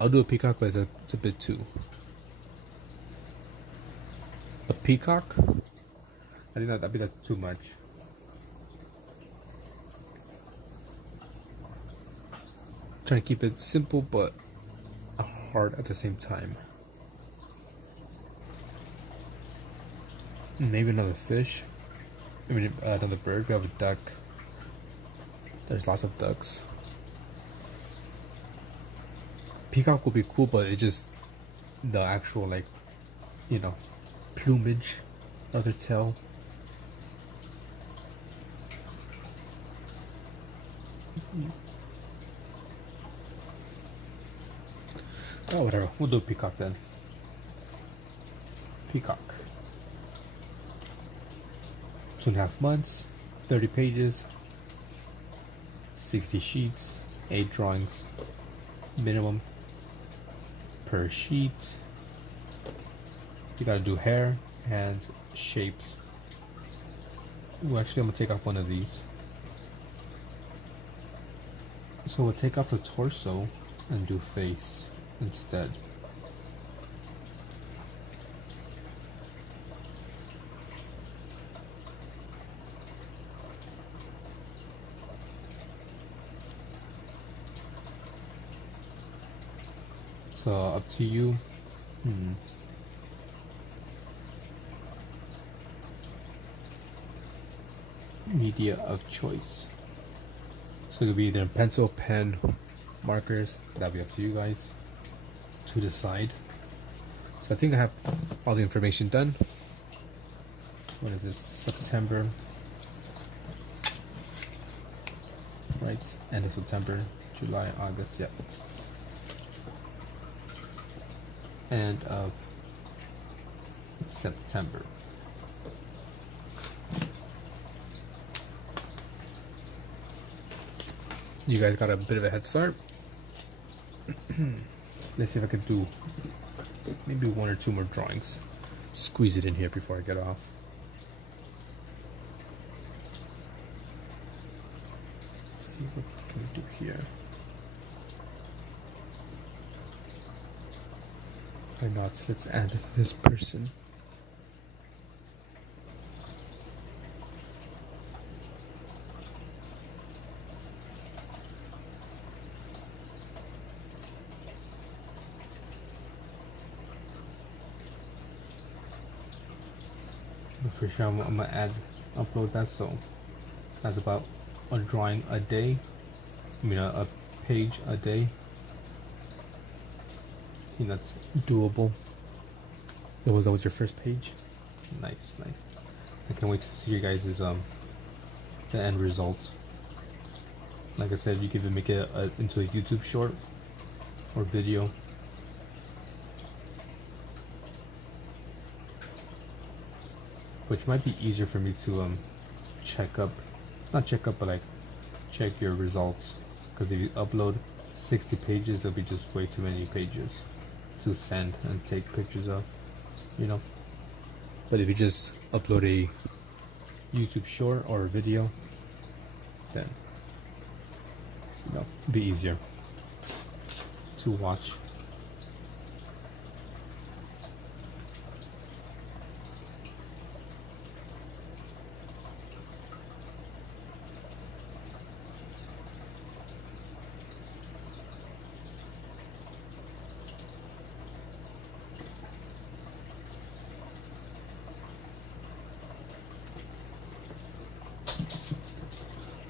I'll do a peacock, but it's a bit too. A peacock? I think that'd be too much. Trying to keep it simple but hard at the same time. Maybe another fish. I mean, another bird. We have a duck. There's lots of ducks. Peacock will be cool, but it just the actual, like, you know, plumage of the tail. Oh, whatever. We'll do peacock then. Peacock. 2.5 months, 30 pages, 60 sheets, 8 drawings minimum per sheet. You gotta do hair, hands, shapes. Ooh, actually, I'm gonna take off one of these. So we'll take off the torso and do face instead. So up to you. Media of choice. So it could be either pencil, pen, markers. That'll be up to you guys to decide. So I think I have all the information done. What is this? September. Right, end of September, July, August, yep. End of September. You guys got a bit of a head start. Let's see if I can do maybe 1 or 2 more drawings. Squeeze it in here before I get off. Let's see what can we do here. Why not? Let's add this person. For sure, I'm gonna upload that. So that's about a drawing a day. I mean, a page a day. I think that's doable. Was that was your first page? Nice, nice. I can't wait to see you guys' the end results. Like I said, you can even make it into a YouTube short or video. Which might be easier for me to but like check your results, because if you upload 60 pages, it'll be just way too many pages to send and take pictures of, you know. But if you just upload a YouTube short or a video, then it'll be easier to watch.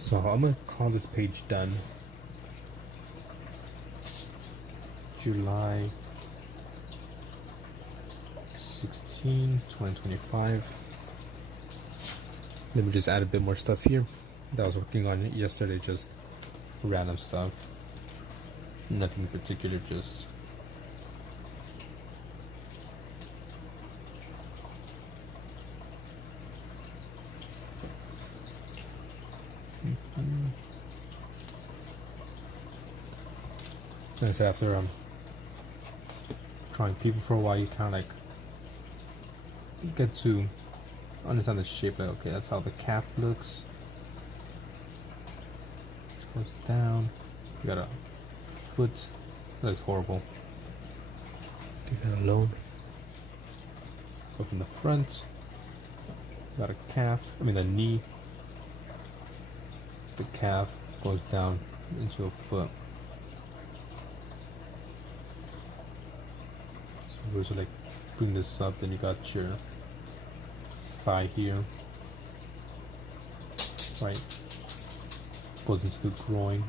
So I'm gonna call this page done. July 16, 2025. Let me just add a bit more stuff here that I was working on yesterday, just random stuff. Nothing in particular, just I said, after drawing people for a while, you kind of like get to understand the shape. Like, okay, that's how the calf looks. It goes down. You got a foot. That looks horrible. Leave that alone. Go from the front. Got a calf. I mean, a knee. The calf goes down into a foot. So like bring this up, then you got your thigh here, right? Goes into the groin.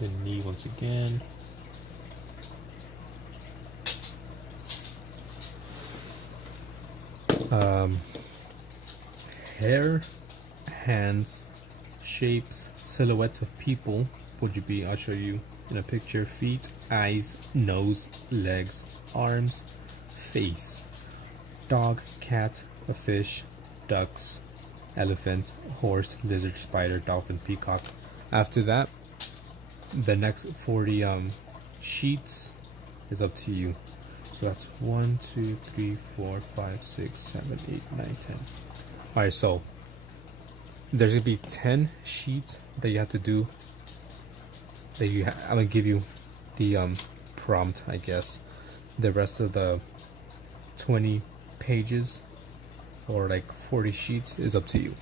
The knee once again. Hair, hands, shapes, silhouettes of people would you be? I'll show you in a picture. Feet, eyes, nose, legs, arms, face, dog, cat, a fish, ducks, elephant, horse, lizard, spider, dolphin, peacock. After that, the next 40 sheets is up to you. So that's 1, 2, 3, 4, 5, 6, 7, 8, 9, 10. Alright, so there's gonna be 10 sheets that you have to do. I'm gonna give you the prompt, I guess. The rest of the 20 pages or like 40 sheets is up to you.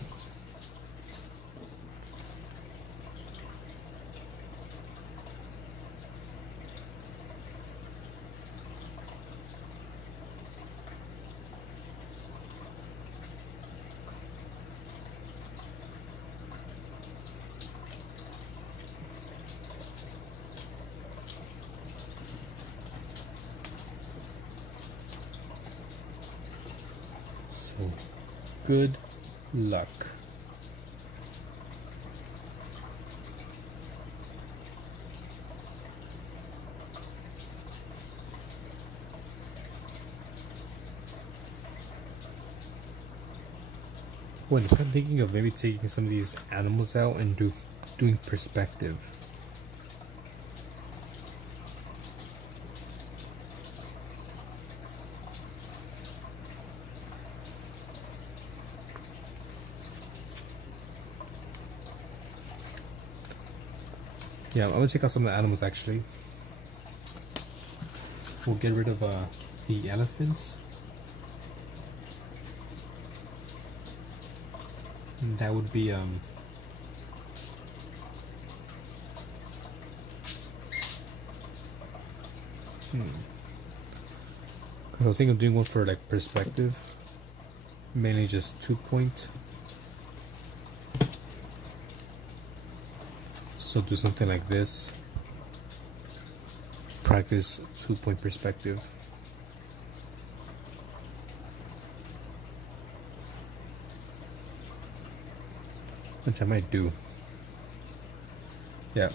So, good luck. Well, I'm kind of thinking of maybe taking some of these animals out and doing perspective. Yeah, I'm gonna take out some of the animals actually. We'll get rid of the elephants. And that would be I was thinking of doing one for like perspective, mainly just 2-point. So do something like this. Practice 2-point perspective. Which I might do. Yeah.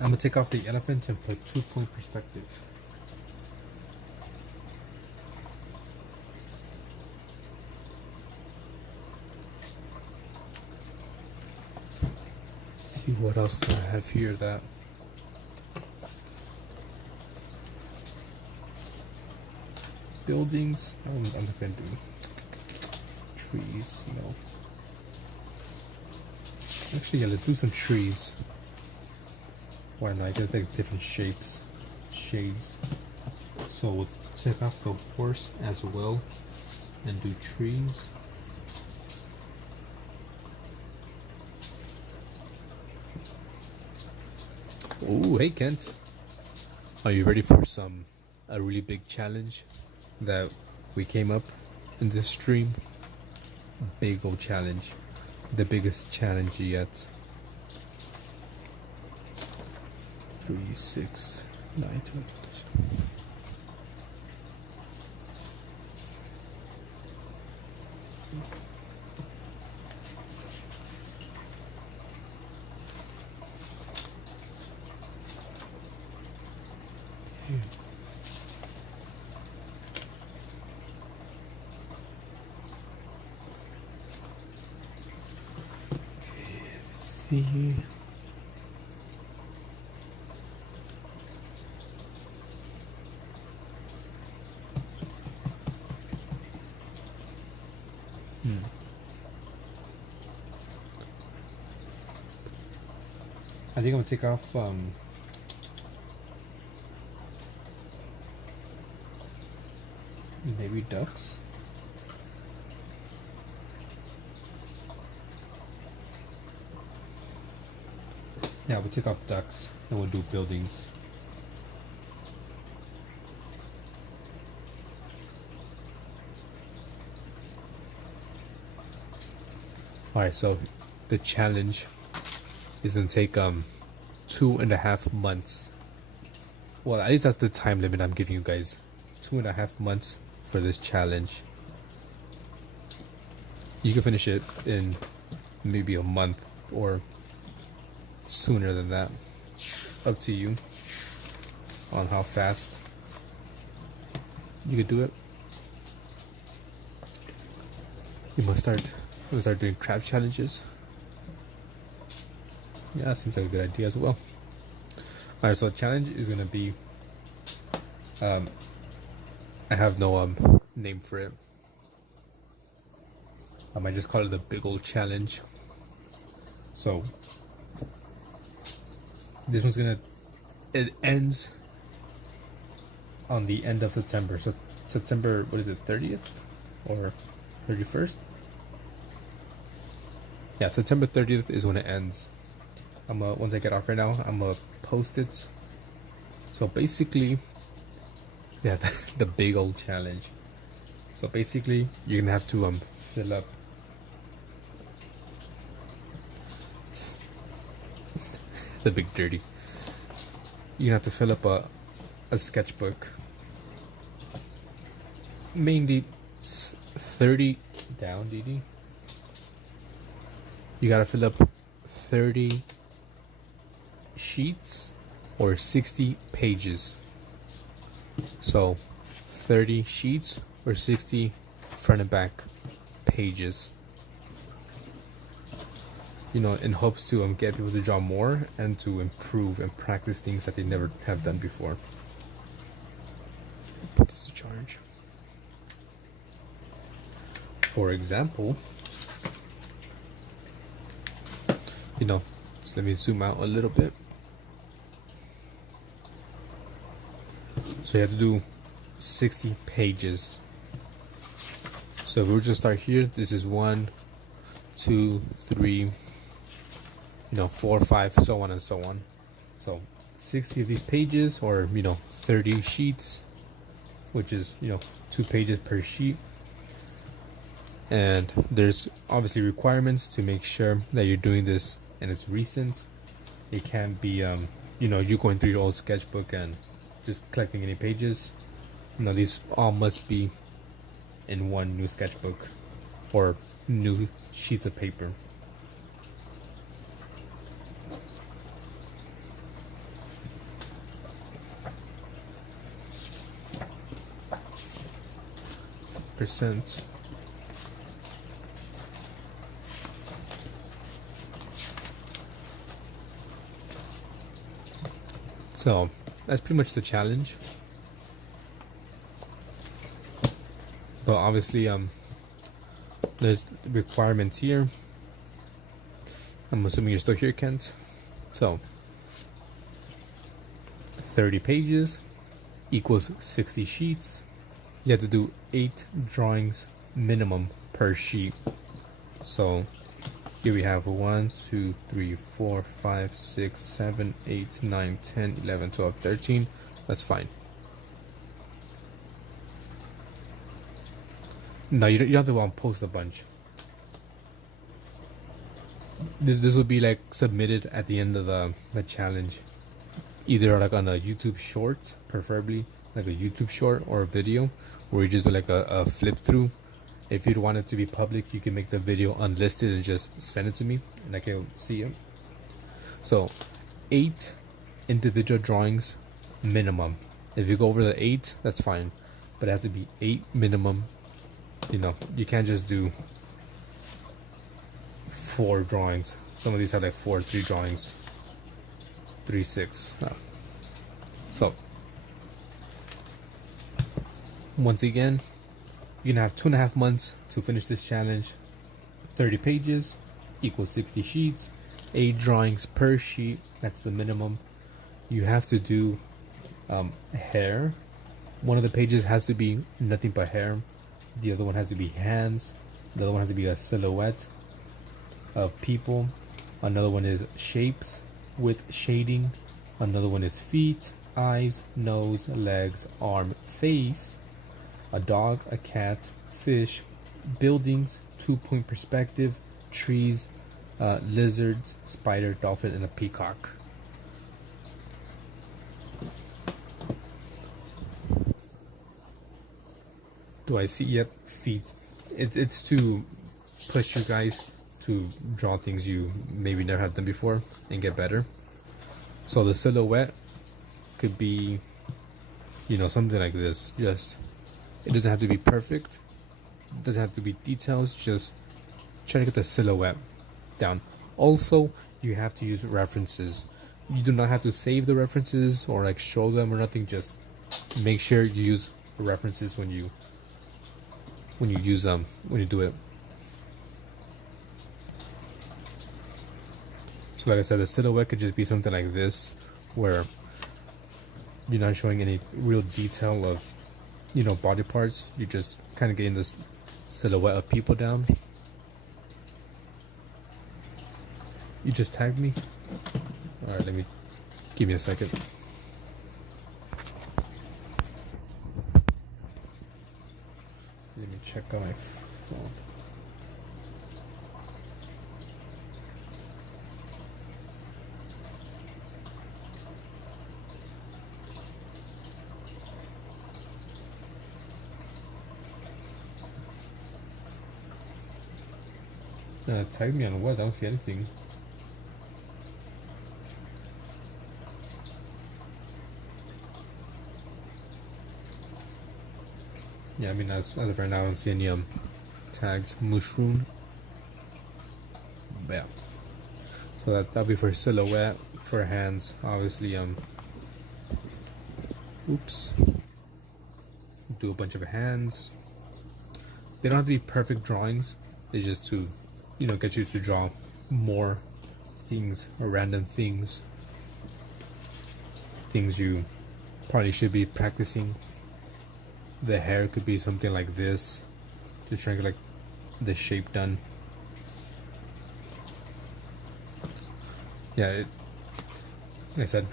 I'm gonna take off the elephant and put 2-point perspective. See what else do I have here that buildings. I'm not gonna do trees, no. Actually, yeah, let's do some trees. Why not? I can take different shapes, shades. So we'll take off the horse as well and do trees. Oh, hey Kent. Are you ready for a really big challenge that we came up in this stream? Big old challenge. The biggest challenge yet. 3, 6, 9, 10. See. I think I'm gonna take off maybe ducks. Yeah, we'll take off ducks and we'll do buildings. Alright, so the challenge is gonna take 2.5 months. Well, at least that's the time limit I'm giving you guys. 2.5 months for this challenge. You can finish it in maybe a month or sooner than that. Up to you on how fast you could do it. You must start doing craft challenges. Yeah, seems like a good idea as well. Alright, so the challenge is gonna be I have no name for it. I might just call it the big old challenge. So this one's it ends on the end of September. So September, what is it, 30th or 31st? Yeah, September 30th is when it ends. Once I get off right now, I'm gonna post it. So basically, yeah, the big old challenge. So basically, you're gonna have to fill up the big dirty. You're gonna have to fill up a sketchbook. Mainly 30 down, DD. You gotta fill up 30 sheets or 60 pages. So 30 sheets or 60 front and back pages. You know, in hopes to get people to draw more and to improve and practice things that they never have done before. Put this to charge. For example, you know, just let me zoom out a little bit. So you have to do 60 pages. So if we were to start here, this is 1, 2, 3, 4, 5, so on and so on. So 60 of these pages, or 30 sheets, which is 2 pages per sheet. And there's obviously requirements to make sure that you're doing this and it's recent. It can't be you going through your old sketchbook and just collecting any pages. These all must be in one new sketchbook or new sheets of paper. Percent. So that's pretty much the challenge. But obviously there's requirements here. I'm assuming you're still here, Kent. So 30 pages equals 60 sheets. You have to do 8 drawings minimum per sheet. So here we have 1, 2, 3, 4, 5, 6, 7, 8, 9, 10, 11, 12, 13. That's fine. No, you don't have to post a bunch. This would be like submitted at the end of the challenge. Either like on a YouTube short, preferably like a YouTube short or a video, where you just do like a flip through. If you'd want it to be public, you can make the video unlisted and just send it to me and I can see it. So 8 individual drawings minimum. If you go over the 8, that's fine, but it has to be 8 minimum. You can't just do 4 drawings. Some of these have like 3 drawings, 3, 6. So once again, you're gonna have 2.5 months to finish this challenge. 30 pages equals 60 sheets, 8 drawings per sheet. That's the minimum. You have to do hair. One of the pages has to be nothing but hair. The other one has to be hands. The other one has to be a silhouette of people. Another one is shapes with shading. Another one is feet, eyes, nose, legs, arm, face. A dog, a cat, fish, buildings, 2-point perspective, trees, lizards, spider, dolphin, and a peacock. Do I see? Yep, feet. It's to push you guys to draw things you maybe never have done before and get better. So the silhouette could be, something like this. Just, it doesn't have to be perfect. It doesn't have to be details. Just try to get the silhouette down. Also, you have to use references. You do not have to save the references or like show them or nothing. Just make sure you use references when you do it. So like I said, the silhouette could just be something like this, where you're not showing any real detail of, body parts. You're just kind of getting this silhouette of people down. You just tagged me? Alright, give me a second. Let me check on my phone. Tag me on what? I don't see anything. Yeah, I mean, as of right now, I don't see any tags. Mushroom. Yeah. So that'll be for silhouette. For hands, obviously, oops. Do a bunch of hands. They don't have to be perfect drawings. They just to, get you to draw more things or random things. Things you probably should be practicing. The hair could be something like this. Just trying to get like the shape done. Yeah, like I said,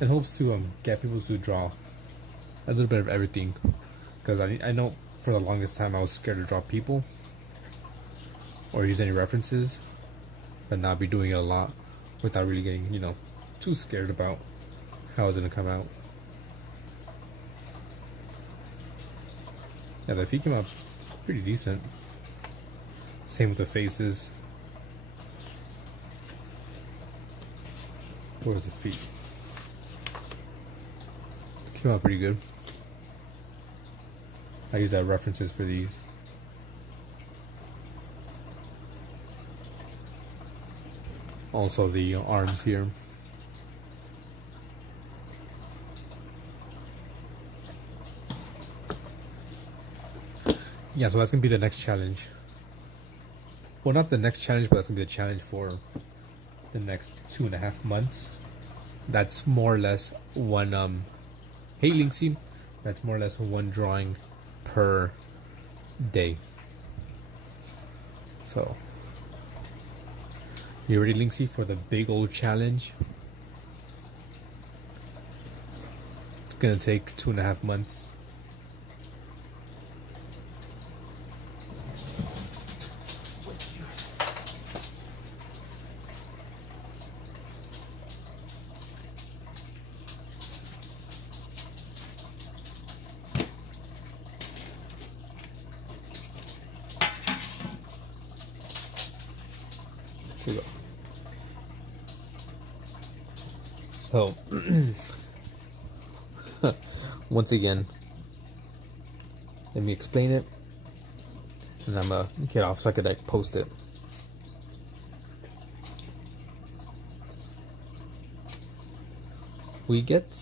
it helps to get people to draw a little bit of everything. Because I know for the longest time I was scared to draw people or use any references, but now I'll be doing it a lot without really getting, too scared about how it's gonna come out. Yeah, the feet came out pretty decent. Same with the faces. Where's the feet? Came out pretty good. I use references for these. Also the arms here. Yeah, so that's gonna be the next challenge. Well, not the next challenge, but that's gonna be the challenge for the next 2.5 months. That's more or less one hey Linksy, that's more or less one drawing per day. So you ready, Linksy, for the big old challenge? It's gonna take 2.5 months. Here we go. So once again, let me explain it, and I'm gonna get off so I could like post it. We get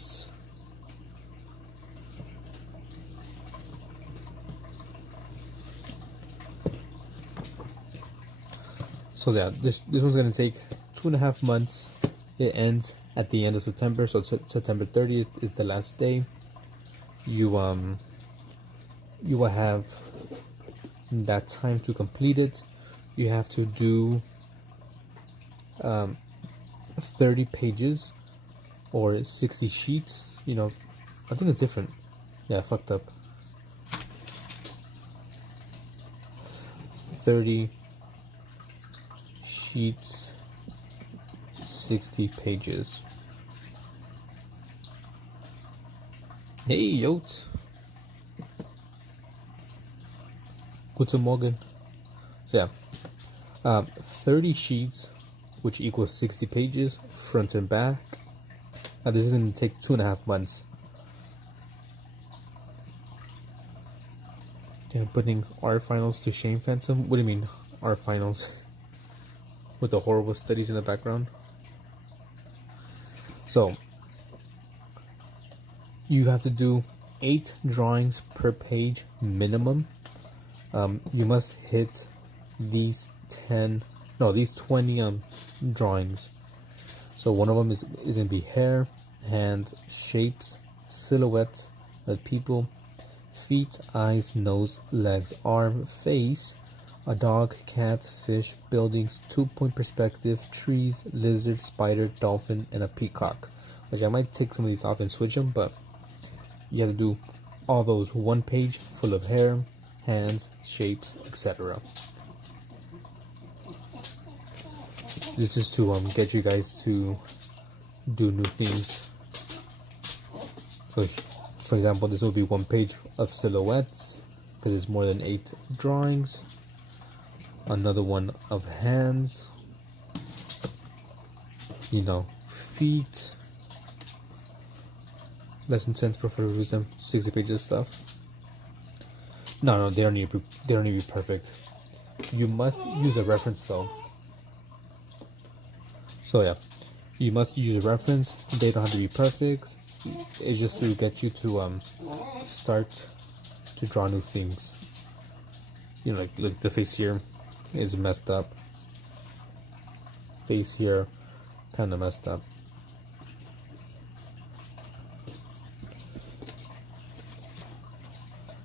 so yeah, this one's gonna take 2.5 months. It ends at the end of September, so September 30th is the last day. You will have that time to complete it. You have to do 30 pages or 60 sheets. I think it's different. Yeah, I fucked up. 30 sheets, 60 pages. Hey, yote. Guten Morgen. So yeah, 30 sheets, which equals 60 pages, front and back. Now this is going to take 2.5 months. Yeah, putting art finals to Shane Phantom. What do you mean art finals? With the horrible studies in the background. So you have to do 8 drawings per page minimum. You must hit these 20 drawings. So one of them is gonna be hair, hand, shapes, silhouettes of people, feet, eyes, nose, legs, arm, face, a dog, cat, fish, buildings, 2-point perspective, trees, lizard, spider, dolphin, and a peacock. Which I might take some of these off and switch them, but you have to do all those 1 page full of hair, hands, shapes, etc. This is to get you guys to do new things. So, for example, this will be 1 page of silhouettes because it's more than 8 drawings. Another one of hands, feet. Lesson 10 prefer to use them 60 pages stuff. No, they don't need to be perfect. You must use a reference though. So yeah, you must use a reference. They don't have to be perfect. It's just to get you to start to draw new things. Like the face here is messed up. Face here kind of messed up.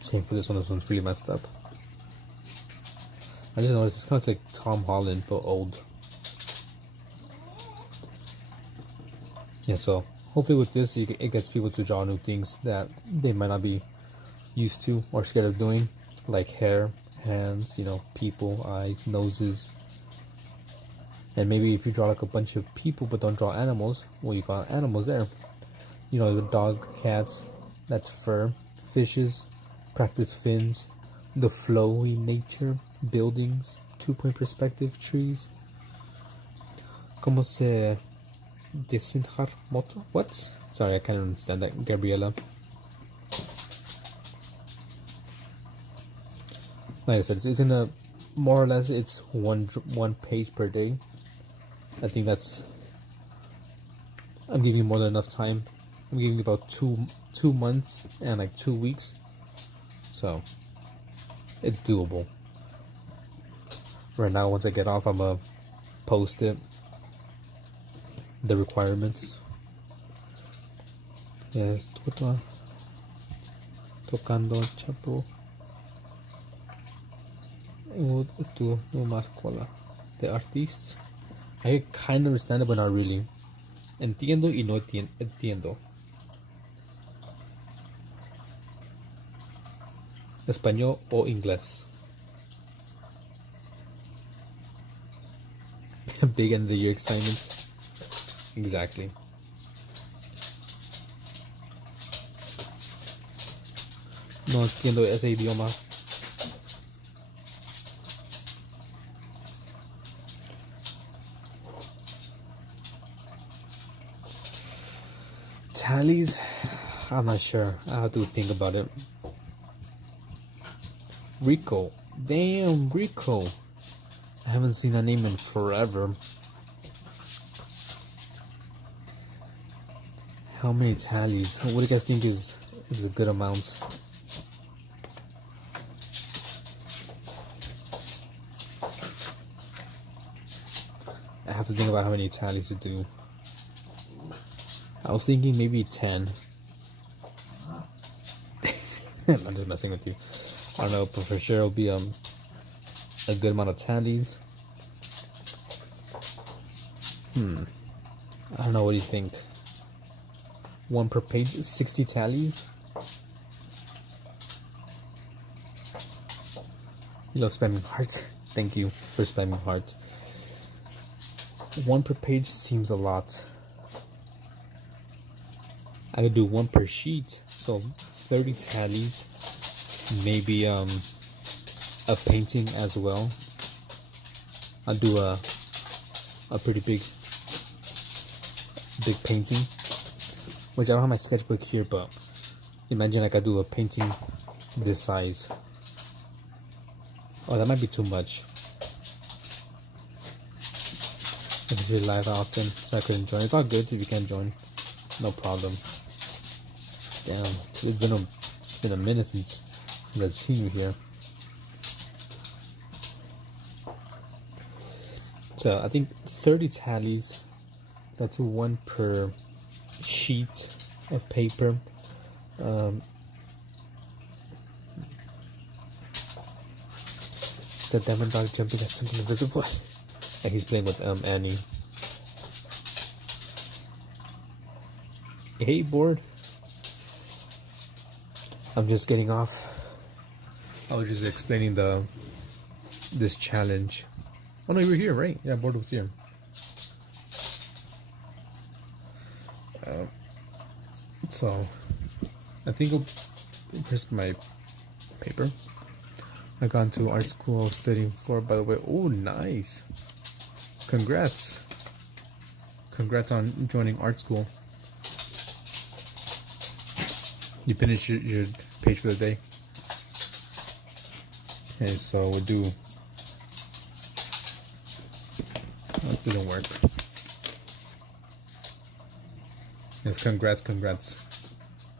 Same for this one. This one's really messed up. I just noticed it's kind of like Tom Holland but old. Yeah, so hopefully with this it gets people to draw new things that they might not be used to or scared of doing, like hair, hands, people, eyes, noses. And maybe if you draw like a bunch of people but don't draw animals, well, you got animals there. The dog, cats, that's fur, fishes, practice fins, the flowy nature, buildings, 2-point perspective, trees. Como se desenhar moto? What? Sorry, I can't understand that, Gabriela. Like I said, it's in a more or less it's one page per day. I think I'm giving you more than enough time. I'm giving you about two months and like 2 weeks, so it's doable. Right now, once I get off, I'm gonna post it, the requirements. Yes, tocando chapo. Tu más cola. The artist. I kind of understand it, but not really. Entiendo y no entiendo. Español o inglés. Big end of the year assignments. Exactly. No entiendo ese idioma. Tallies? I'm not sure. I have to think about it. Rico. Damn, Rico. I haven't seen that name in forever. How many tallies? What do you guys think is a good amount? I have to think about how many tallies to do. I was thinking maybe 10. I'm just messing with you. I don't know, but for sure it'll be a good amount of tallies. I don't know, what do you think? 1 per page, 60 tallies? You love spamming hearts. Thank you for spamming hearts. 1 per page seems a lot. I could do 1 per sheet, so 30 tallies. Maybe a painting as well. I'll do a pretty big painting, which I don't have my sketchbook here, but imagine like I do a painting this size. Oh, that might be too much. I should live often, so I couldn't join. It's all good if you can't join, no problem. Damn, it's been a minute since I've seen you here. So I think 30 tallies. That's one per sheet of paper. The demon dog jumping at something invisible. And he's playing with Annie. Hey, bored. I'm just getting off. I was just explaining this challenge. Oh no, you were here, right? Yeah, board was here. So I think I'll press my paper. I got into art school studying for, by the way. Oh, nice. Congrats on joining art school. You finished your page for the day. Okay, so we'll do. That didn't work. Yes,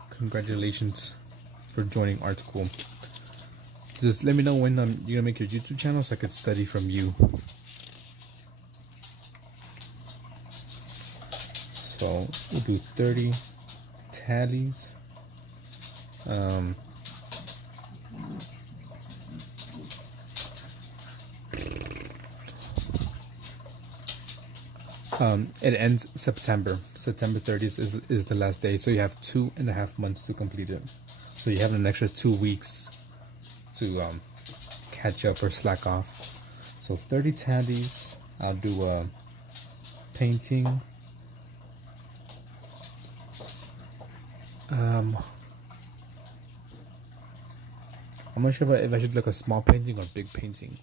congratulations for joining art school. Just let me know when you're gonna make your YouTube channel so I could study from you. So we'll do 30 tallies. It ends September 30th is the last day, so you have 2.5 months to complete it. So you have an extra 2 weeks to catch up or slack off. So 30 tallies. I'll do a painting. I'm not sure if I should look a small painting or big painting.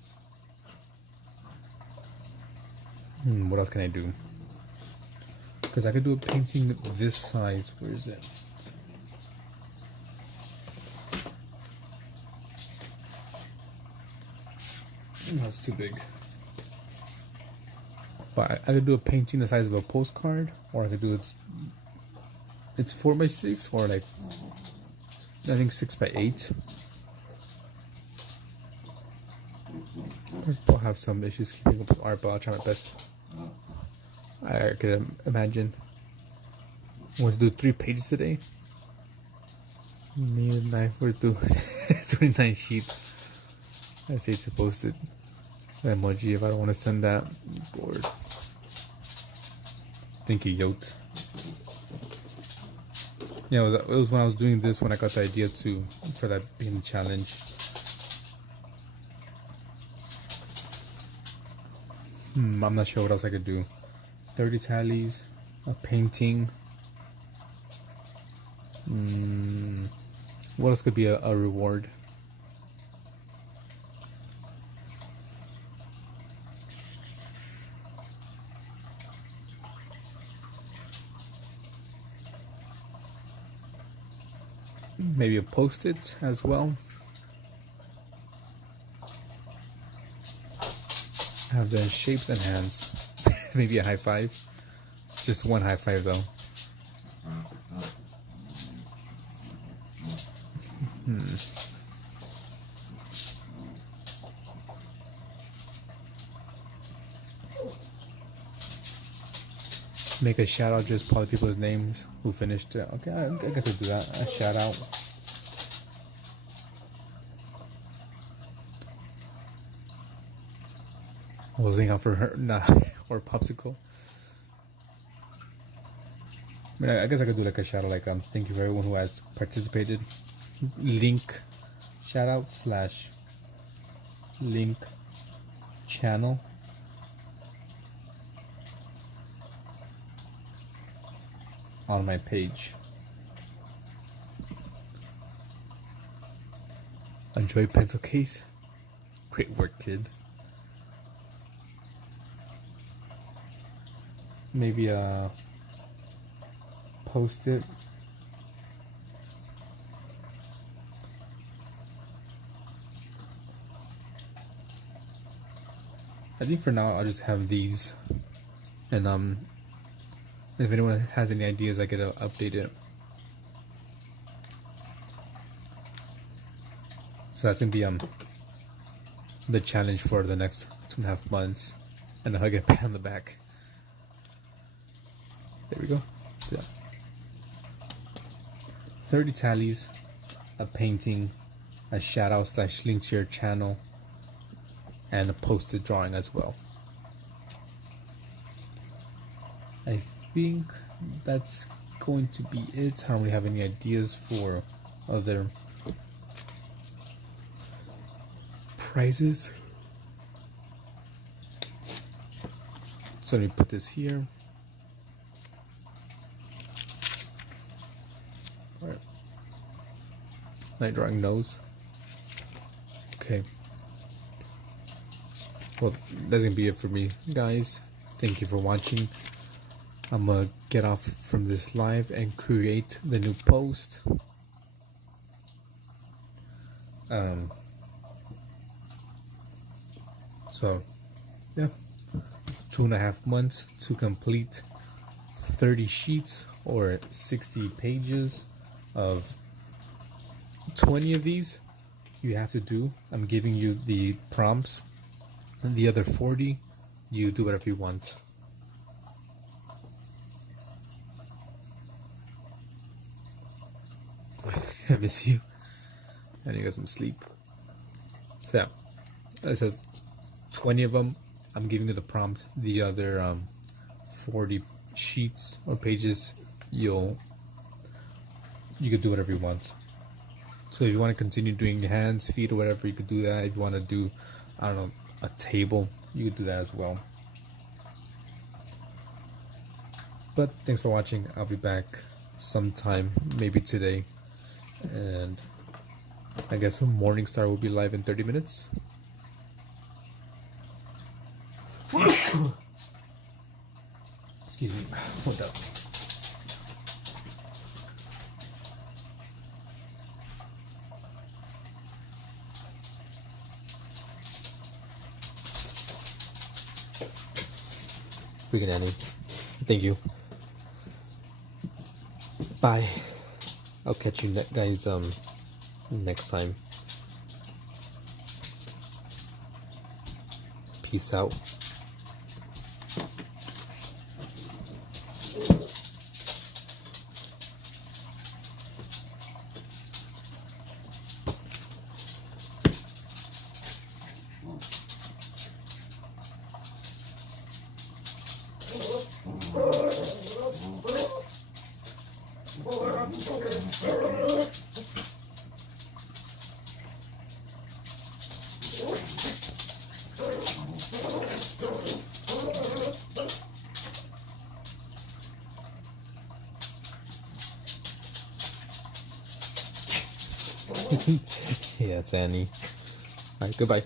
What else can I do? Because I could do a painting this size. Where is it? That's too big. But I could do a painting the size of a postcard, or I could do it's 4x6, or like I think 6x8. I'll have some issues keeping up with art, but I'll try my best. I could imagine. I want to do 3 pages today. We're do 29 sheets. I say to post it. The emoji if I don't want to send that. I'm bored. Thank you, Yote. Yeah, it was when I was doing this when I got the idea for that being challenge. I'm not sure what else I could do. 30 tallies, a painting. What else could be a reward? Maybe a post-it as well. Have the shapes and hands. Maybe a high five. Just one high five though. Make a shout out, just probably people's names who finished it. Okay, I guess I'll do that. A shout out. I was looking out for her, nah, or popsicle. I mean, I guess I could do like a shout out, like thank you for everyone who has participated. Link shout out / link channel. On my page. Enjoy pencil case. Great work, kid. Maybe post it. I think for now I'll just have these, and if anyone has any ideas, I could update it. So that's gonna be the challenge for the next 2.5 months, and I'll get a pat on the back. There we go. So, yeah. 30 tallies, a painting, a shout out / link to your channel, and a posted drawing as well. I think that's going to be it. I don't really have any ideas for other prizes. So let me put this here. All right. Night drawing nose. Okay. Well, that's gonna be it for me, guys. Thank you for watching. I'm gonna get off from this live and create the new post. So yeah, 2.5 months to complete 30 sheets or 60 pages of 20 of these. You have to do. I'm giving you the prompts, and the other 40 you do whatever you want. I miss you. I need to get some sleep. So yeah, so 20 of them I'm giving you the prompt. The other 40 sheets or pages you could do whatever you want. So if you want to continue doing hands, feet, or whatever, you could do that. If you want to do, I don't know, a table, you could do that as well. But thanks for watching. I'll be back sometime, maybe today, and I guess Morningstar will be live in 30 minutes. Excuse me. Hold up. Freaking Annie. Thank you. Bye. I'll catch you guys next time. Peace out. Yeah, it's Annie. Alright, goodbye.